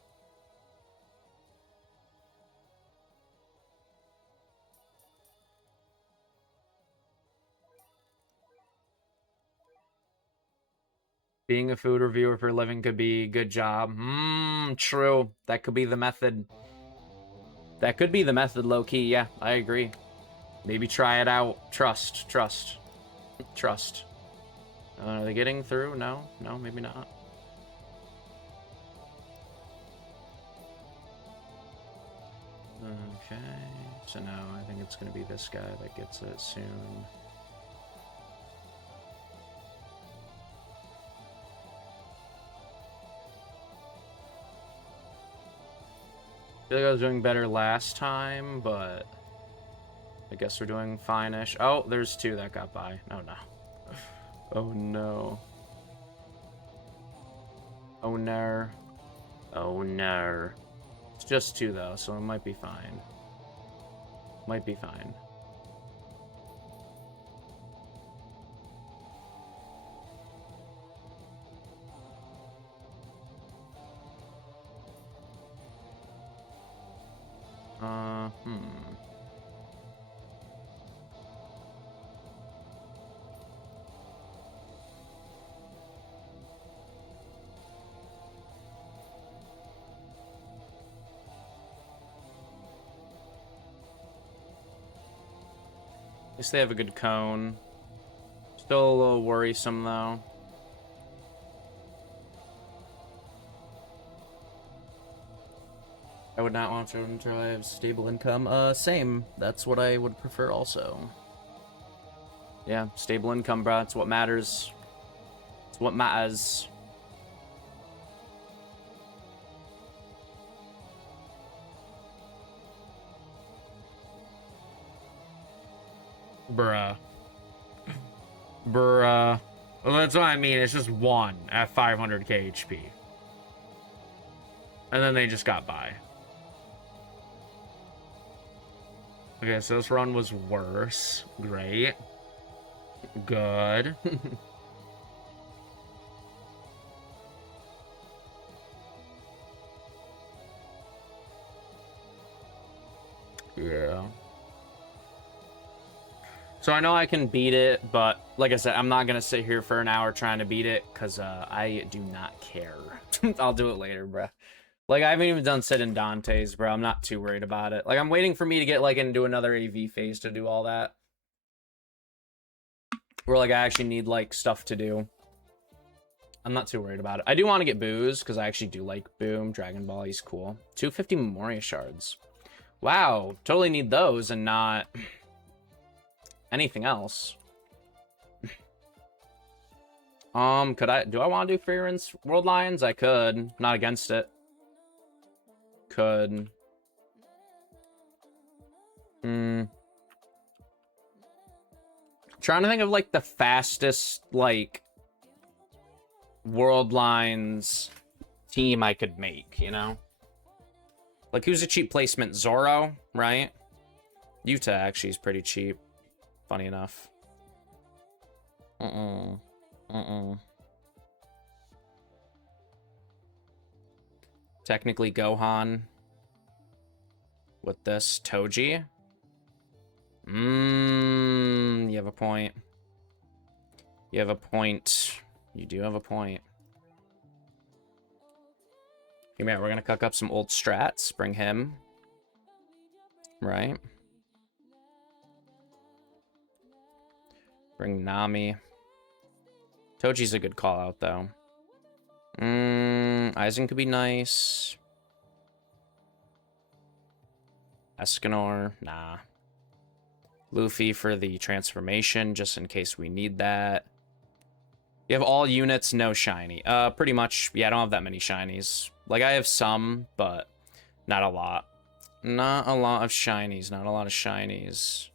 Being a food reviewer for a living could be a good job. True. That could be the method. That could be the method, low-key. Yeah, I agree. Maybe try it out. Trust. Trust. Trust. Are they getting through? No? No, maybe not. Okay. So now I think it's going to be this guy that gets it soon. I feel like I was doing better last time, but I guess we're doing fine-ish. Oh, there's two that got by. Oh, no. Oh, no. Oh, no. Oh, no. It's just two, though, so it might be fine. Might be fine. At least they have a good cone. Still a little worrisome, though. I would not want to drive stable income. Same. That's what I would prefer also. Yeah, stable income, bro. It's what matters. It's what matters. Bruh. Bruh. Well, that's what I mean. It's just one at 500k HP. And then they just got by. Okay, so this run was worse. Great. Good. Yeah. So I know I can beat it, but like I said, I'm not going to sit here for an hour trying to beat it because I do not care. I'll do it later, bruh. Like, I haven't even done Sid and Dante's, bro. I'm not too worried about it. Like, I'm waiting for me to get, like, into another AV phase to do all that. where like I actually need like stuff to do. I'm not too worried about it. I do want to get Booze because I actually do like Boom. Dragon Ball, he's cool. 250 Memoria shards. Wow, totally need those and not anything else. Do I want to do Freeran's World Lions? I could. Not against it. Could. Trying to think of like the fastest like World Lines team I could make, you know? Like who's a cheap placement? Zoro, right? Yuta actually is pretty cheap. Funny enough. Technically Gohan. With this Toji. You have a point. You have a point. You do have a point. Hey man, we're gonna cook up some old strats. Bring him. Right. Bring Nami. Toji's a good call out though. Aizen could be nice. Escanor, nah. Luffy for the transformation, just in case we need that. You have all units, no shiny. Pretty much, yeah, I don't have that many shinies. Like, I have some, but not a lot. Not a lot of shinies, not a lot of shinies.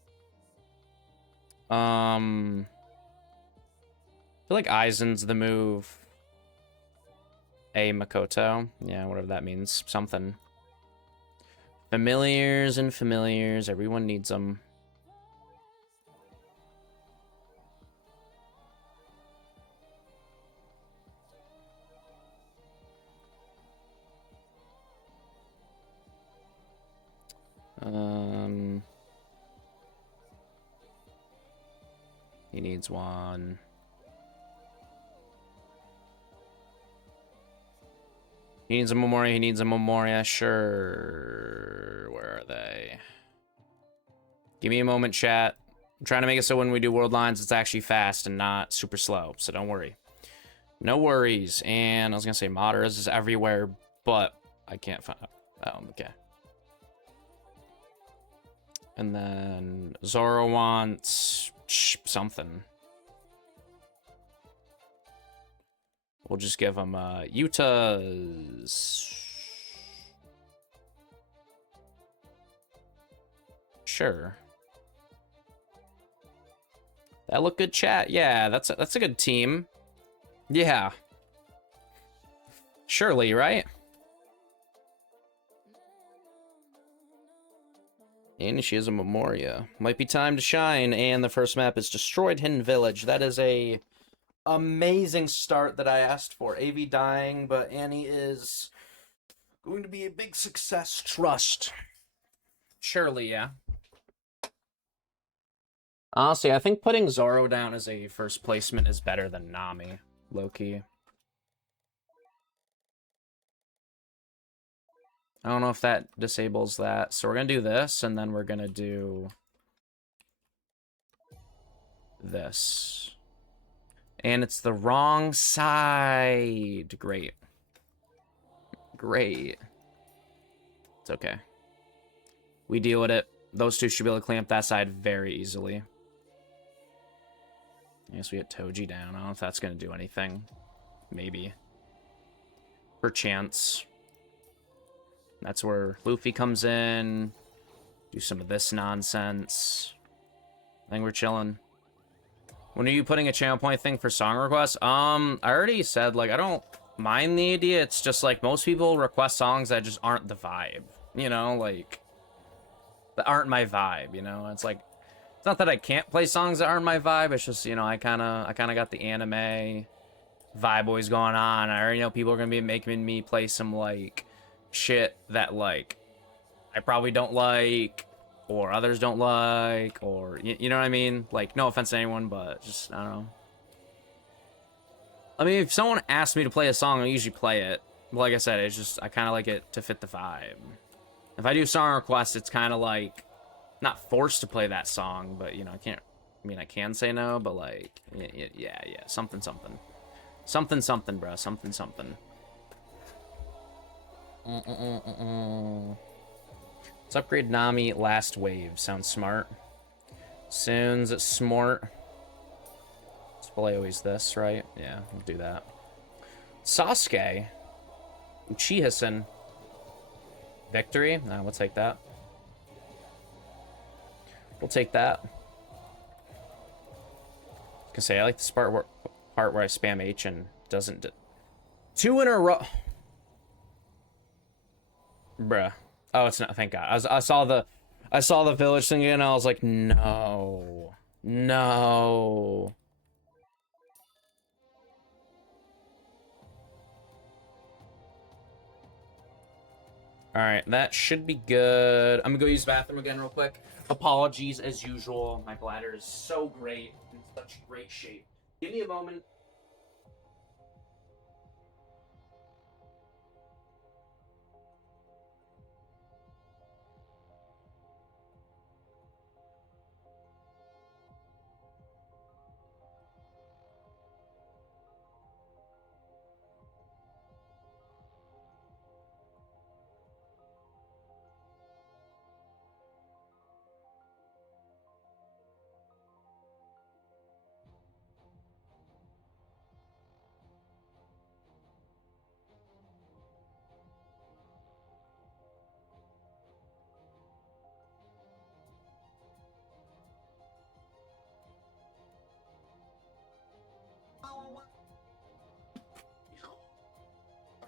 I feel like Aizen's the move. Makoto. Yeah, whatever that means. Something. Familiars and familiars. Everyone needs them. He needs one. He needs a Memoria. He needs a Memoria. Sure. Where are they? Give me a moment, chat. I'm trying to make it so when we do World Lines, it's actually fast and not super slow. So don't worry. No worries. And I was going to say Moderas is everywhere, but I can't find... Oh, okay. And then Zoro wants something. We'll just give him Yuta's. Sure. That look good, chat. Yeah, that's a good team. Yeah. Surely, right? And she has a Memoria. Might be time to shine. And the first map is Destroyed Hidden Village. That is a amazing start that I asked for. AV dying, but Annie is going to be a big success. Trust. Surely, yeah. Honestly, I think putting Zoro down as a first placement is better than Nami, low-key. I don't know if that disables that. So we're going to do this, and then we're going to do this. And it's the wrong side. Great. Great. It's okay. We deal with it. Those two should be able to clean up that side very easily. I guess we get Toji down. I don't know if that's going to do anything. Maybe. Perchance. That's where Luffy comes in. Do some of this nonsense. I think we're chilling. When are you putting a channel point thing for song requests? I already said, like, I don't mind the idea. It's just, like, most people request songs that just aren't the vibe. You know, like, that aren't my vibe, you know? It's like, it's not that I can't play songs that aren't my vibe. It's just, you know, I kind of got the anime vibe always going on. I already know people are going to be making me play some, like, shit that, like, I probably don't like, or others don't like, or, you know what I mean? Like, no offense to anyone, but just, I don't know. I mean, if someone asks me to play a song, I usually play it. But like I said, it's just, I kind of like it to fit the vibe. If I do song requests, it's kind of like, not forced to play that song, but, you know, I can't I mean, I can say no, but like, yeah, something, something. Something, something, bro. Something, something. Let's upgrade Nami last wave. Sounds smart. Sounds smart. Display always this, right? Yeah, we'll do that. Sasuke. Uchiha-sen. Victory? Nah, we'll take that. We'll take that. I was gonna say, I like this part where I spam H and doesn't... 2 in a row... Bruh. Oh, it's not. Thank God. I saw the village thing again, and I was like, no. No. Alright, that should be good. I'm gonna go use the bathroom again real quick. Apologies as usual. My bladder is so great, in such great shape. Give me a moment.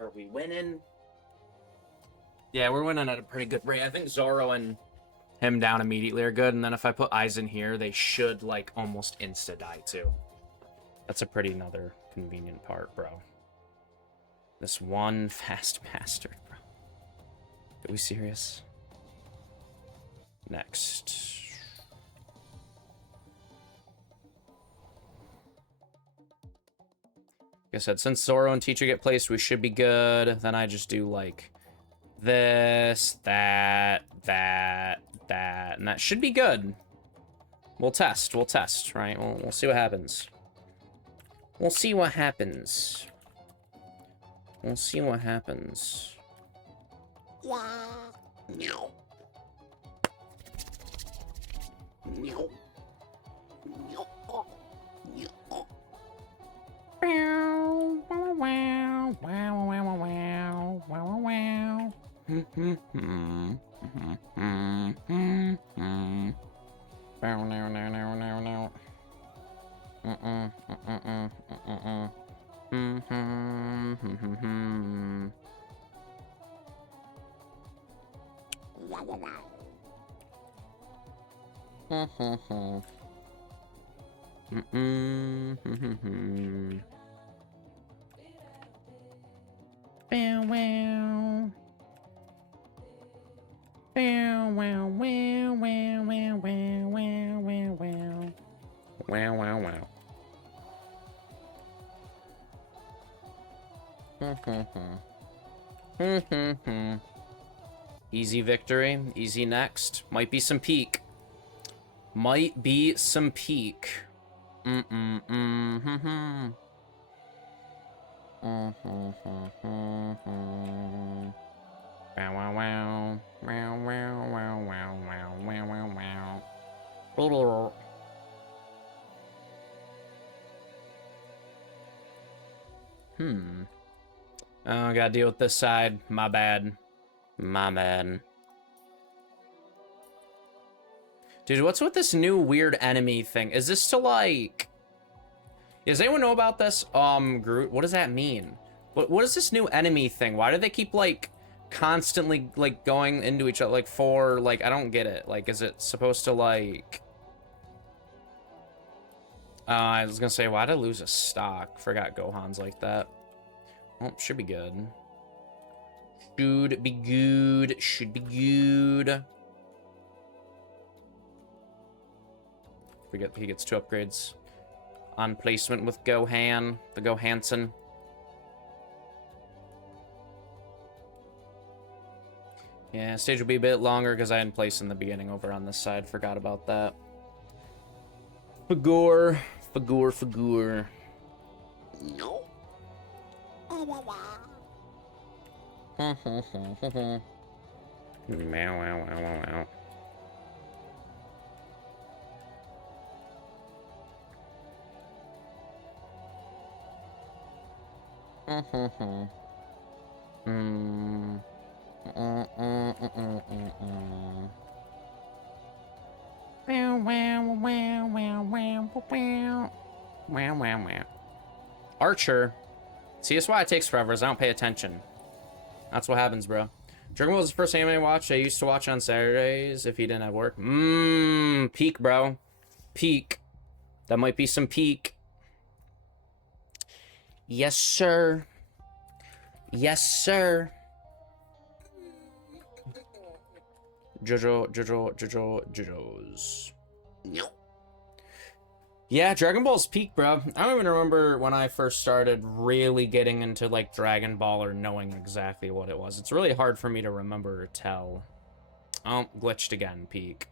Are we winning? Yeah, we're winning at a pretty good rate. I think Zoro and him down immediately are good, and then if I put Aizen here, they should, like, almost insta-die, too. That's a pretty another convenient part, bro. This one fast bastard, bro. Are we serious? Next. Like I said, since Zoro and Teacher get placed, we should be good. Then I just do, like, this, that, and that should be good. We'll test, right? We'll see what happens. We'll see what happens. We'll see what happens. No. No. Easy victory, easy next. Might be some peak. Might be some peak. Oh, I gotta deal with this side. My bad. My bad. Dude, what's with this new weird enemy thing? Is this to, like... Does anyone know about this? Groot, what does that mean? What is this new enemy thing? Why do they keep, like, constantly, like, going into each other? Like, I don't get it. Like, is it supposed to, like... I was gonna say, why'd I lose a stock? Forgot Gohan's like that. Oh, should be good. Should be good. Should be good. Forget he gets 2 upgrades. On placement with Gohan. The Gohanson. Yeah, stage will be a bit longer because I hadn't placed in the beginning over on this side. Forgot about that. Fagor. Fagor, Fagor. No. Meow, wow, wow, wow, wow. Archer. See, that's why it takes forever, is I don't pay attention. That's what happens, bro. Dragon Ball was the first anime I watched. I used to watch on Saturdays if he didn't have work. Peak, bro. Peak. That might be some peak. Yes, sir. Yes, sir. Jojo's. No. Yeah, Dragon Ball's peak, bro. I don't even remember when I first started really getting into, like, Dragon Ball or knowing exactly what it was. It's really hard for me to remember or tell. Oh, glitched again, peak.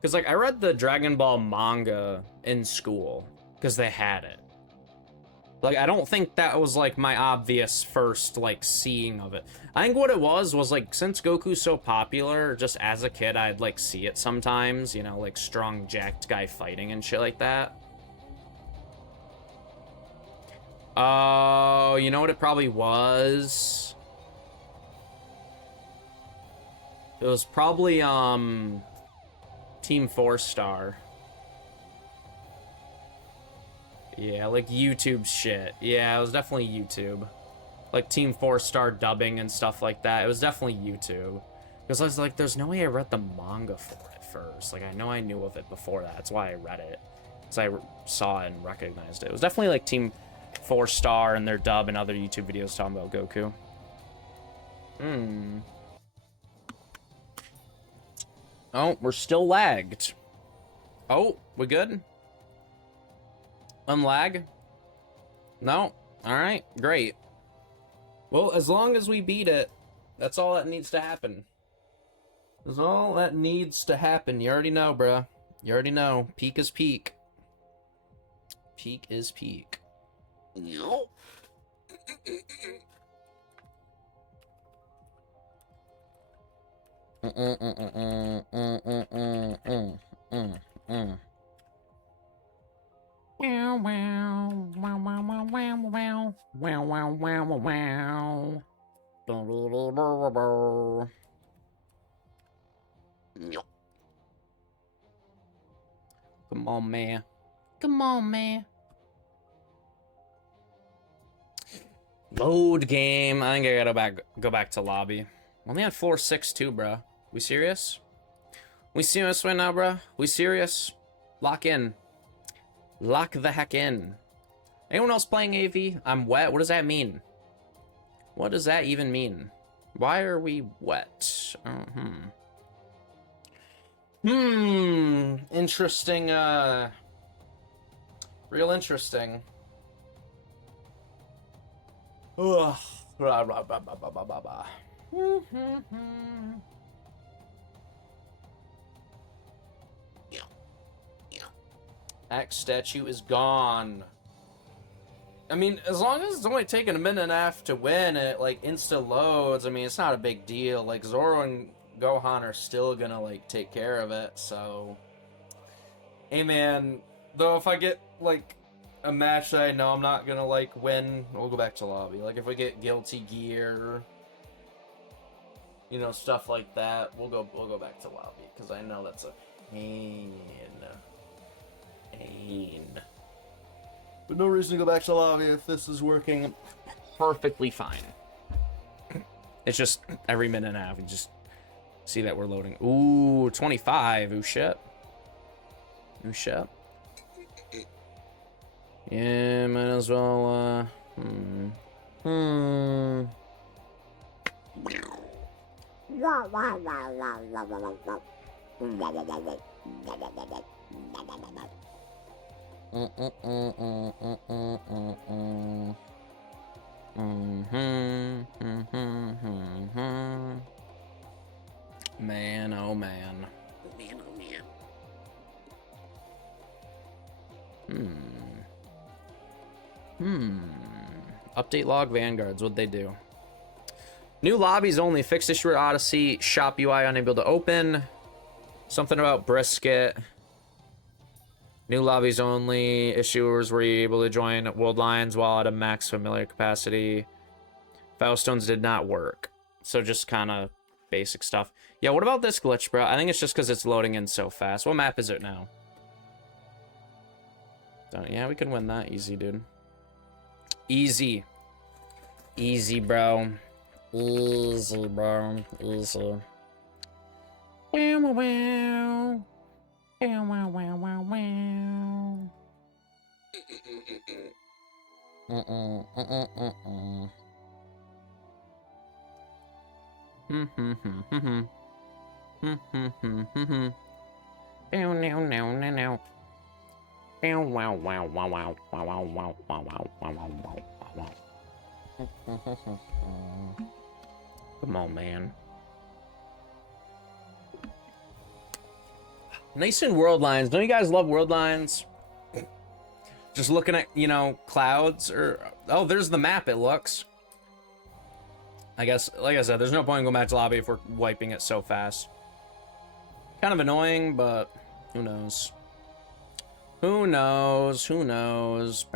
Because, like, I read the Dragon Ball manga in school because they had it. Like, I don't think that was, like, my obvious first, like, seeing of it. I think what it was, like, since Goku's so popular, just as a kid, I'd, like, see it sometimes, you know, like, strong, jacked guy fighting and shit like that. Oh, you know what it probably was? It was probably, Team 4-Star. Yeah, like YouTube shit. Yeah, it was definitely YouTube. Like Team 4-Star dubbing and stuff like that. It was definitely YouTube. Because I was like, there's no way I read the manga for it first. Like, I know I knew of it before that. That's why I read it. Because I saw it and recognized it. It was definitely like Team 4-Star and their dub and other YouTube videos talking about Goku. Oh, we're still lagged. Oh, we good? Unlag? No? Alright, great. Well, as long as we beat it, that's all that needs to happen. That's all that needs to happen. You already know, bruh. You already know. Peak is peak. Peak is peak. No. Wow, wow, wow, wow, wow, wow, wow, wow, wow, wow, wow. No. Come on, man. Come on, man. Load game. I think I gotta go back to lobby. Only on floor 6 too, bro. We serious? We serious right now, bro? We serious? Lock in. Lock the heck in. Anyone else playing AV? I'm wet. What does that mean? What does that even mean? Why are we wet? Interesting, real interesting. Ugh. Blah, blah, blah, blah, blah, blah, blah, blah. Axe statue is gone. I mean, as long as it's only taking a minute and a half to win, it like insta loads. I mean, it's not a big deal. Like Zoro and Gohan are still gonna like take care of it. So, hey man, though if I get like a match that I know I'm not gonna like win, we'll go back to lobby. Like if we get guilty gear, you know, stuff like that, we'll go back to lobby because I know that's a pain. But no reason to go back to lobby if this is working perfectly fine. It's just every minute and a half we just see that we're loading. Ooh, 25. Ooh shit. Ooh shit. Yeah, might as well Man, oh man. Man, oh man. Update log Vanguards. What'd they do? New lobbies only. Fixed issue at Odyssey. Shop UI unable to open. Something about brisket. New lobbies only. Issuers were able to join World Lines while at a max familiar capacity. Filestones did not work. So just kind of basic stuff. Yeah, what about this glitch, bro? I think it's just because it's loading in so fast. What map is it now? Yeah, we can win that. Easy, dude. Easy. Easy, bro. Easy, bro. Easy. Wow, wow, wow. Wow, wow, wow, wow, wow. Come on, man. Nice in world lines. Don't you guys love world lines? Just looking at, you know, clouds or... Oh, there's the map, it looks. I guess, like I said, there's no point in going back to lobby if we're wiping it so fast. Kind of annoying, but who knows? Who knows? Who knows?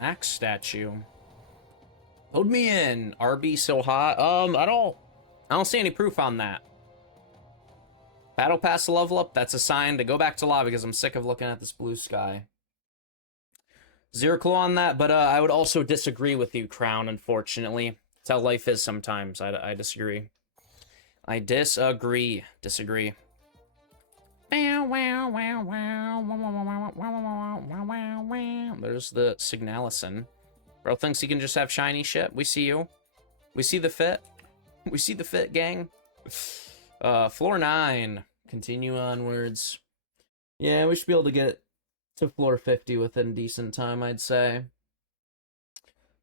Axe statue. Load me in. RB so hot. I don't see any proof on that. Battle pass to level up. That's a sign to go back to lobby because I'm sick of looking at this blue sky. Zero clue on that, but I would also disagree with you, Crown, unfortunately. That's how life is sometimes. I disagree. I disagree. Disagree. There's the Signalison. Bro thinks he can just have shiny shit. We see you. We see the fit. We see the fit, gang. Floor 9. Continue onwards. Yeah, we should be able to get to floor 50 within decent time, I'd say.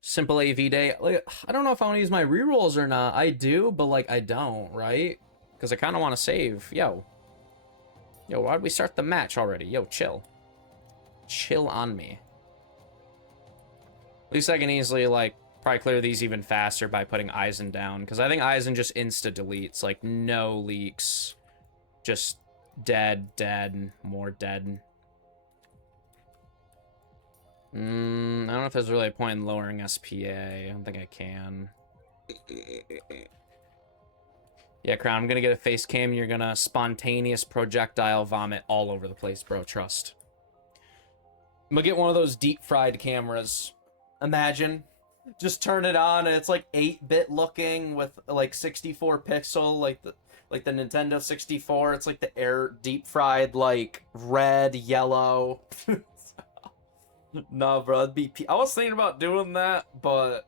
Simple AV day. Like, I don't know if I want to use my rerolls or not. I do, but like I don't, right? Because I kind of want to save. Yo, why'd we start the match already? Yo, chill. Chill on me. At least I can easily, like, probably clear these even faster by putting Eisen down. Because I think Eisen just insta-deletes. Like, no leaks. Just dead, dead, more dead. I don't know if there's really a point in lowering SPA. I don't think I can. Yeah, Crown, I'm gonna get a face cam. You're gonna spontaneous projectile vomit all over the place, bro. Trust. I'm gonna get one of those deep fried cameras. Imagine. Just turn it on and it's like 8-bit looking with like 64 pixel, like the Nintendo 64. It's like the air deep fried, like red, yellow. No, bro, it'd be... I was thinking about doing that, but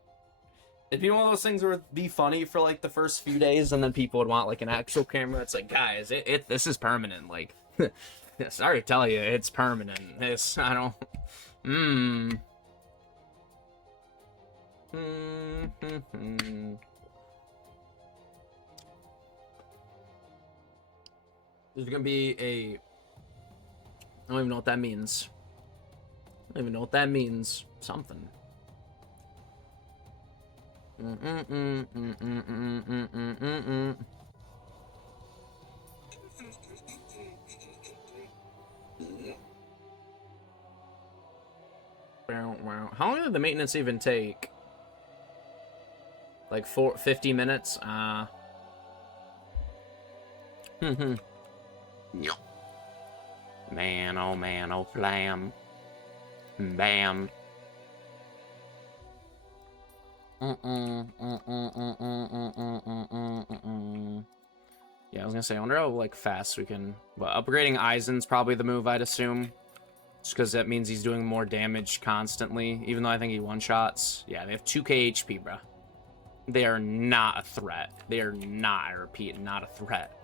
it'd be one of those things where it'd be funny for like the first few days, and then people would want like an actual camera. It's like, guys, this is permanent. Like, sorry to tell you, it's permanent. It's I don't. There's gonna be a... I don't even know what that means. I don't even know what that means. Something. Wow. How long did the maintenance even take? Like 50 minutes? Man, oh flam. Bam. Yeah, I was gonna say, I wonder how like fast we can... Well, upgrading Eisen's probably the move, I'd assume. Just because that means he's doing more damage constantly, even though I think he one-shots. Yeah, they have 2k HP, bro. They are not a threat. They are not, I repeat, not a threat.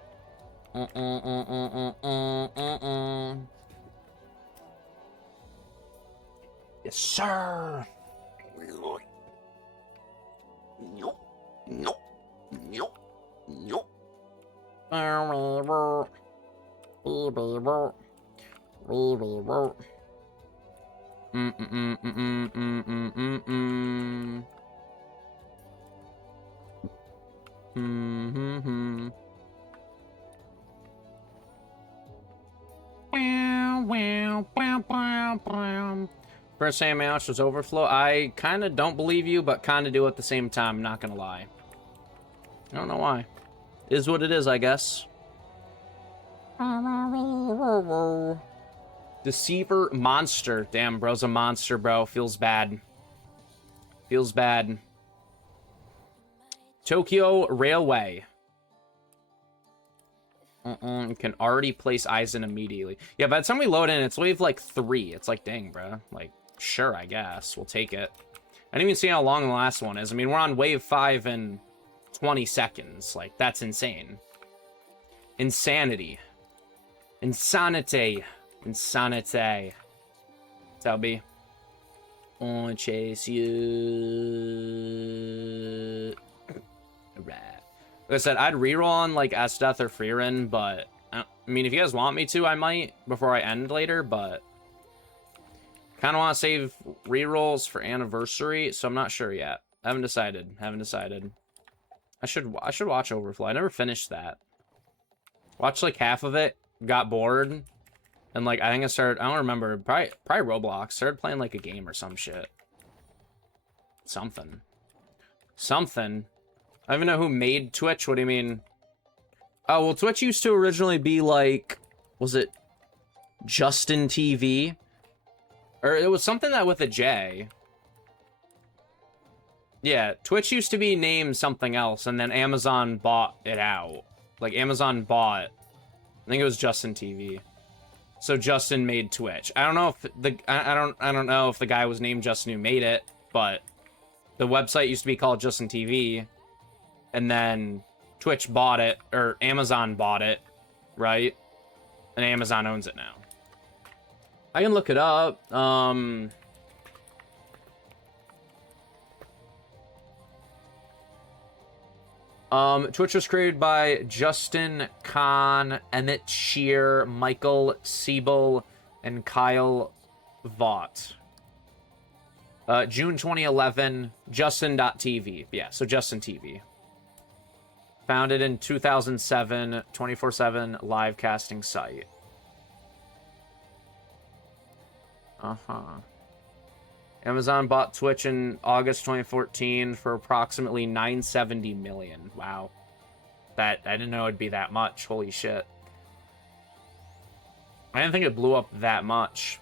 Yes, sir. Nope. Nope. Nope. Nope. First time match was overflow. I kind of don't believe you, but kind of do at the same time. Not gonna lie. I don't know why. Is what it is, I guess. Deceiver monster. Damn, bro's a monster, bro. Feels bad. Feels bad. Tokyo Railway. You can already place Aizen immediately. Yeah, by the time we load in, it's wave like 3. It's like, dang, bro. Like, sure, I guess. We'll take it. I didn't even see how long the last one is. I mean, we're on wave 5 in 20 seconds. Like, that's insane. Insanity. Insanity. Insanity. That'll be. On chase you. Right. Like I said, I'd reroll on like S-Death or Freerin, but I mean, if you guys want me to, I might before I end later, but kind of want to save rerolls for Anniversary, so I'm not sure yet. I haven't decided. Haven't decided. I should watch Overflow. I never finished that. Watched like half of it, got bored, and like I think I started. I don't remember. Probably Roblox. Started playing like a game or some shit. Something. I don't even know who made Twitch. What do you mean? Oh, well, Twitch used to originally be like, was it Justin TV? Or it was something that with a J. Yeah, Twitch used to be named something else, and then Amazon bought it out. Like, Amazon bought, I think it was Justin TV. So Justin made Twitch. I don't know if I don't know if the guy was named Justin who made it, but the website used to be called Justin TV. And then Twitch bought it, or Amazon bought it, right? And Amazon owns it now. I can look it up. Twitch was created by Justin Kahn, Emmett Shear, Michael Siebel, and Kyle Vaught. June 2011, Justin.tv. Yeah, so Justin TV. Founded in 2007, 24/7 live casting site. Amazon bought Twitch in August 2014 for approximately $970 million. Wow. I didn't know it'd be that much. Holy shit. I didn't think it blew up that much.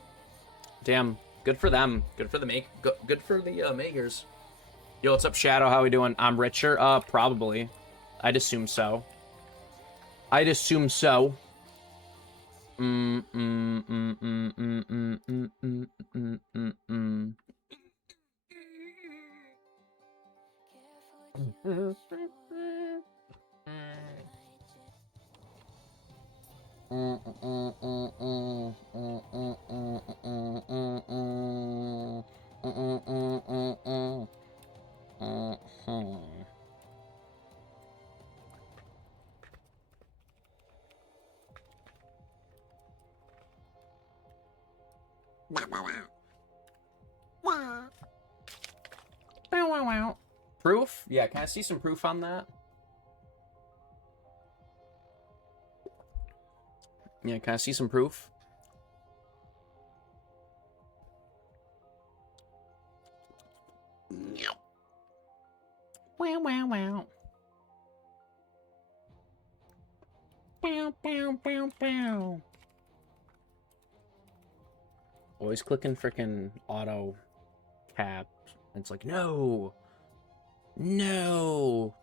Damn. Good for them. Good for the makers. Yo, what's up, Shadow? How we doing? I'm richer? Probably. I'd assume so. Proof? Yeah, can I see some proof on that? Yeah, can I see some proof? Nope. Wow, wow, wow. Bow, bow, bow, bow. Always clicking frickin' auto cap. It's like, no. No.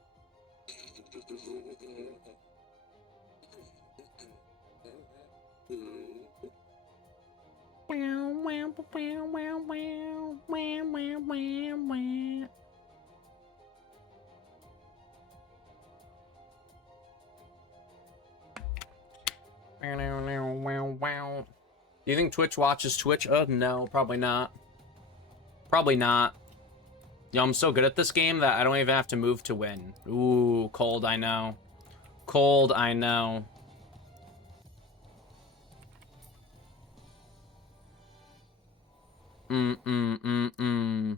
Wow, wow, wow, wow, wow, wow, wow, wow, wow. Do you think Twitch watches Twitch? No, probably not. Probably not. Yo, I'm so good at this game that I don't even have to move to win. Ooh, cold, I know. Cold, I know. Mm-mm-mm-mm.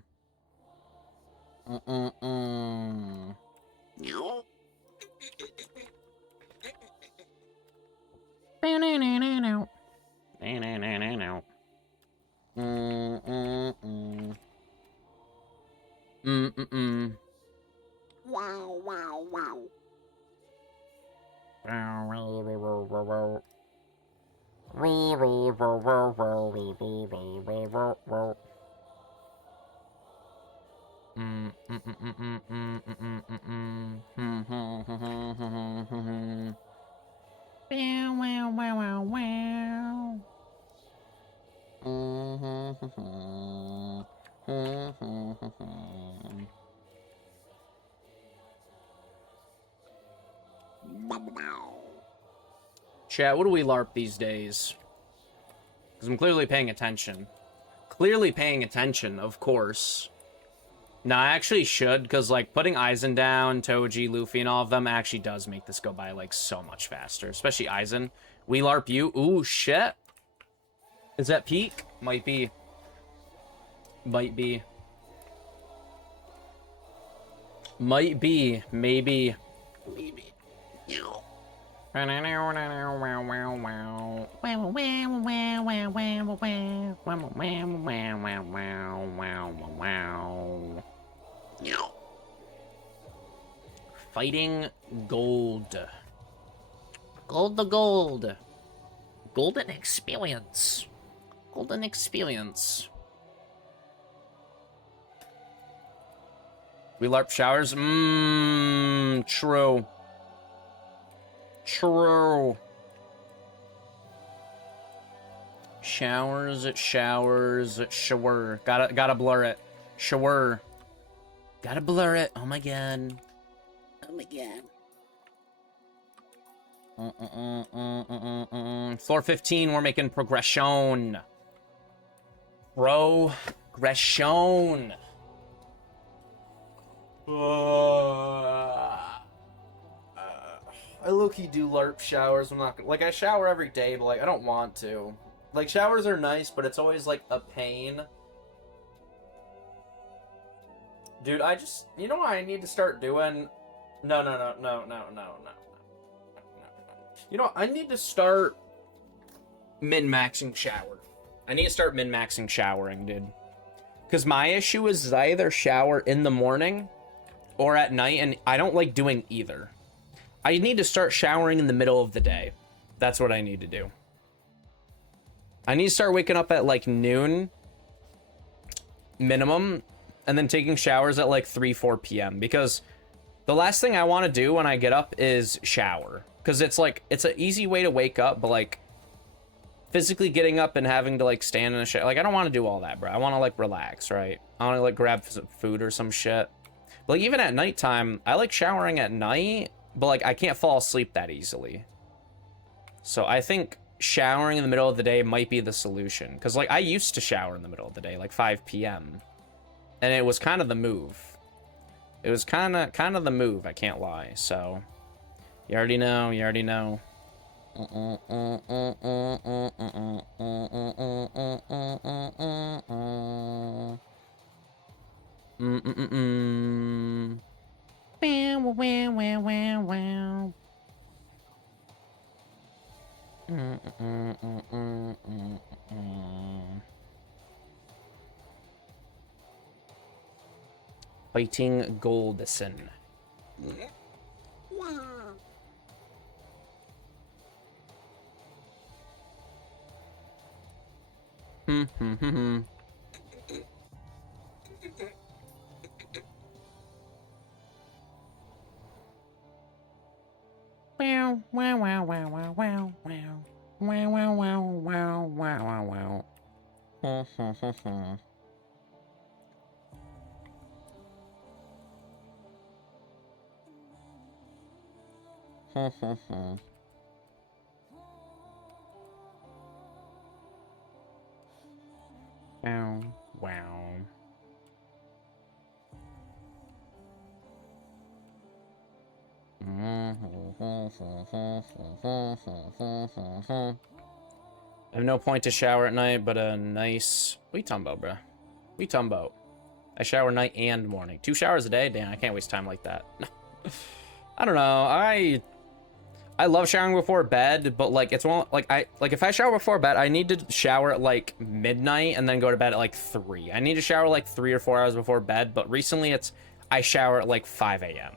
Mm-mm-mm. You? Mm-mm-mm. Mm-mm-mm. Wow, wow, wow. Chat, what do we LARP these days? Because I'm clearly paying attention. Clearly paying attention, of course. No, I actually should, because, like, putting Aizen down, Toji, Luffy, and all of them actually does make this go by, like, so much faster. Especially Aizen. We LARP you. Ooh, shit. Is that peak? Might be. Might be. Might be. Maybe. Maybe. You. You. Fighting gold. Gold the gold. Golden experience. Golden experience. We LARP showers? True. True. Showers, shower. Gotta blur it. Shower. Gotta blur it. Oh my god. Oh my god. Floor 15, we're making progression. Progression. I low-key do LARP showers. I'm not gonna, like, I shower every day, but, like, I don't want to. Like, showers are nice, but it's always, like, a pain. Dude, you know what I need to start doing? No. You know, I need to start min-maxing shower. I need to start min-maxing showering, dude. Because my issue is I either shower in the morning or at night, and I don't like doing either. I need to start showering in the middle of the day. That's what I need to do. I need to start waking up at, like, noon minimum, and then taking showers at, like, 3-4 p.m. Because the last thing I want to do when I get up is shower. Because it's, like, it's an easy way to wake up, but, like, physically getting up and having to, like, stand in a shower, like, I don't want to do all that, bro. I want to, like, relax, right? I want to, like, grab some food or some shit. But, like, even at nighttime, I like showering at night, but, like, I can't fall asleep that easily. So I think showering in the middle of the day might be the solution. Because, like, I used to shower in the middle of the day, like 5 p.m. And it was kind of the move. It was kind of the move, I can't lie. So, you already know, you already know. Fighting Goldison. Wow. Wow. Wow. I have no point to shower at night, but a nice... What are you talking about, bro? What are you talking about? I shower night and morning. 2 showers a day? Damn, I can't waste time like that. I don't know. I love showering before bed, but like it's one like if I shower before bed, I need to shower at like midnight and then go to bed at like 3. I need to shower like 3 or 4 hours before bed, but recently I shower at like 5 a.m.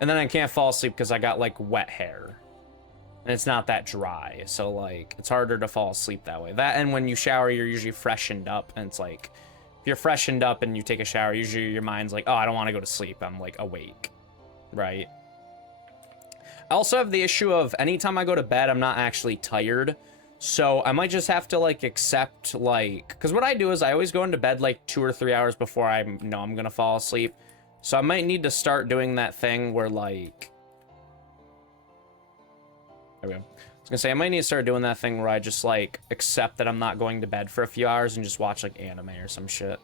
And then I can't fall asleep because I got like wet hair. And it's not that dry, so like it's harder to fall asleep that way. That, and when you shower, you're usually freshened up, and it's like if you're freshened up and you take a shower, usually your mind's like, oh, I don't want to go to sleep. I'm like awake, right? I also have the issue of anytime I go to bed, I'm not actually tired. So I might just have to like accept like, because what I do is I always go into bed like 2 or 3 hours before I know I'm gonna fall asleep. So I might need to start doing that thing where like, there we go. I was gonna say I might need to start doing that thing where I just like accept that I'm not going to bed for a few hours and just watch like anime or some shit.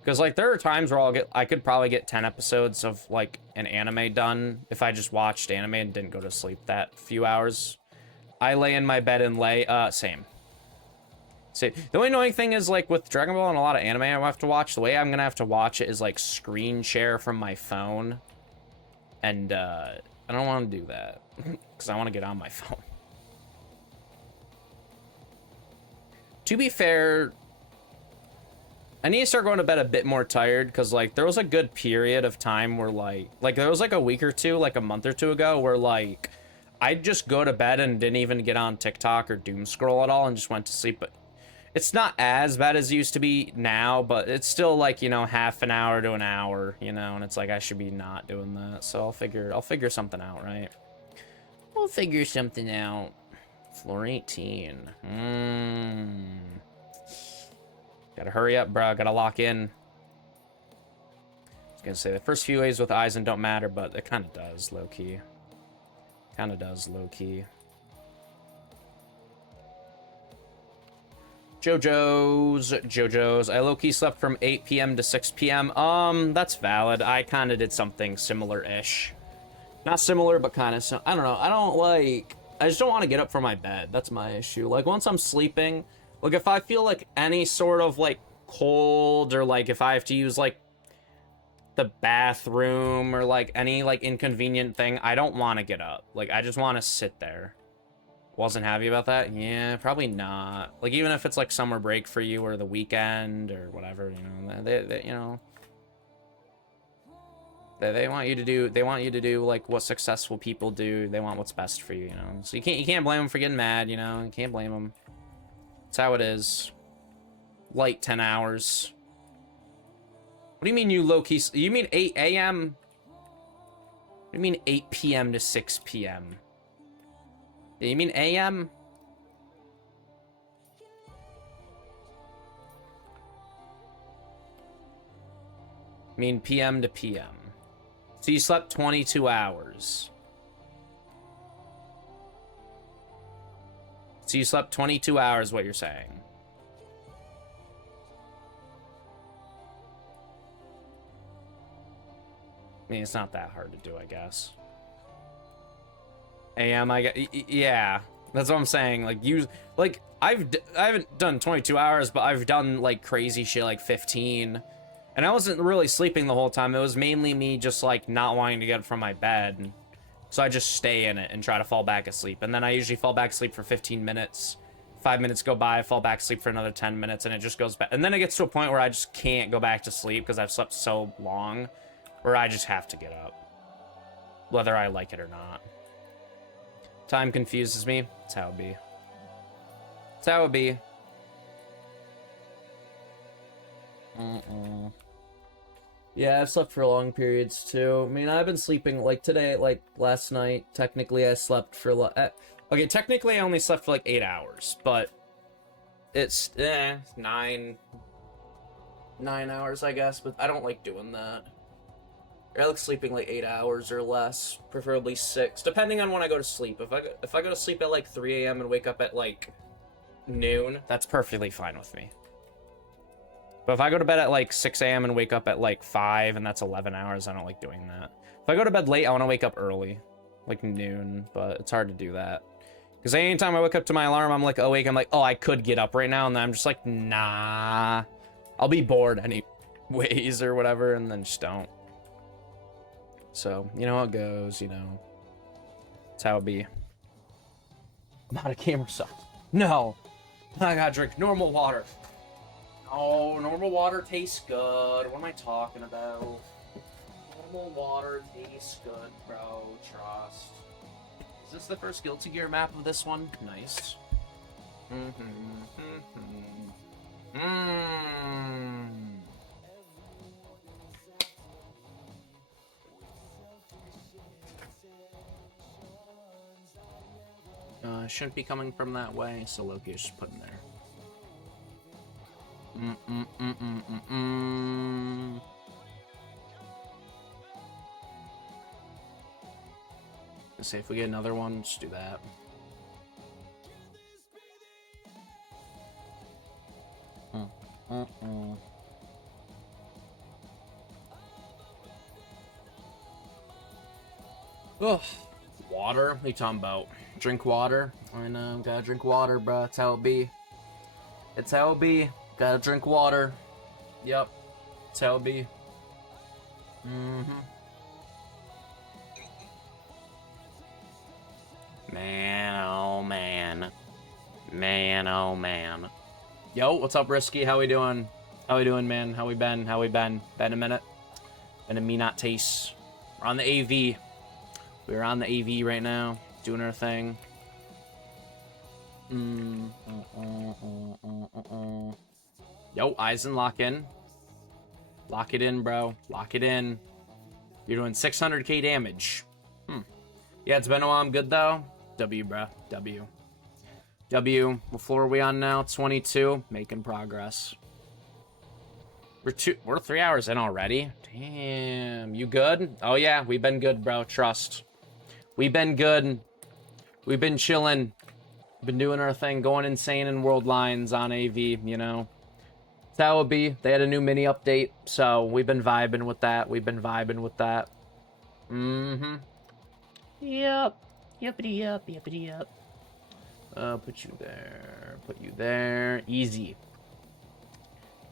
Because like there are times where I could probably get 10 episodes of like an anime done if I just watched anime and didn't go to sleep that few hours. I lay in my bed and same. See, the only annoying thing is like with Dragon Ball and a lot of anime I have to watch, the way I'm gonna have to watch it is like screen share from my phone. And I don't want to do that because I want to get on my phone. To be fair, I need to start going to bed a bit more tired because like there was a good period of time where like there was like a week or two, like a month or two ago where like I'd just go to bed and didn't even get on TikTok or doom scroll at all and just went to sleep. But it's not as bad as it used to be now, but it's still like, you know, half an hour to an hour, you know, and it's like I should be not doing that. So I'll figure something out, right? We'll figure something out. Floor 18. Gotta hurry up, bro. Gotta lock in. I was gonna say the first few waves with Aizen don't matter, but it kind of does, low-key. Kind of does, low-key. JoJo's. I low-key slept from 8 p.m. to 6 p.m. That's valid. I kind of did something similar-ish. Not similar, but kind of. I don't know. I just don't want to get up from my bed. That's my issue. Like, once I'm sleeping, like, if I feel like any sort of, like, cold, or, like, if I have to use, like, the bathroom, or, like, any, like, inconvenient thing, I don't want to get up. Like, I just want to sit there. Wasn't happy about that? Yeah, probably not. Like, even if it's, like, summer break for you, or the weekend, or whatever, you know, they you know... They want you to do like what successful people do. They want what's best for you, you know. So you can't blame them for getting mad, you know. You can't blame them. That's how it is. Light 10 hours. What do you mean you low-key? You mean 8 a.m.? What do you mean 8 p.m. to 6 p.m.? You mean a.m.? I mean p.m. to p.m. So you slept 22 hours. So you slept 22 hours, what you're saying. I mean, it's not that hard to do, I guess. AM, yeah. That's what I'm saying. Like, I haven't done 22 hours, but I've done, like, crazy shit, like 15. And I wasn't really sleeping the whole time. It was mainly me just, like, not wanting to get up from my bed. So I just stay in it and try to fall back asleep. And then I usually fall back asleep for 15 minutes. 5 minutes go by, I fall back asleep for another 10 minutes, and it just goes back. And then it gets to a point where I just can't go back to sleep because I've slept so long, where I just have to get up. Whether I like it or not. Time confuses me. That's how it be. That's how it be. Yeah, I've slept for long periods too. I mean, I've been sleeping like today, like last night. Technically, I slept for okay. Technically, I only slept for like 8 hours, but it's 9 hours, I guess. But I don't like doing that. I like sleeping like 8 hours or less, preferably 6, depending on when I go to sleep. If I go to sleep at like 3 a.m. and wake up at like noon, that's perfectly fine with me. But if I go to bed at like 6 a.m. and wake up at like 5, and that's 11 hours, I don't like doing that. If I go to bed late, I want to wake up early, like noon, but it's hard to do that. Because anytime I wake up to my alarm, I'm like awake. I'm like, oh, I could get up right now. And then I'm just like, nah, I'll be bored anyways or whatever, and then just don't. So, you know how it goes, you know. That's how it be. I'm not a gamer sauce. No. I gotta drink normal water. Oh, normal water tastes good. What am I talking about? Normal water tastes good, bro. Trust. Is this the first Guilty Gear map of this one? Nice. Shouldn't be coming from that way, so Loki is just put in there. Let's see if we get another one, just do that. Ugh. Water? What are you talking about? Drink water? I know, gotta drink water, bro. That's how it be. It's how it be. Gotta drink water. Yep. That's how it be. Man, oh man. Man, oh man. Yo, what's up, Risky? How we doing? How we doing, man? How we been? How we been? Been a minute? Been a me not taste. We're on the AV. We're on the AV right now, doing our thing. Yo, Eisen, lock in. Lock it in, bro. Lock it in. You're doing 600k damage. Yeah, it's been a while. I'm good, though. W, bro. W. W. What floor are we on now? 22. Making progress. We're 3 hours in already. Damn. You good? Oh, yeah. We've been good, bro. Trust. We've been good. We've been chilling. Been doing our thing. Going insane in World Lines on AV, you know. That's how it be. They had a new mini update, so we've been vibing with that. We've been vibing with that. Yep. Yuppity yup. Yuppity yup. Put you there. Put you there. Easy.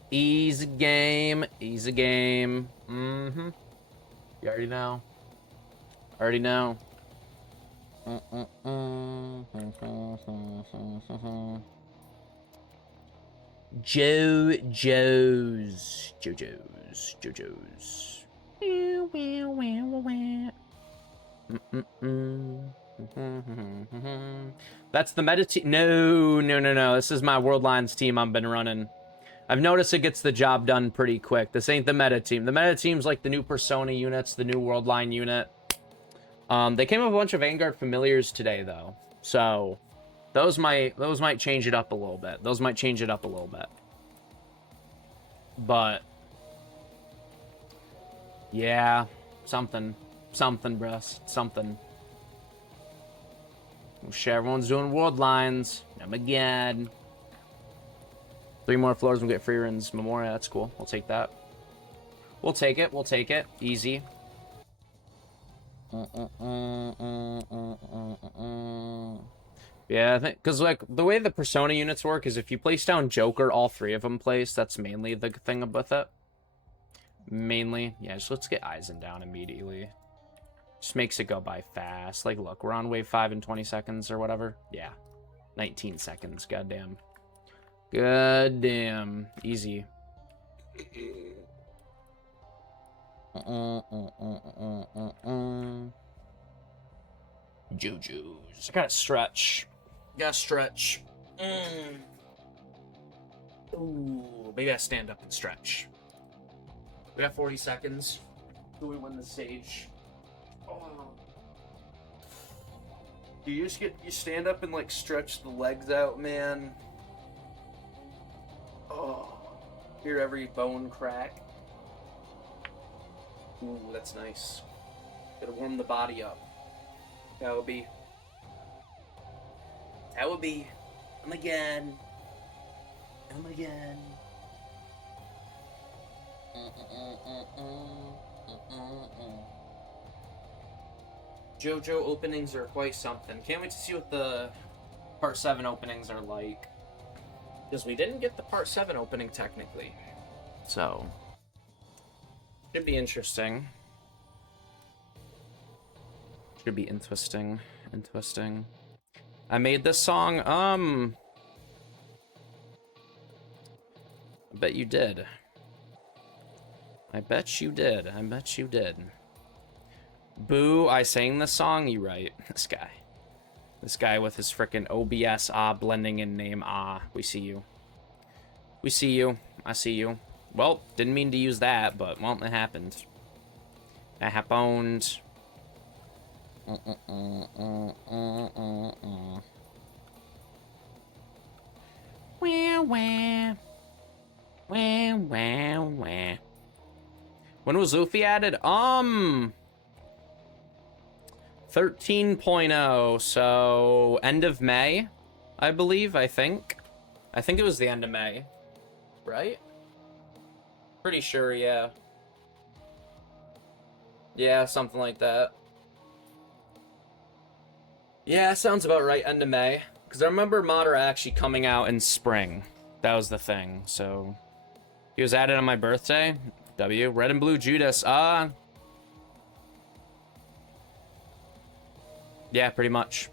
Easy game. Easy game. You already know. Already know. JoJo's. That's the meta team. No. This is my World Lines team I've been running. I've noticed it gets the job done pretty quick. This ain't the meta team. The meta team's like the new Persona units, the new World Line unit. They came with a bunch of Vanguard familiars today, though. So, those might change it up a little bit. Those might change it up a little bit. But, yeah, something, bruh, something. Sure, everyone's doing World Lines. Oh my god. 3 more floors, we'll get free runs. Memoria, that's cool. We'll take that. We'll take it. We'll take it. Easy. Yeah, I think because like the way the Persona units work is if you place down Joker, all 3 of them place. That's mainly the thing with it. Mainly, yeah. Just let's get Eisen down immediately. Just makes it go by fast. Like, look, we're on wave 5 in 20 seconds or whatever. Yeah, 19 seconds. Goddamn. Goddamn. Easy. JoJo's. I gotta stretch. Gotta stretch. Ooh, maybe I stand up and stretch. We got 40 seconds. Do we win the stage? Oh. Do you just you stand up and like stretch the legs out, man? Oh. Hear every bone crack. Ooh, that's nice. Gotta warm the body up. That would be. That would be. Come again. Come again. JoJo openings are quite something. Can't wait to see what the Part 7 openings are like. Because we didn't get the Part 7 opening technically. So, should be interesting. Should be interesting. Interesting. I made this song, I bet you did. I bet you did. I bet you did. Boo, I sang this song? You right. This guy. This guy with his frickin' OBS blending in name we see you. We see you. I see you. Well, didn't mean to use that, but well, it happened. It happened. Wah, wah. Wah, wah, wah. When was Luffy added? 13.0, so end of May, I believe, I think it was the end of May, right? Pretty sure, yeah. Yeah, something like that. Yeah, sounds about right, end of May. Because I remember Madara actually coming out in spring. That was the thing, so... He was added on my birthday. W. Red and Blue Judas. Yeah, pretty much.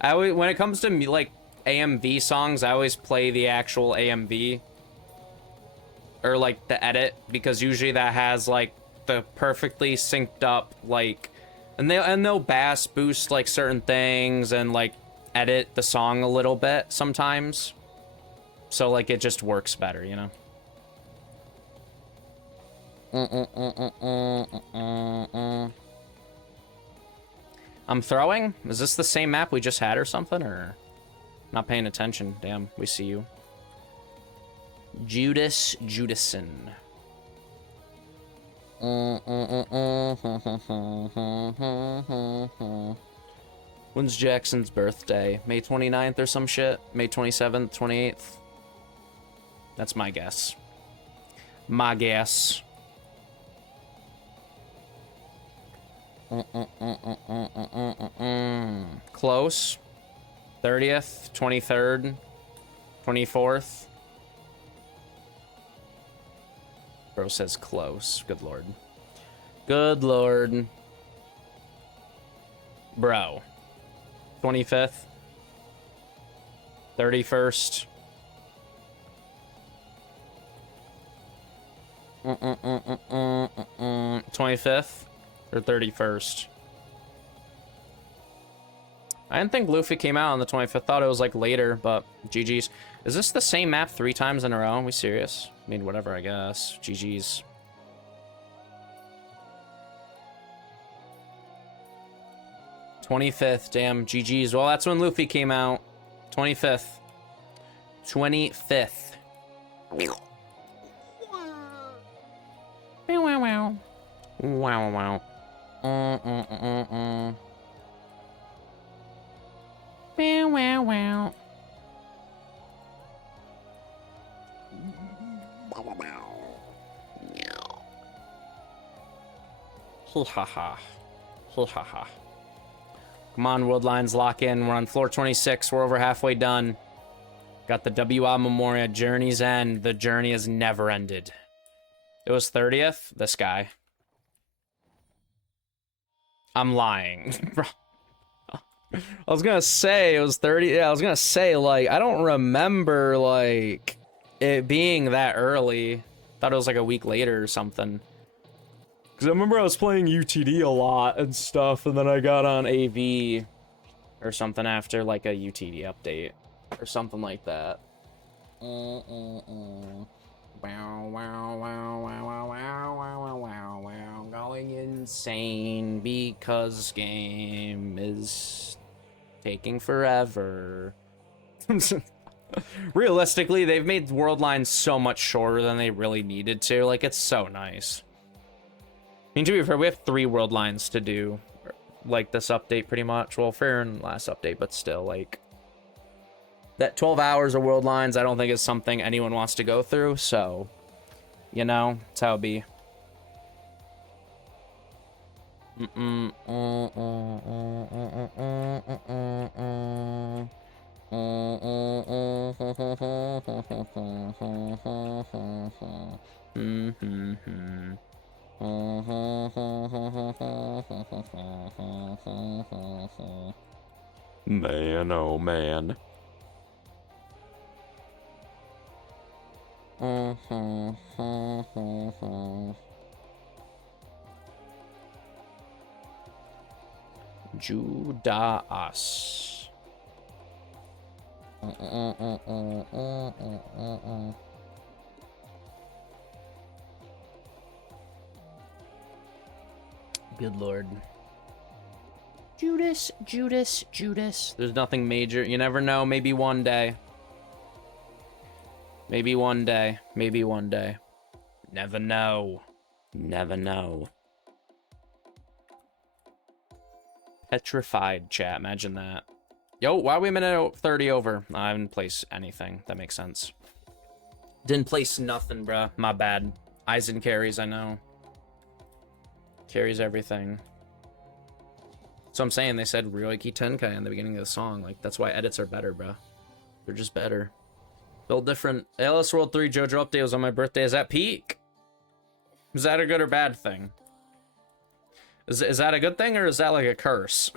I always, when it comes to like AMV songs, I always play the actual AMV or like the edit, because usually that has like the perfectly synced up like, and they'll bass boost like certain things and like edit the song a little bit sometimes, so like it just works better, you know. I'm throwing? Is this the same map we just had or something, or not paying attention? Damn, we see you. Judas Judason. When's Jackson's birthday? May 29th or some shit? May 27th, 28th? That's my guess. My guess. Close. 30th, 23rd, 24th. Bro says close. Good lord. Good lord. Bro. 25th. 31st. 25th. Or 31st. I didn't think Luffy came out on the 25th. Thought it was like later, but GG's. Is this the same map 3 times in a row? Are we serious? I mean, whatever, I guess. GG's. '25th, damn, GG's. Well, that's when Luffy came out. 25th. 25th. Wow, wow. Wow, wow. Wow, wow, wow. Hee ha ha. Hee ha ha. Come on, Woodlines, lock in. We're on floor 26. We're over halfway done. Got the WA Memoria, Journey's End. The journey has never ended. It was 30th? This guy. I'm lying. I was gonna say it was 30. Yeah, I was gonna say, like, I don't remember, like, it being that early. Thought it was like a week later or something. Because I remember I was playing UTD a lot and stuff, and then I got on AV or something after, like, a UTD update or something like that. Wow, wow, wow, wow, wow, wow, wow, wow, wow. Going insane because game is taking forever. Realistically, they've made world lines so much shorter than they really needed to. Like, it's so nice. I mean, to be fair, we have 3 world lines to do, like, this update pretty much. Well, fair in last update, but still, like, that 12 hours of world lines, I don't think is something anyone wants to go through, so You know, that's how it be. Man, oh man. Judas. Good lord. Judas, Judas, Judas. There's nothing major. You never know. Maybe one day. Maybe one day. Maybe one day. Never know. Never know. Petrified chat. Imagine that. Yo, why are we a minute 30 over? I didn't place anything. That makes sense. Didn't place nothing, bruh. My bad. Eisen carries, I know. Carries everything. So I'm saying they said Ryoiki Tenkai in the beginning of the song. Like, that's why edits are better, bruh. They're just better. Built different. ALS World 3 JoJo update was on my birthday. Is that peak? Is that a good or bad thing? Is that a good thing or is that like a curse?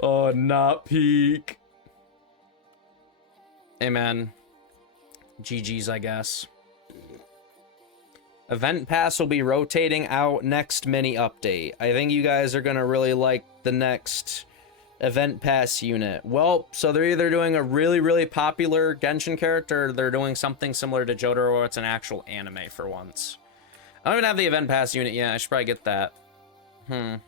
Oh, not peak. Hey, man. GG's, I guess. Event Pass will be rotating out next mini update. I think you guys are going to really like the next Event Pass unit. Well, so they're either doing a really, really popular Genshin character or they're doing something similar to Jotaro or it's an actual anime for once. I don't even have the Event Pass unit yet. I should probably get that. I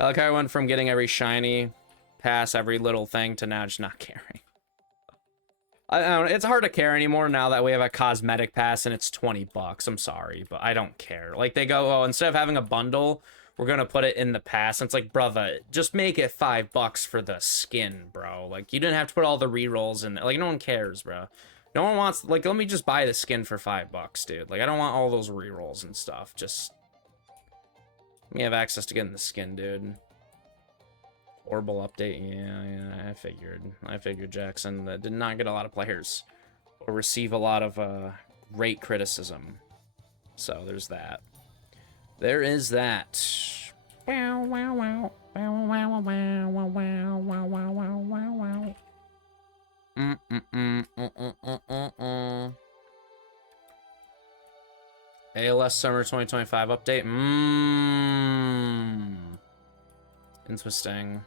like how I went from getting every shiny pass, every little thing, to now just not caring. I don't know, it's hard to care anymore now that we have a cosmetic pass and it's 20 bucks. I'm sorry, but I don't care. Like, they go, oh, instead of having a bundle, we're gonna put it in the pass. And it's like, brother, just make it $5 for the skin, bro. Like, you didn't have to put all the rerolls in there. Like, no one cares, bro. No one wants, like, let me just buy the skin for $5, dude. Like, I don't want all those rerolls and stuff. Just let me have access to getting the skin, dude. Horrible update. Yeah, I figured Jackson that did not get a lot of players or receive a lot of great criticism. So there's that. There is that. Wow, wow, wow. Wow, wow, wow, wow, wow, wow, wow, wow, wow. ALS Summer 2025 update. Interesting.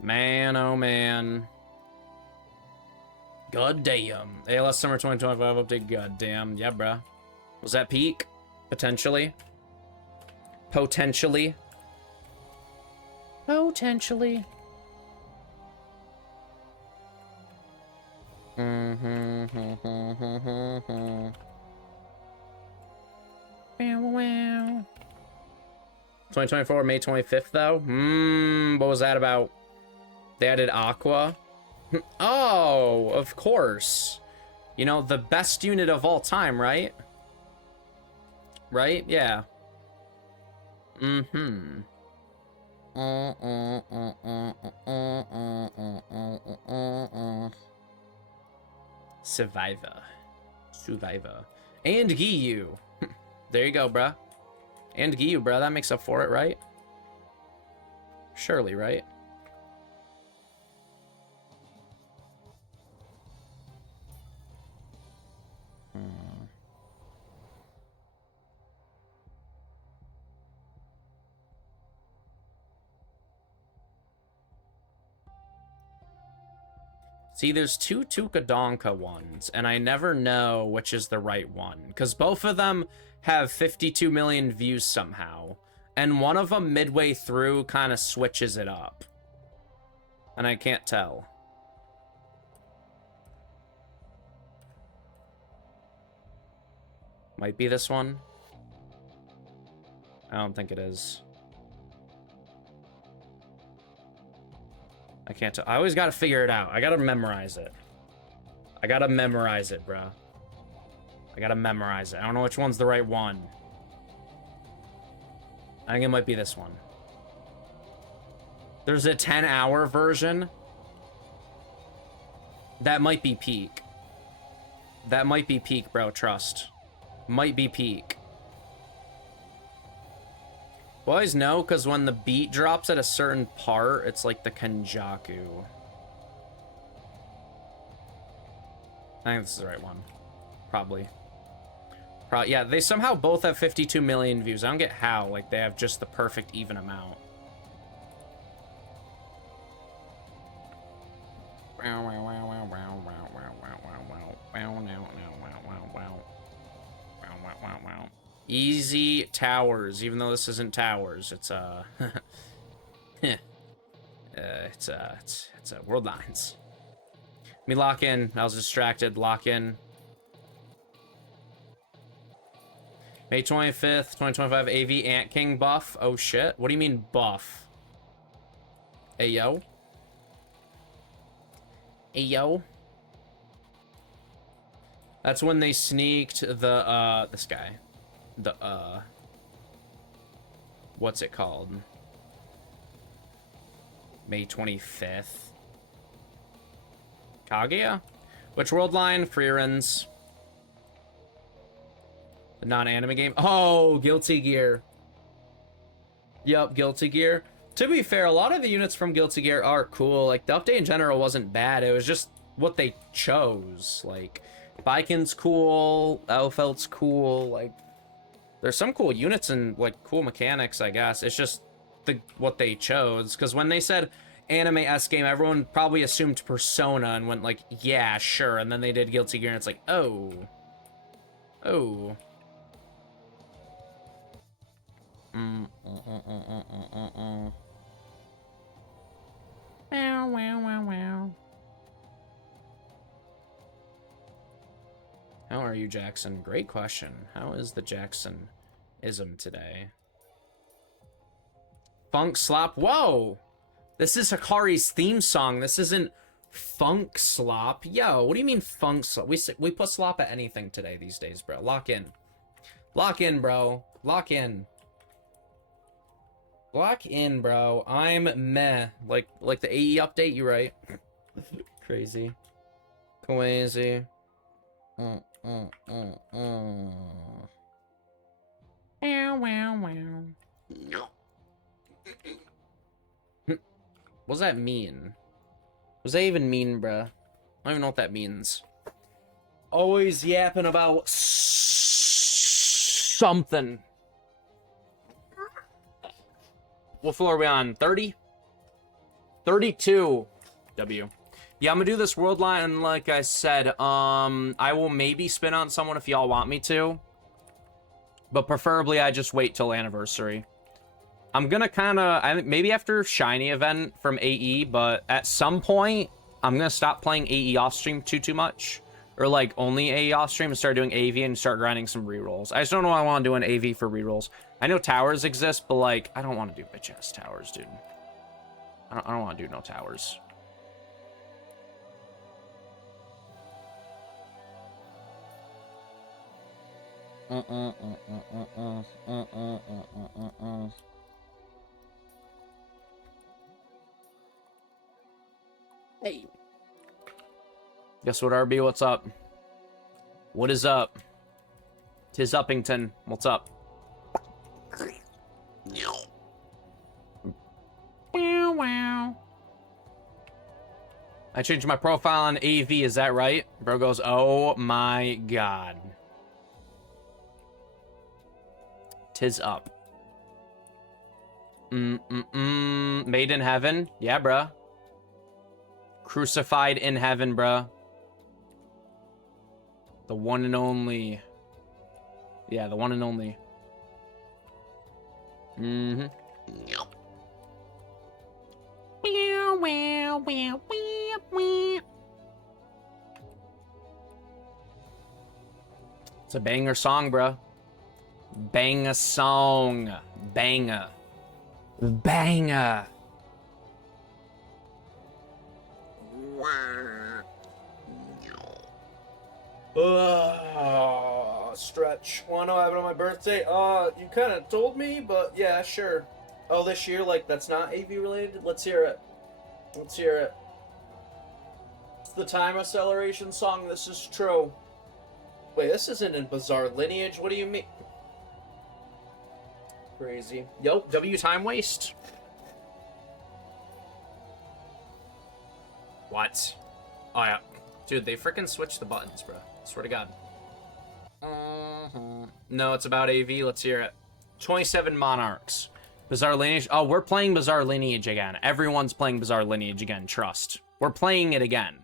Man, oh man. God damn. ALS Summer 2025 update. God damn. Yeah, bruh. Was that peak? Potentially. Potentially. Potentially. Wow, wow. 2024, May 25th, though? What was that about? They added Aqua? Oh, of course. You know, the best unit of all time, right? Right? Yeah. Survivor. And Giyu. There you go, bruh. And Giyu, bruh. That makes up for it, right? Surely, right? See, there's two Tukadonka ones, and I never know which is the right one, because both of them have 52 million views somehow, and one of them midway through kind of switches it up, and I can't tell. Might be this one. I don't think it is. I can't tell. I always gotta figure it out. I gotta memorize it. I gotta memorize it, bro. I gotta memorize it. I don't know which one's the right one. I think it might be this one. There's a 10-hour version. That might be peak. That might be peak, bro. Trust. Might be peak. Boys know, because when the beat drops at a certain part, it's like the Kenjaku. I think this is the right one. Probably. Yeah, they somehow both have 52 million views. I don't get how. Like, they have just the perfect even amount. Easy towers, even though this isn't towers. It's it's world lines. Let me lock in. I was distracted. Lock in. May 25th, 2025 AV Ant King buff. Oh shit. What do you mean buff? Hey yo. Hey yo. That's when they sneaked the this guy. The what's it called? May 25th. Kaguya? Which world line? Freerens. The non-anime game. Oh, Guilty Gear. Yup, Guilty Gear. To be fair, a lot of the units from Guilty Gear are cool. Like, the update in general wasn't bad. It was just what they chose. Like, Bikin's cool. Elfelt's cool. Like, there's some cool units and, like, cool mechanics, I guess. It's just what they chose. Because when they said anime-esque game, everyone probably assumed Persona and went like, yeah, sure. And then they did Guilty Gear and it's like, oh. Oh. Wow, wow, wow, wow. How are you, Jackson? Great question. How is the Jackson-ism today? Funk Slop. Whoa! This is Hikari's theme song. This isn't Funk Slop. Yo, what do you mean Funk Slop? We put slop at anything today these days, bro. Lock in. Lock in, bro. Lock in. Lock in, bro. I'm meh. Like the AE update, you right? Crazy. Crazy. Wow, wow, wow. No. What does that mean? What does that even mean, bruh? I don't even know what that means. Always yapping about something. What floor are we on? 30? 32. W. Yeah, I'm gonna do this world line, like I said. I will maybe spin on someone if y'all want me to. But preferably I just wait till anniversary. I'm gonna kinda, maybe after Shiny event from AE, but at some point, I'm gonna stop playing AE off stream too much. Or like only AE off stream and start doing AV and start grinding some rerolls. I just don't know what I want to do in AV for rerolls. I know towers exist, but like, I don't want to do bitch ass towers, dude. I don't want to do no towers. Hey. Guess what, RB? What's up? What is up? Tis Uppington. What's up? No. Wow, wow. I changed my profile on AV, is that right? Bro goes, oh my god. Tis up. Made in heaven? Yeah, bruh. Crucified in heaven, bruh. The one and only. Yeah, the one and only. No. It's a banger song, bro. Bang a song. Banger. Banger. Stretch. Wanna know what happened on my birthday? You kind of told me, but yeah, sure. Oh, this year, like, that's not AV related? Let's hear it. Let's hear it. It's the time acceleration song. This is true. Wait, this isn't in Bizarre Lineage. What do you mean? Crazy. Yo, W time waste. What? Oh, yeah. Dude, they freaking switched the buttons, bro. Swear to God. No, it's about AV. Let's hear it. 27 Monarchs. Bizarre Lineage. Oh, we're playing Bizarre Lineage again. Everyone's playing Bizarre Lineage again. Trust. We're playing it again.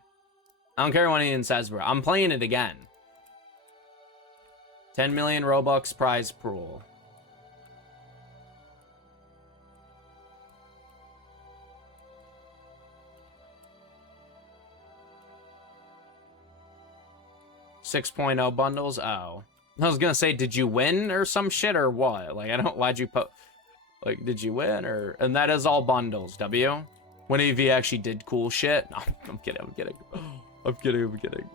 I don't care what anyone says, bro. I'm playing it again. 10 million Robux prize pool. .0 bundles. Oh, I was gonna say, did you win or some shit or what? Like, I don't. Why'd you put? Like, did you win or? And that is all bundles. W. When AV actually did cool shit. No, I'm kidding. I'm kidding. I'm kidding. I'm kidding.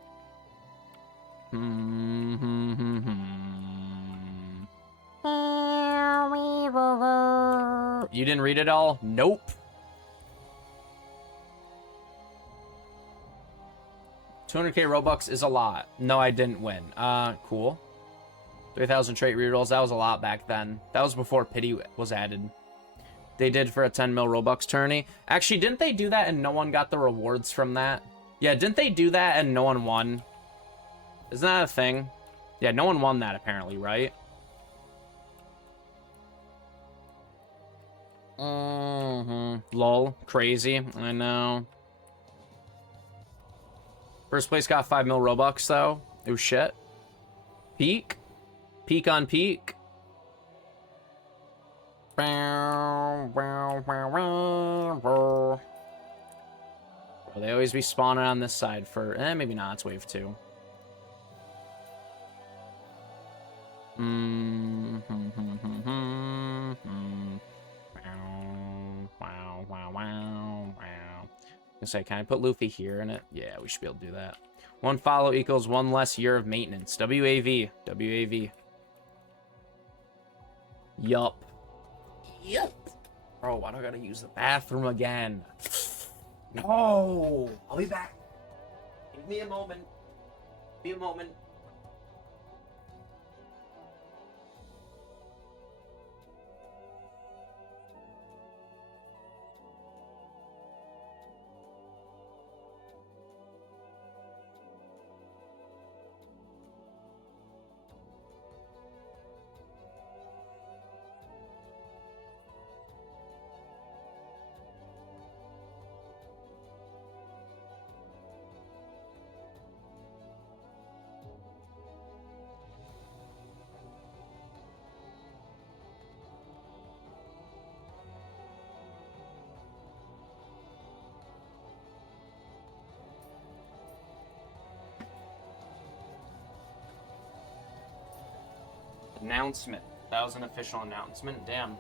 You didn't read it all? Nope. $200k Robux is a lot. No, I didn't win. Cool. 3,000 trait rerolls. That was a lot back then. That was before pity was added. They did for a 10 mil Robux tourney. Actually, didn't they do that and no one got the rewards from that? Yeah, didn't they do that and no one won? Isn't that a thing? Yeah, no one won that apparently, right? Lol. Crazy. I know. First place got 5 mil Robux, though. It was shit. Peak? Peak on peak? Will they always be spawning on this side for... maybe not. It's wave 2. Say, can I put Luffy here in it? Yeah, we should be able to do that. 1 follow equals 1 less year of maintenance. WAV. WAV. Yup. Yup. Bro, why do I gotta use the bathroom again? No! I'll be back. Give me a moment. Be a moment. Announcement. That was an official announcement. Damn.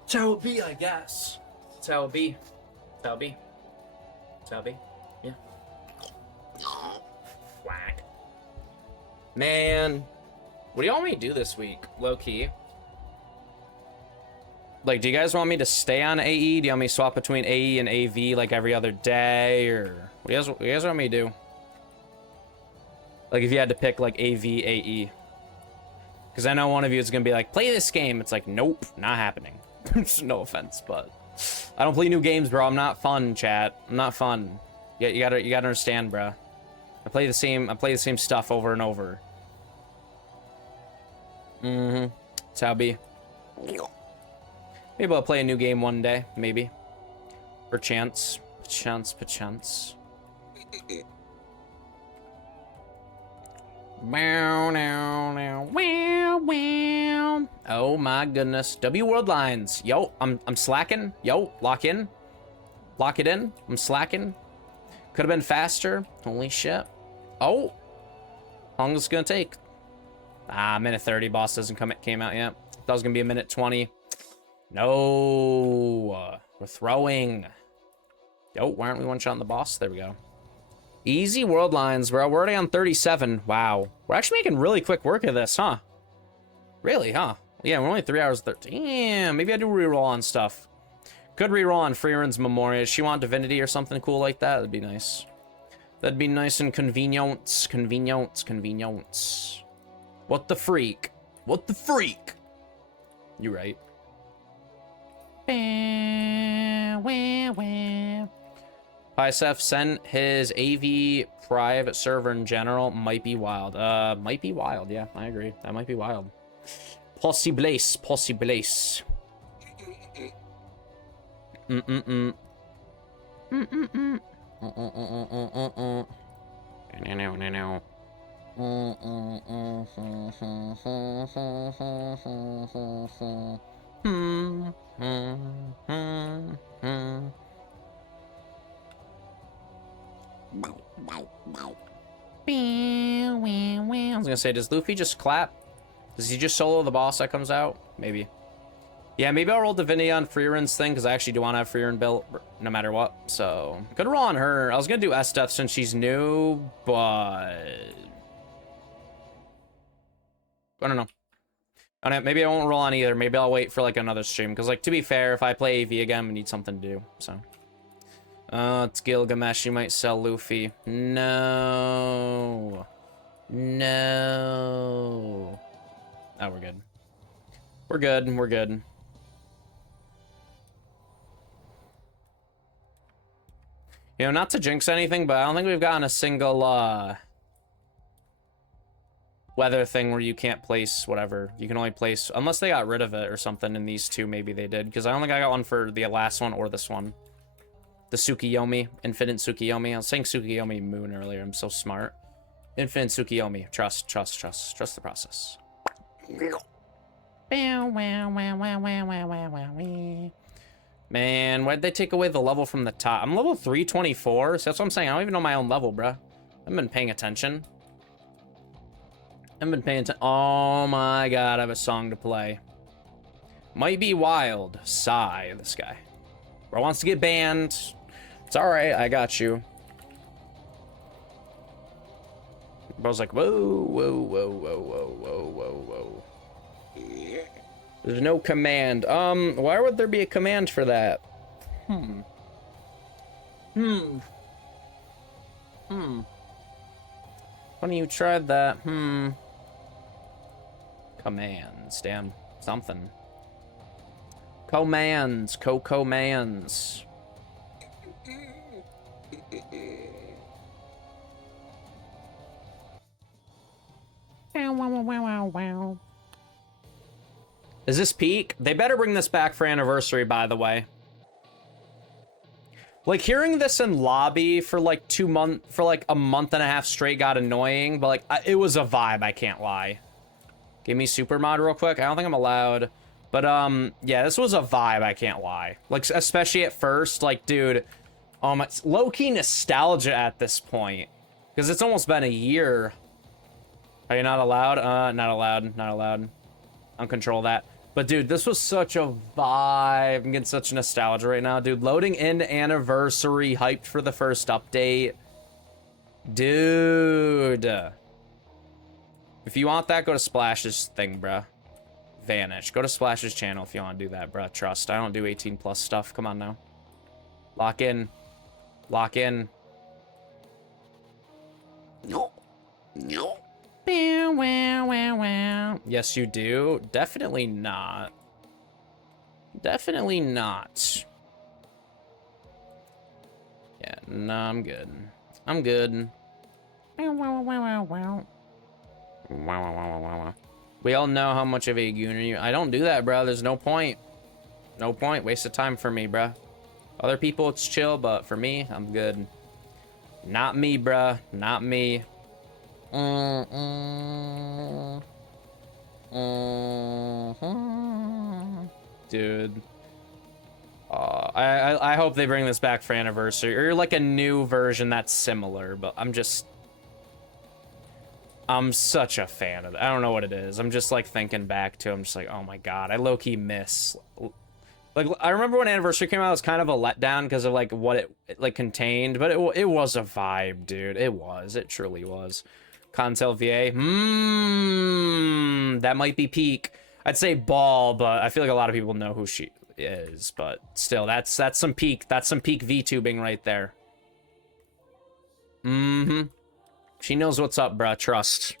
That's how it be, I guess. That's how it be. That's how it be. That's how it be. Yeah. Whack. Man. What do you want me to do this week? Low key. Like, do you guys want me to stay on AE? Do you want me to swap between AE and AV like every other day? Or what do you guys want me to do? Like, if you had to pick like AV, AE. Because I know one of you is going to be like, play this game. It's like, nope, not happening. No offense, but I don't play new games, bro. I'm not fun, chat. I'm not fun. Yeah, you gotta understand, bro. I play the same stuff over and over. That's how it be. Maybe I'll play a new game one day, maybe. Perchance. Perchance. Oh my goodness. W World Lines. Yo, I'm slacking. Yo, lock in. Lock it in. I'm slacking. Could have been faster. Holy shit. Oh. How long is it gonna take? Ah, minute 30. Boss doesn't came out yet. That was gonna be a minute 20. No, we're throwing. Yo, why aren't we one-shotting the boss? There we go. Easy world lines, bro. We're already on 37. Wow. We're actually making really quick work of this, huh? Really, huh? Yeah, we're only 3 hours 13. Damn, maybe I do reroll on stuff. Could reroll on Freeren's Memoria. Does she want Divinity or something cool like that? That'd be nice. That'd be nice and convenient. Convenience. What the freak? What the freak? You right. Pysef sent his AV private server in general. Might be wild. Might be wild. Yeah, I agree. That might be wild. Possibles. I was gonna say, does Luffy just clap? Does he just solo the boss that comes out? Maybe. Yeah, maybe I'll roll Divinity on Freeren's thing, because I actually do want to have Freeren built no matter what. So, could roll on her. I was going to do S-Death since she's new, but... I don't know. Maybe I won't roll on either. Maybe I'll wait for, like, another stream. Because, like, to be fair, if I play AV again, we need something to do. So, it's Gilgamesh. You might sell Luffy. No. Oh, we're good. We're good. You know, not to jinx anything, but I don't think we've gotten a single, weather thing where you can't place whatever. You can only place, unless they got rid of it or something in these two, maybe they did. Because I don't think I got one for the last one or this one. The Tsukiyomi, Infinite Tsukiyomi. I was saying Tsukiyomi Moon earlier, I'm so smart. Infinite Tsukiyomi. Trust the process. Man, why'd they take away the level from the top? I'm level 324, so that's what I'm saying. I don't even know my own level, bruh. I haven't been paying attention. Oh my god, I have a song to play. Might be wild. Sigh, this guy. Bro wants to get banned. It's alright, I got you. Bro's like, whoa. There's no command. Why would there be a command for that? Funny you tried that. Commands. Damn. Something. Commands. Co-commands. Wow. Is this peak? They better bring this back for anniversary, by the way. Like, hearing this in lobby for like a month and a half straight got annoying, but like, it was a vibe, I can't lie. Give me super mod real quick. I don't think I'm allowed. But, yeah, this was a vibe, I can't lie. Like, especially at first, like, dude, it's low-key nostalgia at this point. Because it's almost been a year. Are you not allowed? Not allowed. Uncontrol that. But, dude, this was such a vibe. I'm getting such nostalgia right now, dude. Loading into anniversary, hyped for the first update. Dude. If you want that, go to Splash's thing, bruh. Vanish. Go to Splash's channel if you want to do that, bruh. Trust. I don't do 18 plus stuff. Come on now. Lock in. No. Yes, you do. Definitely not. Yeah, no, I'm good. We all know how much of a gooner you... I don't do that, bro. There's no point. Waste of time for me, bro. Other people, it's chill, but for me, I'm good. Not me, bro. Not me. Dude. I hope they bring this back for anniversary. Or like a new version that's similar, but I'm just... I'm such a fan of it. I don't know what it is. I'm just like thinking back to. I'm just like, oh my god, I low key miss. Like I remember when Anniversary came out, it was kind of a letdown because of like what it like contained, but it was a vibe, dude. It was. It truly was. Contel VA. That might be peak. I'd say Ball, but I feel like a lot of people know who she is. But still, that's some peak. That's some peak VTubing right there. She knows what's up, bruh. Trust.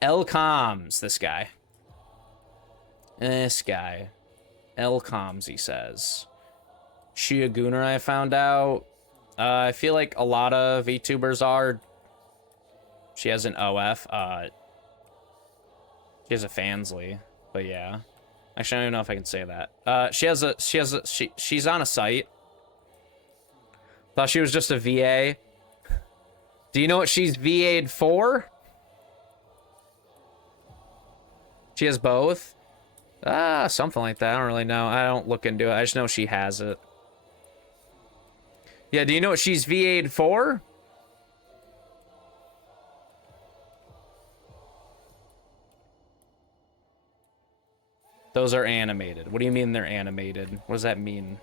L Coms, this guy. This guy. L Coms, he says. She a gooner, I found out. I feel like a lot of VTubers are. She has an OF. She has a Fansly, but yeah. Actually, I don't even know if I can say that. She's on a site. Thought she was just a VA. Do you know what she's VA'd for? She has both? Something like that. I don't really know. I don't look into it. I just know she has it. Yeah, do you know what she's VA'd for? Those are animated. What do you mean they're animated? What does that mean?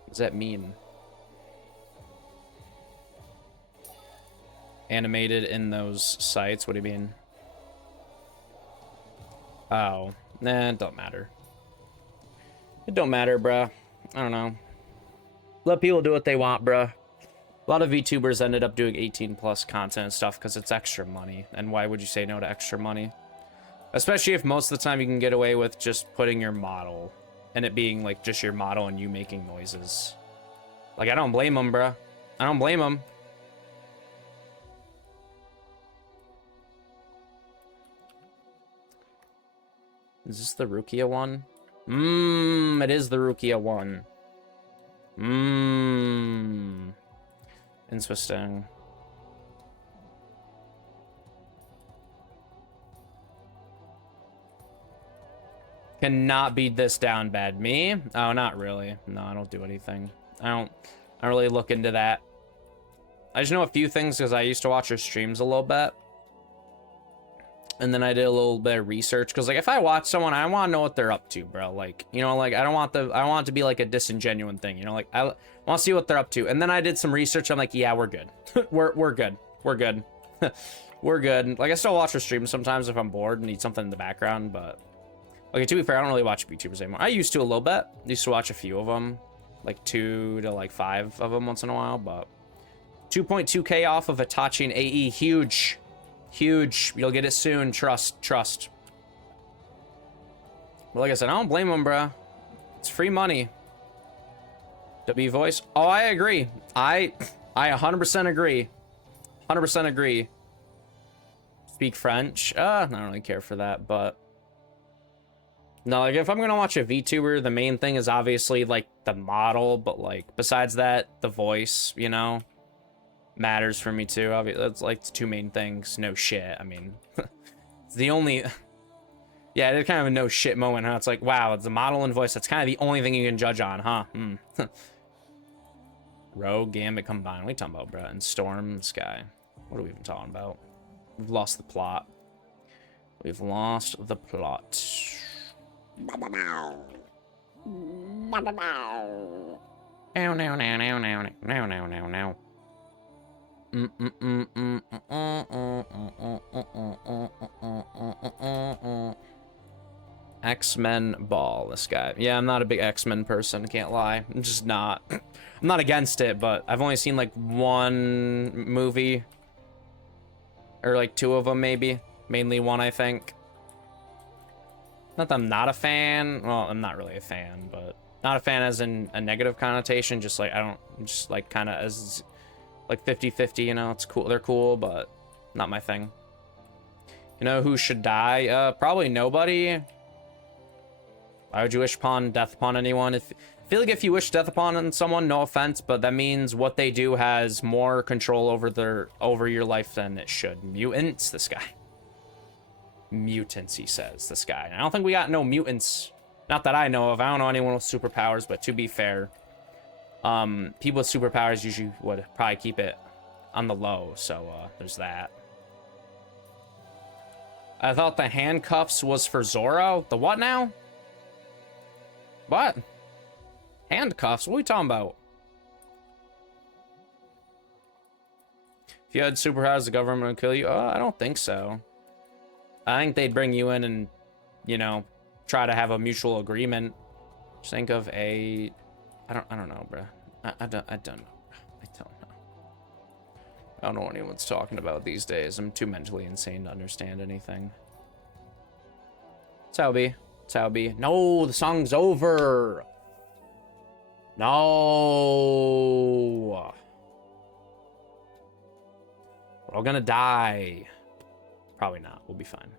What does that mean? Animated in those sites? What do you mean? Oh. Nah, it don't matter. It don't matter, bruh. I don't know. Let people do what they want, bruh. A lot of VTubers ended up doing 18+ content and stuff because it's extra money. And why would you say no to extra money? Especially if most of the time you can get away with just putting your model and it being like just your model and you making noises. Like, I don't blame them, bruh. I don't blame them. Is this the Rukia one? It is the Rukia one. Interesting. Cannot beat this down bad. Me? Oh, not really. No, I don't do anything. I don't really look into that. I just know a few things because I used to watch her streams a little bit. And then I did a little bit of research because, like, if I watch someone, I want to know what they're up to, bro. Like, you know, like, I don't want it to be like a disingenuous thing, you know, like, I want to see what they're up to. And then I did some research. I'm like, yeah, we're good. we're good. We're good. We're good. Like, I still watch her streams sometimes if I'm bored and need something in the background, but okay, to be fair, I don't really watch VTubers anymore. I used to a little bit. Used to watch a few of them, like 2 to like 5 of them once in a while, but 2.2K off of Itachi and AE, huge. Huge. You'll get it soon. Trust. But like I said, I don't blame them, bruh. It's free money. W voice. Oh, I agree. I 100% agree. 100% agree. Speak French. I don't really care for that, but no, like if I'm gonna watch a VTuber, the main thing is obviously like the model, but like besides that, the voice, you know, matters for me too. Obviously, that's like the 2 main things. No shit. I mean, it's the only. Yeah, it's kind of a no shit moment, huh? It's like, wow, it's the model and voice. That's kind of the only thing you can judge on, huh? Rogue, Gambit combined. What are you talking about, bro? And Storm, Sky. What are we even talking about? We've lost the plot. We've lost the plot. Now. X-Men Ball, this guy. Yeah, I'm not a big X-Men person, can't lie. I'm just not. I'm not against it, but I've only seen like 1 movie. Or like 2 of them, maybe. Mainly 1, I think. Not that I'm not a fan. Well, I'm not really a fan, but not a fan as in a negative connotation. Just like, I don't, just like kind of as like 50-50, you know, it's cool. They're cool, but not my thing. You know who should die? Probably nobody. Why would you wish death upon anyone? I feel like if you wish death upon someone, no offense, but that means what they do has more control over your life than it should. Mutants, this guy. Mutants, he says, this guy. And I don't think we got no mutants. Not that I know of. I don't know anyone with superpowers, but to be fair, people with superpowers usually would probably keep it on the low, so there's that. I thought the handcuffs was for Zoro. The what now? What? Handcuffs? What are we talking about? If you had superpowers, the government would kill you? I don't think so. I think they'd bring you in and, you know, try to have a mutual agreement. Just think of a... I don't know, bruh. I don't know. I don't know what anyone's talking about these days. I'm too mentally insane to understand anything. It's how it be. It's how it be. No, the song's over. No. We're all gonna die. Probably not. We'll be fine.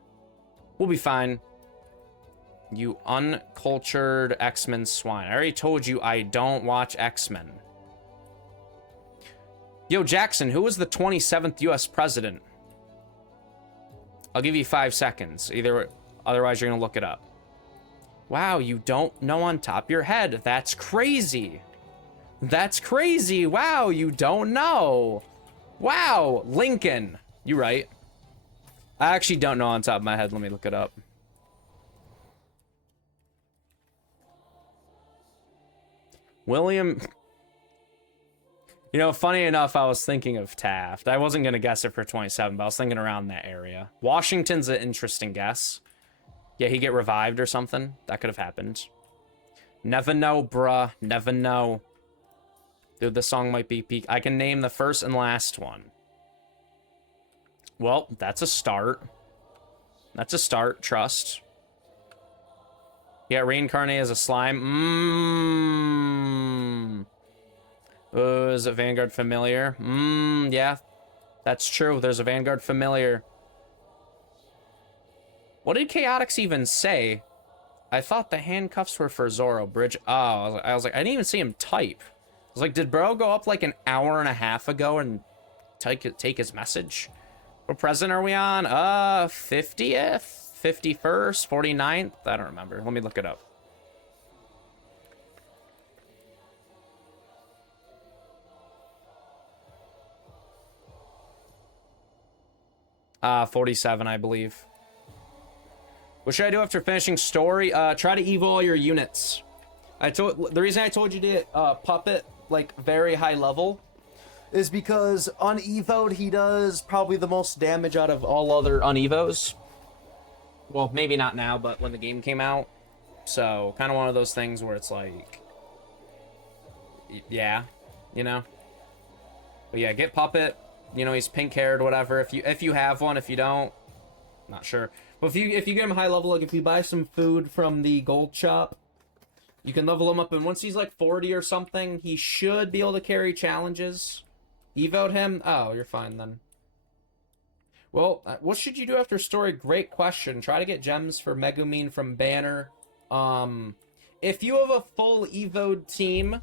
We'll be fine. You uncultured X-Men swine. I already told you I don't watch X-Men. Yo, Jackson, who was the 27th U.S. president? I'll give you 5 seconds. Otherwise, you're going to look it up. Wow, you don't know on top of your head. That's crazy. That's crazy. Wow, you don't know. Wow, Lincoln. You right. I actually don't know on top of my head. Let me look it up. William... You know, funny enough, I was thinking of Taft. I wasn't going to guess it for 27, but I was thinking around that area. Washington's an interesting guess. Yeah, he get revived or something. That could have happened. Never know, bruh. Never know. Dude, this song might be peak. I can name the first and last one. Well, that's a start. That's a start. Trust. Yeah, reincarnate as a slime. Is a Vanguard familiar? Yeah. That's true. There's a Vanguard familiar. What did Chaotix even say? I thought the handcuffs were for Zoro. Bridge. Oh, I was like, I didn't even see him type. I was like, did bro go up like an hour and a half ago and take his message? What president are we on? 50th? 51st? 49th? I don't remember. Let me look it up. 47, I believe. What should I do after finishing story? Try to evo all your units. The reason I told you to puppet like very high level is because on evoed he does probably the most damage out of all other unevos. Well, maybe not now, but when the game came out. So kind of one of those things where it's like, yeah, you know. But yeah, get puppet. You know, he's pink-haired, whatever. If you have one, if you don't, not sure. But if you get him high level, like if you buy some food from the gold shop, you can level him up. And once he's like 40 or something, he should be able to carry challenges. Evote him. Oh, you're fine then. Well, what should you do after story? Great question. Try to get gems for Megumin from Banner. If you have a full evoed team,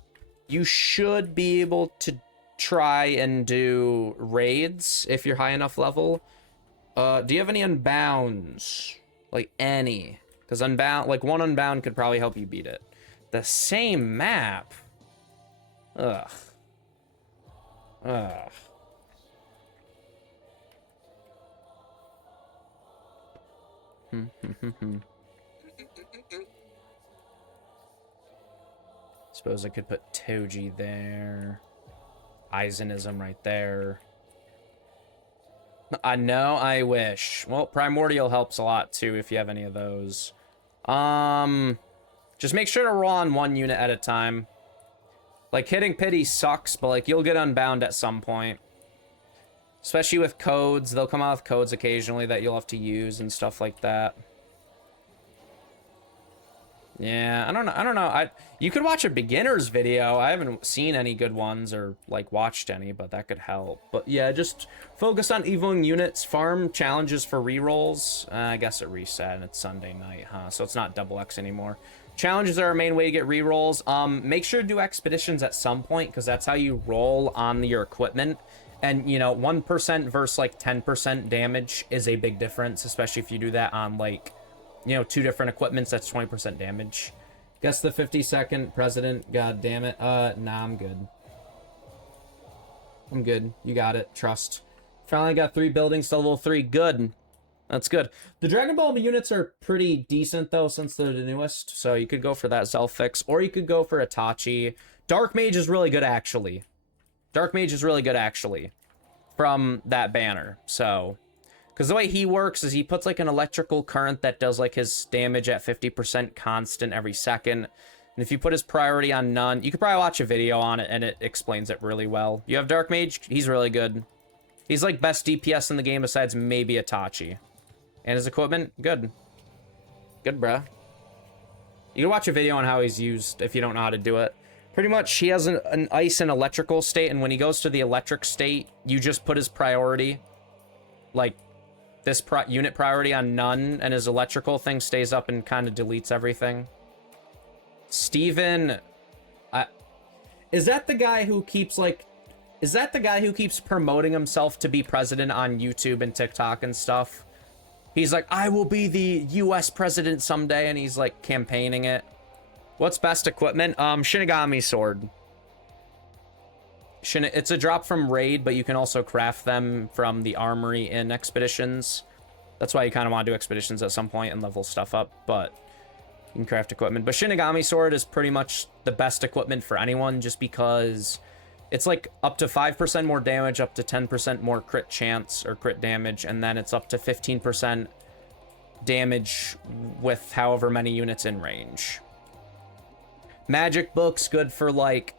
you should be able to try and do raids if you're high enough level. Do you have any unbounds? Like any? Because unbound, like one unbound could probably help you beat it. The same map. Ugh. Ugh. Suppose I could put Toji there. Eisenism right there. I know, I wish. Well, Primordial helps a lot too if you have any of those. Just make sure to roll on one unit at a time. Like, hitting pity sucks, but like you'll get unbound at some point. Especially with codes. They'll come out with codes occasionally that you'll have to use and stuff like that. Yeah, I don't know. You could watch a beginner's video. I haven't seen any good ones or like watched any, but that could help. But yeah, just focus on evoing units, farm challenges for rerolls. I guess it reset and it's Sunday night, huh? So it's not double X anymore. Challenges are our main way to get rerolls. Make sure to do expeditions at some point because that's how you roll on your equipment. And you know, 1% versus like 10% damage is a big difference, especially if you do that on like, you know, 2 different equipments. That's 20% damage. Guess the 52nd president. God damn it. Nah, I'm good. I'm good. You got it. Trust. Finally got 3 buildings to level 3. Good. That's good. The Dragon Ball units are pretty decent, though, since they're the newest. So you could go for that Zelfix, or you could go for Itachi. Dark Mage is really good, actually. Dark Mage is really good, actually, from that banner. So, because the way he works is he puts, like, an electrical current that does, like, his damage at 50% constant every second. And if you put his priority on none, you could probably watch a video on it, and it explains it really well. You have Dark Mage, he's really good. He's, like, best DPS in the game besides maybe Itachi. And his equipment, good. Good, bruh. You can watch a video on how he's used if you don't know how to do it. Pretty much, he has an ice and electrical state, and when he goes to the electric state, you just put his priority, like, this unit priority on none, and his electrical thing stays up and kind of deletes everything. Steven... is that the guy who keeps, like... Is that the guy who keeps promoting himself to be president on YouTube and TikTok and stuff? He's like, I will be the US president someday, and he's like campaigning it. What's best equipment? Shinigami sword. It's a drop from raid, but you can also craft them from the armory in expeditions. That's why you kind of want to do expeditions at some point and level stuff up, but you can craft equipment. But Shinigami sword is pretty much the best equipment for anyone, just because it's like up to 5% more damage, up to 10% more crit chance or crit damage, and then it's up to 15% damage with however many units in range. Magic book's good for like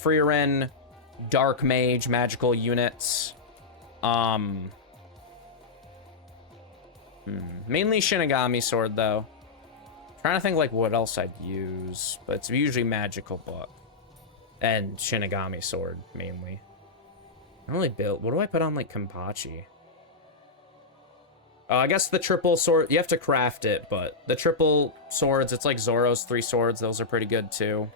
Frieren, Dark Mage, magical units. Mainly Shinigami sword though. Trying to think like what else I'd use, but it's usually magical book. And Shinigami sword, mainly. I only built... What do I put on, like, Kenpachi? Oh, I guess the triple sword... You have to craft it, but the triple swords, it's like Zoro's 3 swords. Those are pretty good, too.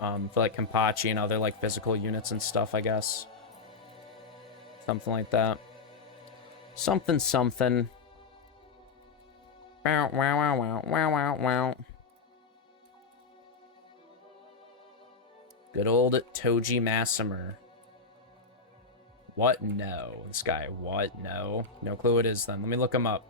For, like, Kenpachi and other, like, physical units and stuff, I guess. Something like that. Something. Wow, wow, wow, wow, wow, wow, wow. Good old Toji Massimo. What? No. This guy, what? No. No clue what it is then. Let me look him up.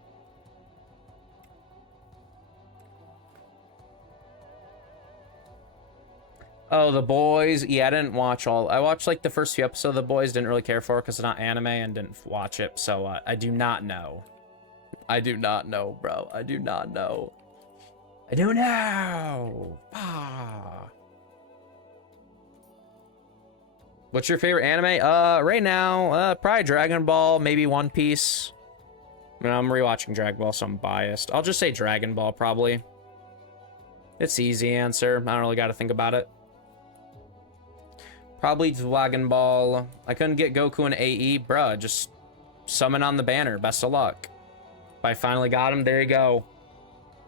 Oh, The Boys. Yeah, I didn't watch all. I watched like the first few episodes of The Boys. Didn't really care for it because it's not anime and didn't watch it. So I do not know. I do not know, bro. I do not know. I don't know. Ah. What's your favorite anime? Right now, probably Dragon Ball, maybe One Piece. I mean, I'm rewatching Dragon Ball, so I'm biased. I'll just say Dragon Ball, probably. It's the easy answer. I don't really got to think about it. Probably Dragon Ball. I couldn't get Goku in AE. Bruh, just summon on the banner. Best of luck. If I finally got him, there you go.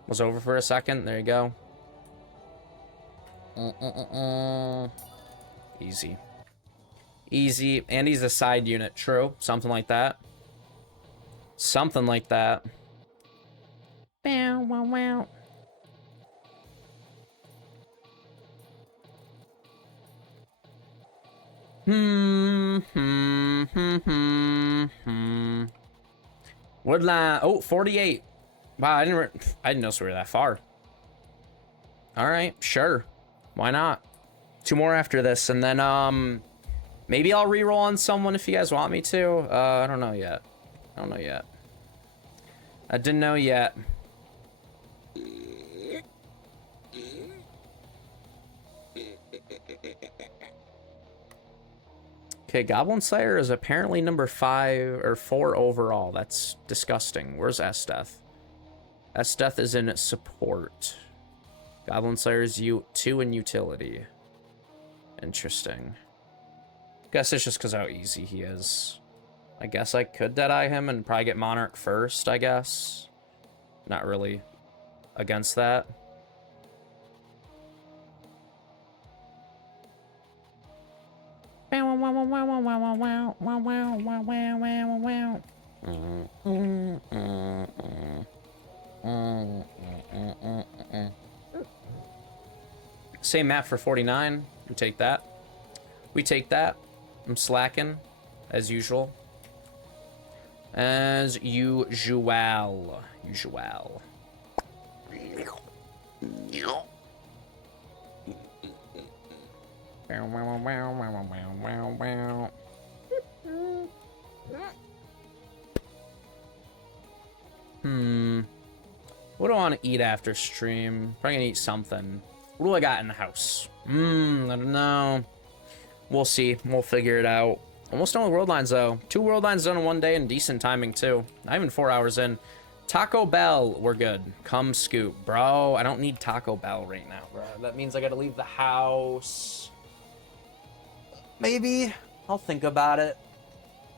Was over for a second. There you go. Easy. Easy. And he's a side unit. True. Something like that. Something like that. Bow, wow, wow. Woodline. Oh, 48. Wow, I didn't know we were that far. All right, sure. Why not? 2 more after this, and then maybe I'll reroll on someone if you guys want me to. I don't know yet. I didn't know yet. Okay, Goblin Slayer is apparently number 5 or 4 overall. That's disgusting. Where's Esteth? Esteth is in support. Goblin Slayer is 2 in utility. Interesting. Guess it's just because how easy he is. I guess I could Deadeye him and probably get Monarch first, I guess. Not really against that. Same map for 49. You take that. We take that. I'm slacking, as usual. As usual. Usual. Meow. What do I want to eat after stream? Probably gonna eat something. What do I got in the house? I don't know. We'll see. We'll figure it out. Almost done with world lines, though. 2 world lines done in 1 day and decent timing, too. Not even 4 hours in. Taco Bell, we're good. Come scoop. Bro, I don't need Taco Bell right now, bro. That means I gotta leave the house. Maybe. I'll think about it.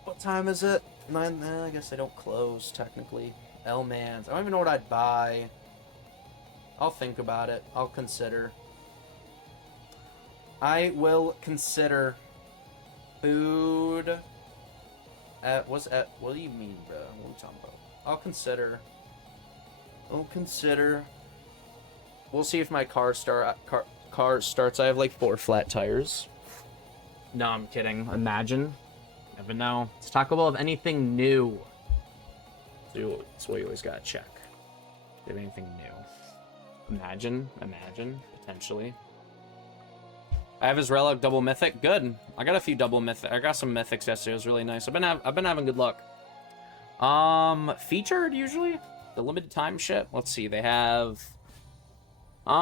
What time is it? 9? I guess they don't close, technically. L-Mans. I don't even know what I'd buy. I'll think about it. I'll consider. I will consider food what do you mean, bro? What are you talking about? I'll consider. We'll see if my car starts. I have like 4 flat tires. No, I'm kidding. Imagine. Never know. It's Taco Bell of anything new. That's what you always gotta check. Do you have anything new? Imagine, potentially. I have his relic double mythic. Good. I got a few double mythic. I got some mythics yesterday. It was really nice. I've been having good luck. Featured usually the limited time shit. Let's see. They have. They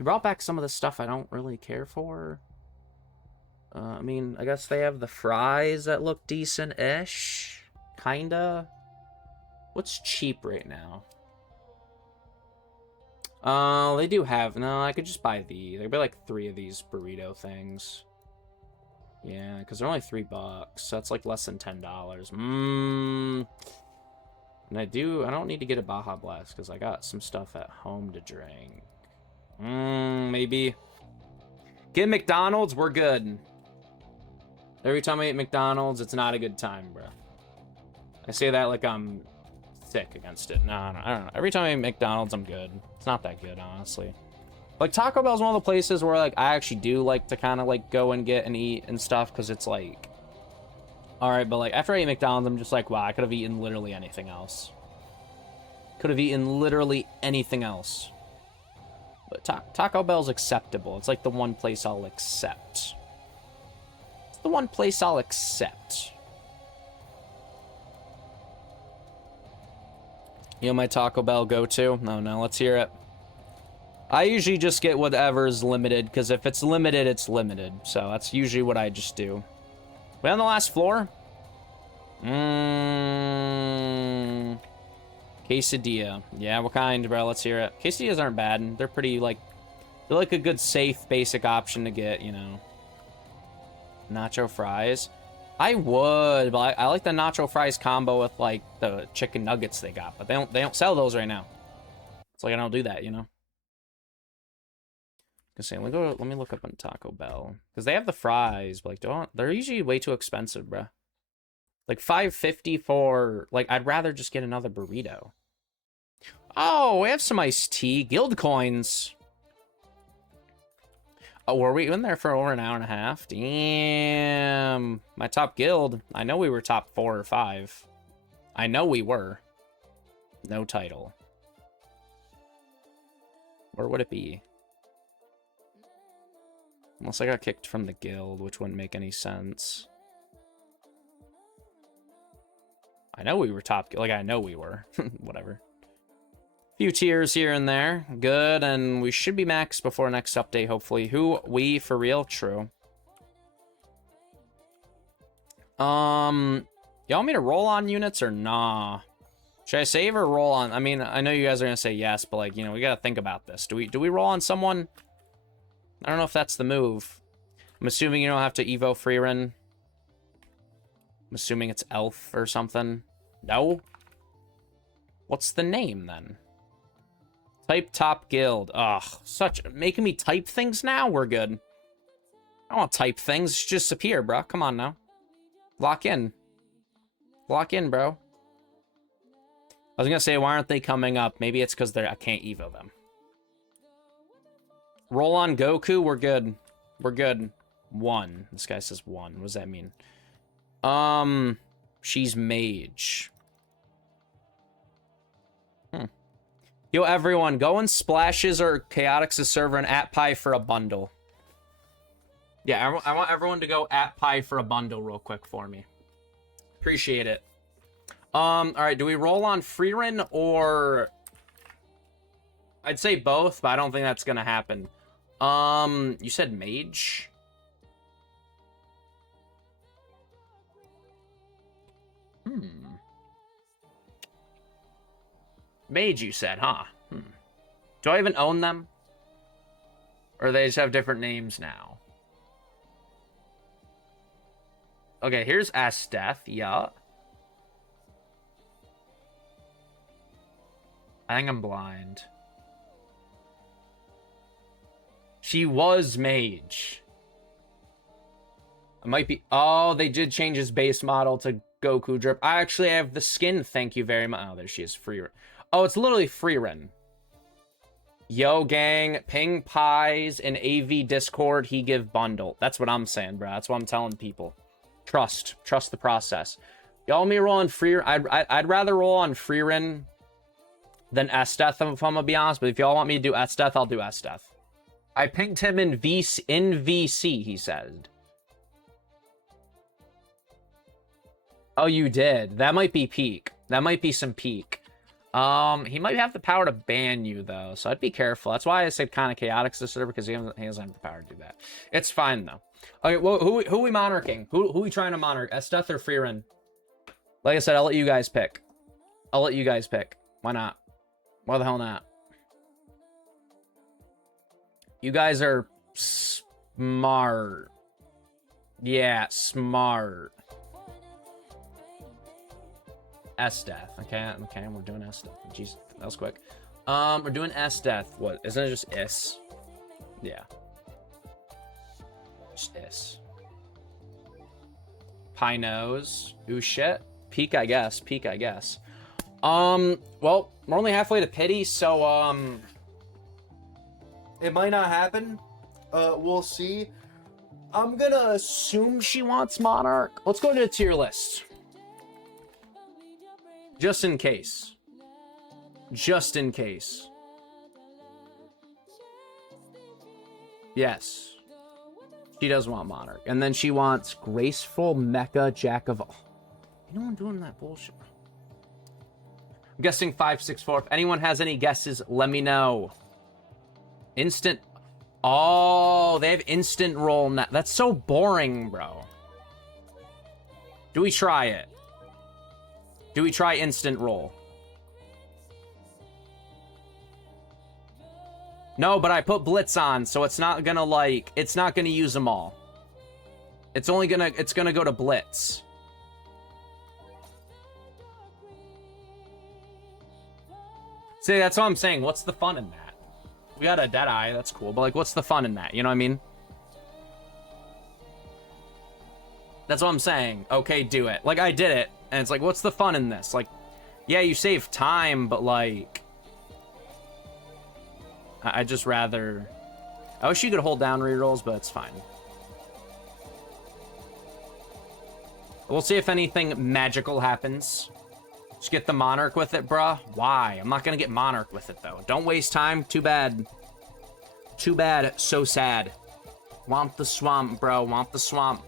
brought back some of the stuff I don't really care for. I mean, I guess they have the fries that look decent-ish. Kinda. What's cheap right now? They do have... No, I could just buy these. There'd be like 3 of these burrito things. Yeah, because they're only $3. So that's like less than $10. And I don't need to get a Baja Blast because I got some stuff at home to drink. Maybe. Get McDonald's, we're good. Every time I eat McDonald's, it's not a good time, bro. I say that like I'm thick against it. No, I don't know. Every time I eat McDonald's, I'm good. It's not that good, honestly. Like, Taco Bell's one of the places where, like, I actually do like to kind of, like, go and get and eat and stuff, because it's, like... Alright, but, like, after I eat McDonald's, I'm just like, wow, I could have eaten literally anything else. Could have eaten literally anything else. But Taco Bell's acceptable. It's, like, the one place I'll accept. It's the one place I'll accept. You know my Taco Bell go-to? No, let's hear it. I usually just get whatever's limited, because if it's limited, it's limited. So that's usually what I just do. We on the last floor? Quesadilla. Yeah, what kind, bro? Let's hear it. Quesadillas aren't bad. They're pretty, like... They're like a good, safe, basic option to get, you know. Nacho fries. I would, but I like the nacho fries combo with, like, the chicken nuggets they got. But they don't sell those right now. It's like I don't do that, you know? Let me look up on Taco Bell, because they have the fries, but like they're usually way too expensive, bruh. Like $5.50 for like I'd rather just get another burrito. Oh, we have some iced tea, guild coins. Oh, were we in there for over an hour and a half? Damn, my top guild. I know we were top 4 or 5. I know we were. No title. Where would it be? Unless I got kicked from the guild, which wouldn't make any sense. I know we were top... Like, I know we were. Whatever. Few tiers here and there. Good, and we should be max before next update, hopefully. Who? We, for real? True. Y'all want me to roll on units or nah? Should I save or roll on? I mean, I know you guys are gonna say yes, but, like, you know, we gotta think about this. Do we roll on someone? I don't know if that's the move. I'm assuming you don't have to Evo Freerin. I'm assuming it's Elf or something. No? What's the name, then? Type top guild. Ugh, making me type things now? We're good. I don't want to type things. Just appear, bro. Come on now. Lock in. Lock in, bro. I was gonna say, why aren't they coming up? Maybe it's because I can't Evo them. Roll on Goku, we're good. We're good. 1. This guy says 1. What does that mean? She's mage. Yo, everyone, go in Splashes or Chaotix' server and @Pi for a bundle. Yeah, I want everyone to go @Pi for a bundle real quick for me. Appreciate it. All right, do we roll on Freerin or... I'd say both, but I don't think that's gonna happen. You said mage? Mage, you said, huh? Do I even own them? Or they just have different names now? Okay, here's Esteth, yeah. I think I'm blind. She was mage. It might be... Oh, they did change his base model to Goku Drip. I actually have the skin, thank you very much. Oh, there she is, Freerin. Oh, it's literally Freerin. Yo, gang, ping pies in AV Discord, he give bundle. That's what I'm saying, bro. That's what I'm telling people. Trust the process. Y'all want me rolling Freerin? I'd rather roll on Freerin than Esteth, if I'm gonna be honest. But if y'all want me to do Esteth, I'll do Esteth. I pinged him in VC, he said. Oh, you did. That might be peak. That might be some peak. He might have the power to ban you, though, so I'd be careful. That's why I said kind of Chaotix this server, because he doesn't have the power to do that. It's fine, though. Okay, well, who we monarching? Who we trying to monarch? Esteth or Freerin? Like I said, I'll let you guys pick. I'll let you guys pick. Why not? Why the hell not? You guys are smart. Yeah, smart. Esteth. Okay, we're doing Esteth. Jeez, that was quick. We're doing Esteth. What? Isn't it just Is? Yeah. Just Is. Pie nose. Ooh, shit. Peak, I guess. Peak, I guess. Well, we're only halfway to pity, so, it might not happen. We'll see. I'm gonna assume she wants Monarch. Let's go to the tier list. Just in case. Just in case. Yes. She does want Monarch. And then she wants Graceful Mecha Jack of all. You know I'm doing that bullshit. I'm guessing 564. If anyone has any guesses, let me know. Instant. Oh, they have instant roll now. That's so boring, bro. Do we try it? Do we try instant roll? No, but I put Blitz on, so it's not gonna, like, it's not gonna use them all. It's gonna go to Blitz. See, that's what I'm saying. What's the fun in that? We got a Deadeye, that's cool, but, like, what's the fun in that? You know what I mean? That's what I'm saying. Okay, do it. Like, I did it, and it's like, what's the fun in this? Like, yeah, you save time, but, like... I'd just rather... I wish you could hold down rerolls, but it's fine. We'll see if anything magical happens. Just get the Monarch with it, bruh. Why? I'm not gonna get Monarch with it, though. Don't waste time. Too bad. Too bad. So sad. Want the swamp, bro. Want the swamp.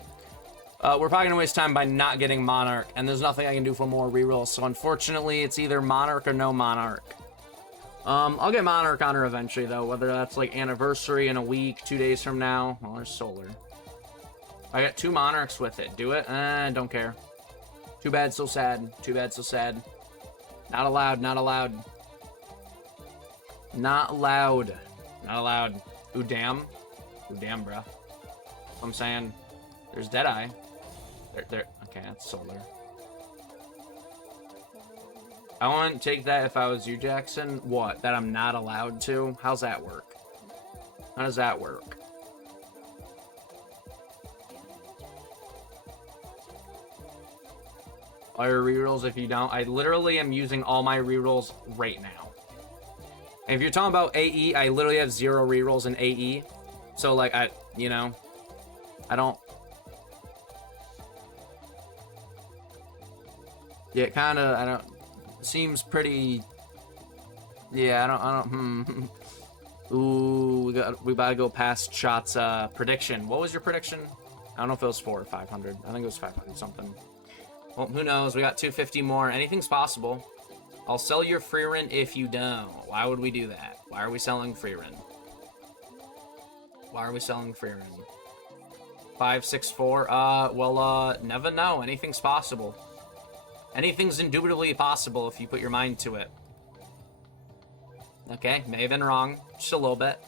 We're probably gonna waste time by not getting Monarch, and there's nothing I can do for more rerolls, so unfortunately, it's either Monarch or no Monarch. I'll get Monarch on her eventually, though, whether that's, like, anniversary in a week, 2 days from now. Well, there's Solar. I got 2 Monarchs with it. Do it? Don't care. Too bad, so sad. Too bad, so sad. Not allowed, not allowed. Not allowed. Not allowed. Ooh, damn. Ooh, damn, bruh. I'm saying, there's Deadeye. There. Okay, that's Solar. I wouldn't take that if I was you, Jackson. What? That I'm not allowed to? How's that work? How does that work? All your rerolls if you don't. I literally am using all my rerolls right now. And if you're talking about AE, I literally have 0 rerolls in AE. So, like, you know, I don't... Yeah, it kind of, I don't... Seems pretty... Yeah, I don't... Ooh, we about to go past Shot's prediction. What was your prediction? I don't know if it was 400 or 500. I think it was 500 something. Well, who knows? We got 250 more. Anything's possible. I'll sell your free rent if you don't. Why would we do that? Why are we selling free rent? Why are we selling free rent? 564. Never know. Anything's possible. Anything's indubitably possible if you put your mind to it. Okay, may have been wrong. Just a little bit.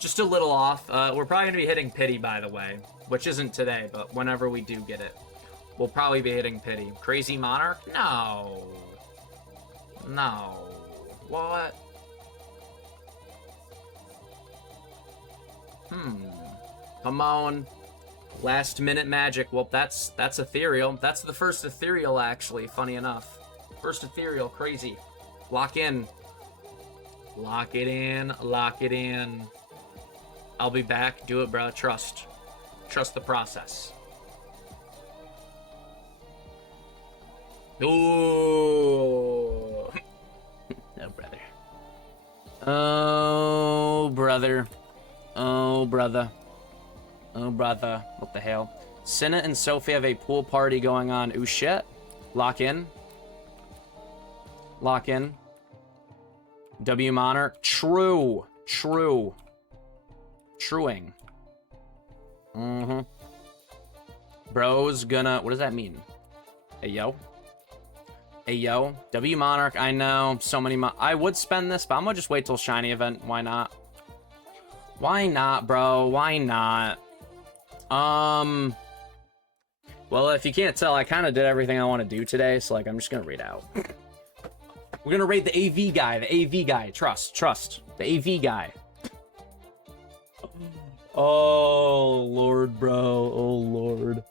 Just a little off. We're probably going to be hitting pity, by the way. Which isn't today, but whenever we do get it. We'll probably be hitting pity. Crazy Monarch? No. No. What? Come on. Last minute magic. Well, that's ethereal. That's the first ethereal, actually, funny enough. First ethereal, crazy. Lock in. Lock it in. Lock it in. I'll be back. Do it, bro. Trust. Trust the process. Ooh. No, brother. Oh, brother. Oh, brother. Oh, brother. What the hell? Senna and Sophie have a pool party going on. Ooh, shit. Lock in. Lock in. W Monarch. True. True. Truing. Mm-hmm. Bro's gonna... What does that mean? Hey, yo. Hey, yo. W Monarch, I know. So many... I would spend this, but I'm gonna just wait till Shiny event. Why not? Why not, bro? Why not? Well, if you can't tell, I kind of did everything I want to do today, so, like, I'm just gonna read out. We're gonna raid the AV guy. The AV guy. Trust. Trust. The AV guy. Oh, Lord, bro. Oh, Lord.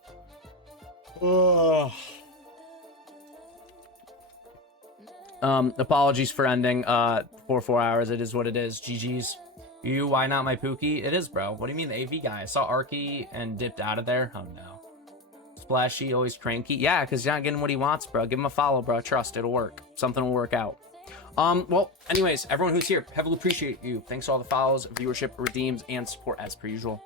Apologies for ending, for 4 hours. It is what it is. GG's. You, why not my Pookie? It is, bro. What do you mean the AV guy? I saw Arky and dipped out of there. Oh, no. Splashy, always cranky. Yeah, because you're not getting what he wants, bro. Give him a follow, bro. Trust, it'll work. Something will work out. Well, anyways, everyone who's here, heavily appreciate you. Thanks to all the follows, viewership, redeems, and support as per usual.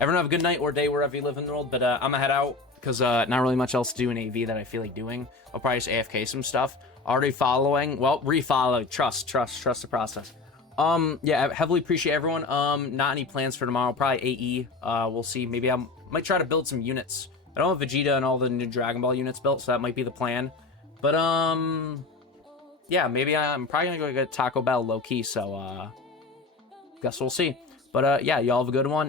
Everyone have a good night or day wherever you live in the world, but I'm gonna head out because not really much else to do in AV that I feel like doing. I'll probably just AFK some stuff. Already following. Well, refollow. Trust the process. Yeah, I heavily appreciate everyone. Not any plans for tomorrow. Probably AE. We'll see. Maybe I might try to build some units. I don't have Vegeta and all the new Dragon Ball units built, so that might be the plan. But, yeah, maybe I'm probably gonna go get Taco Bell low-key, so, guess we'll see. But, yeah, y'all have a good one.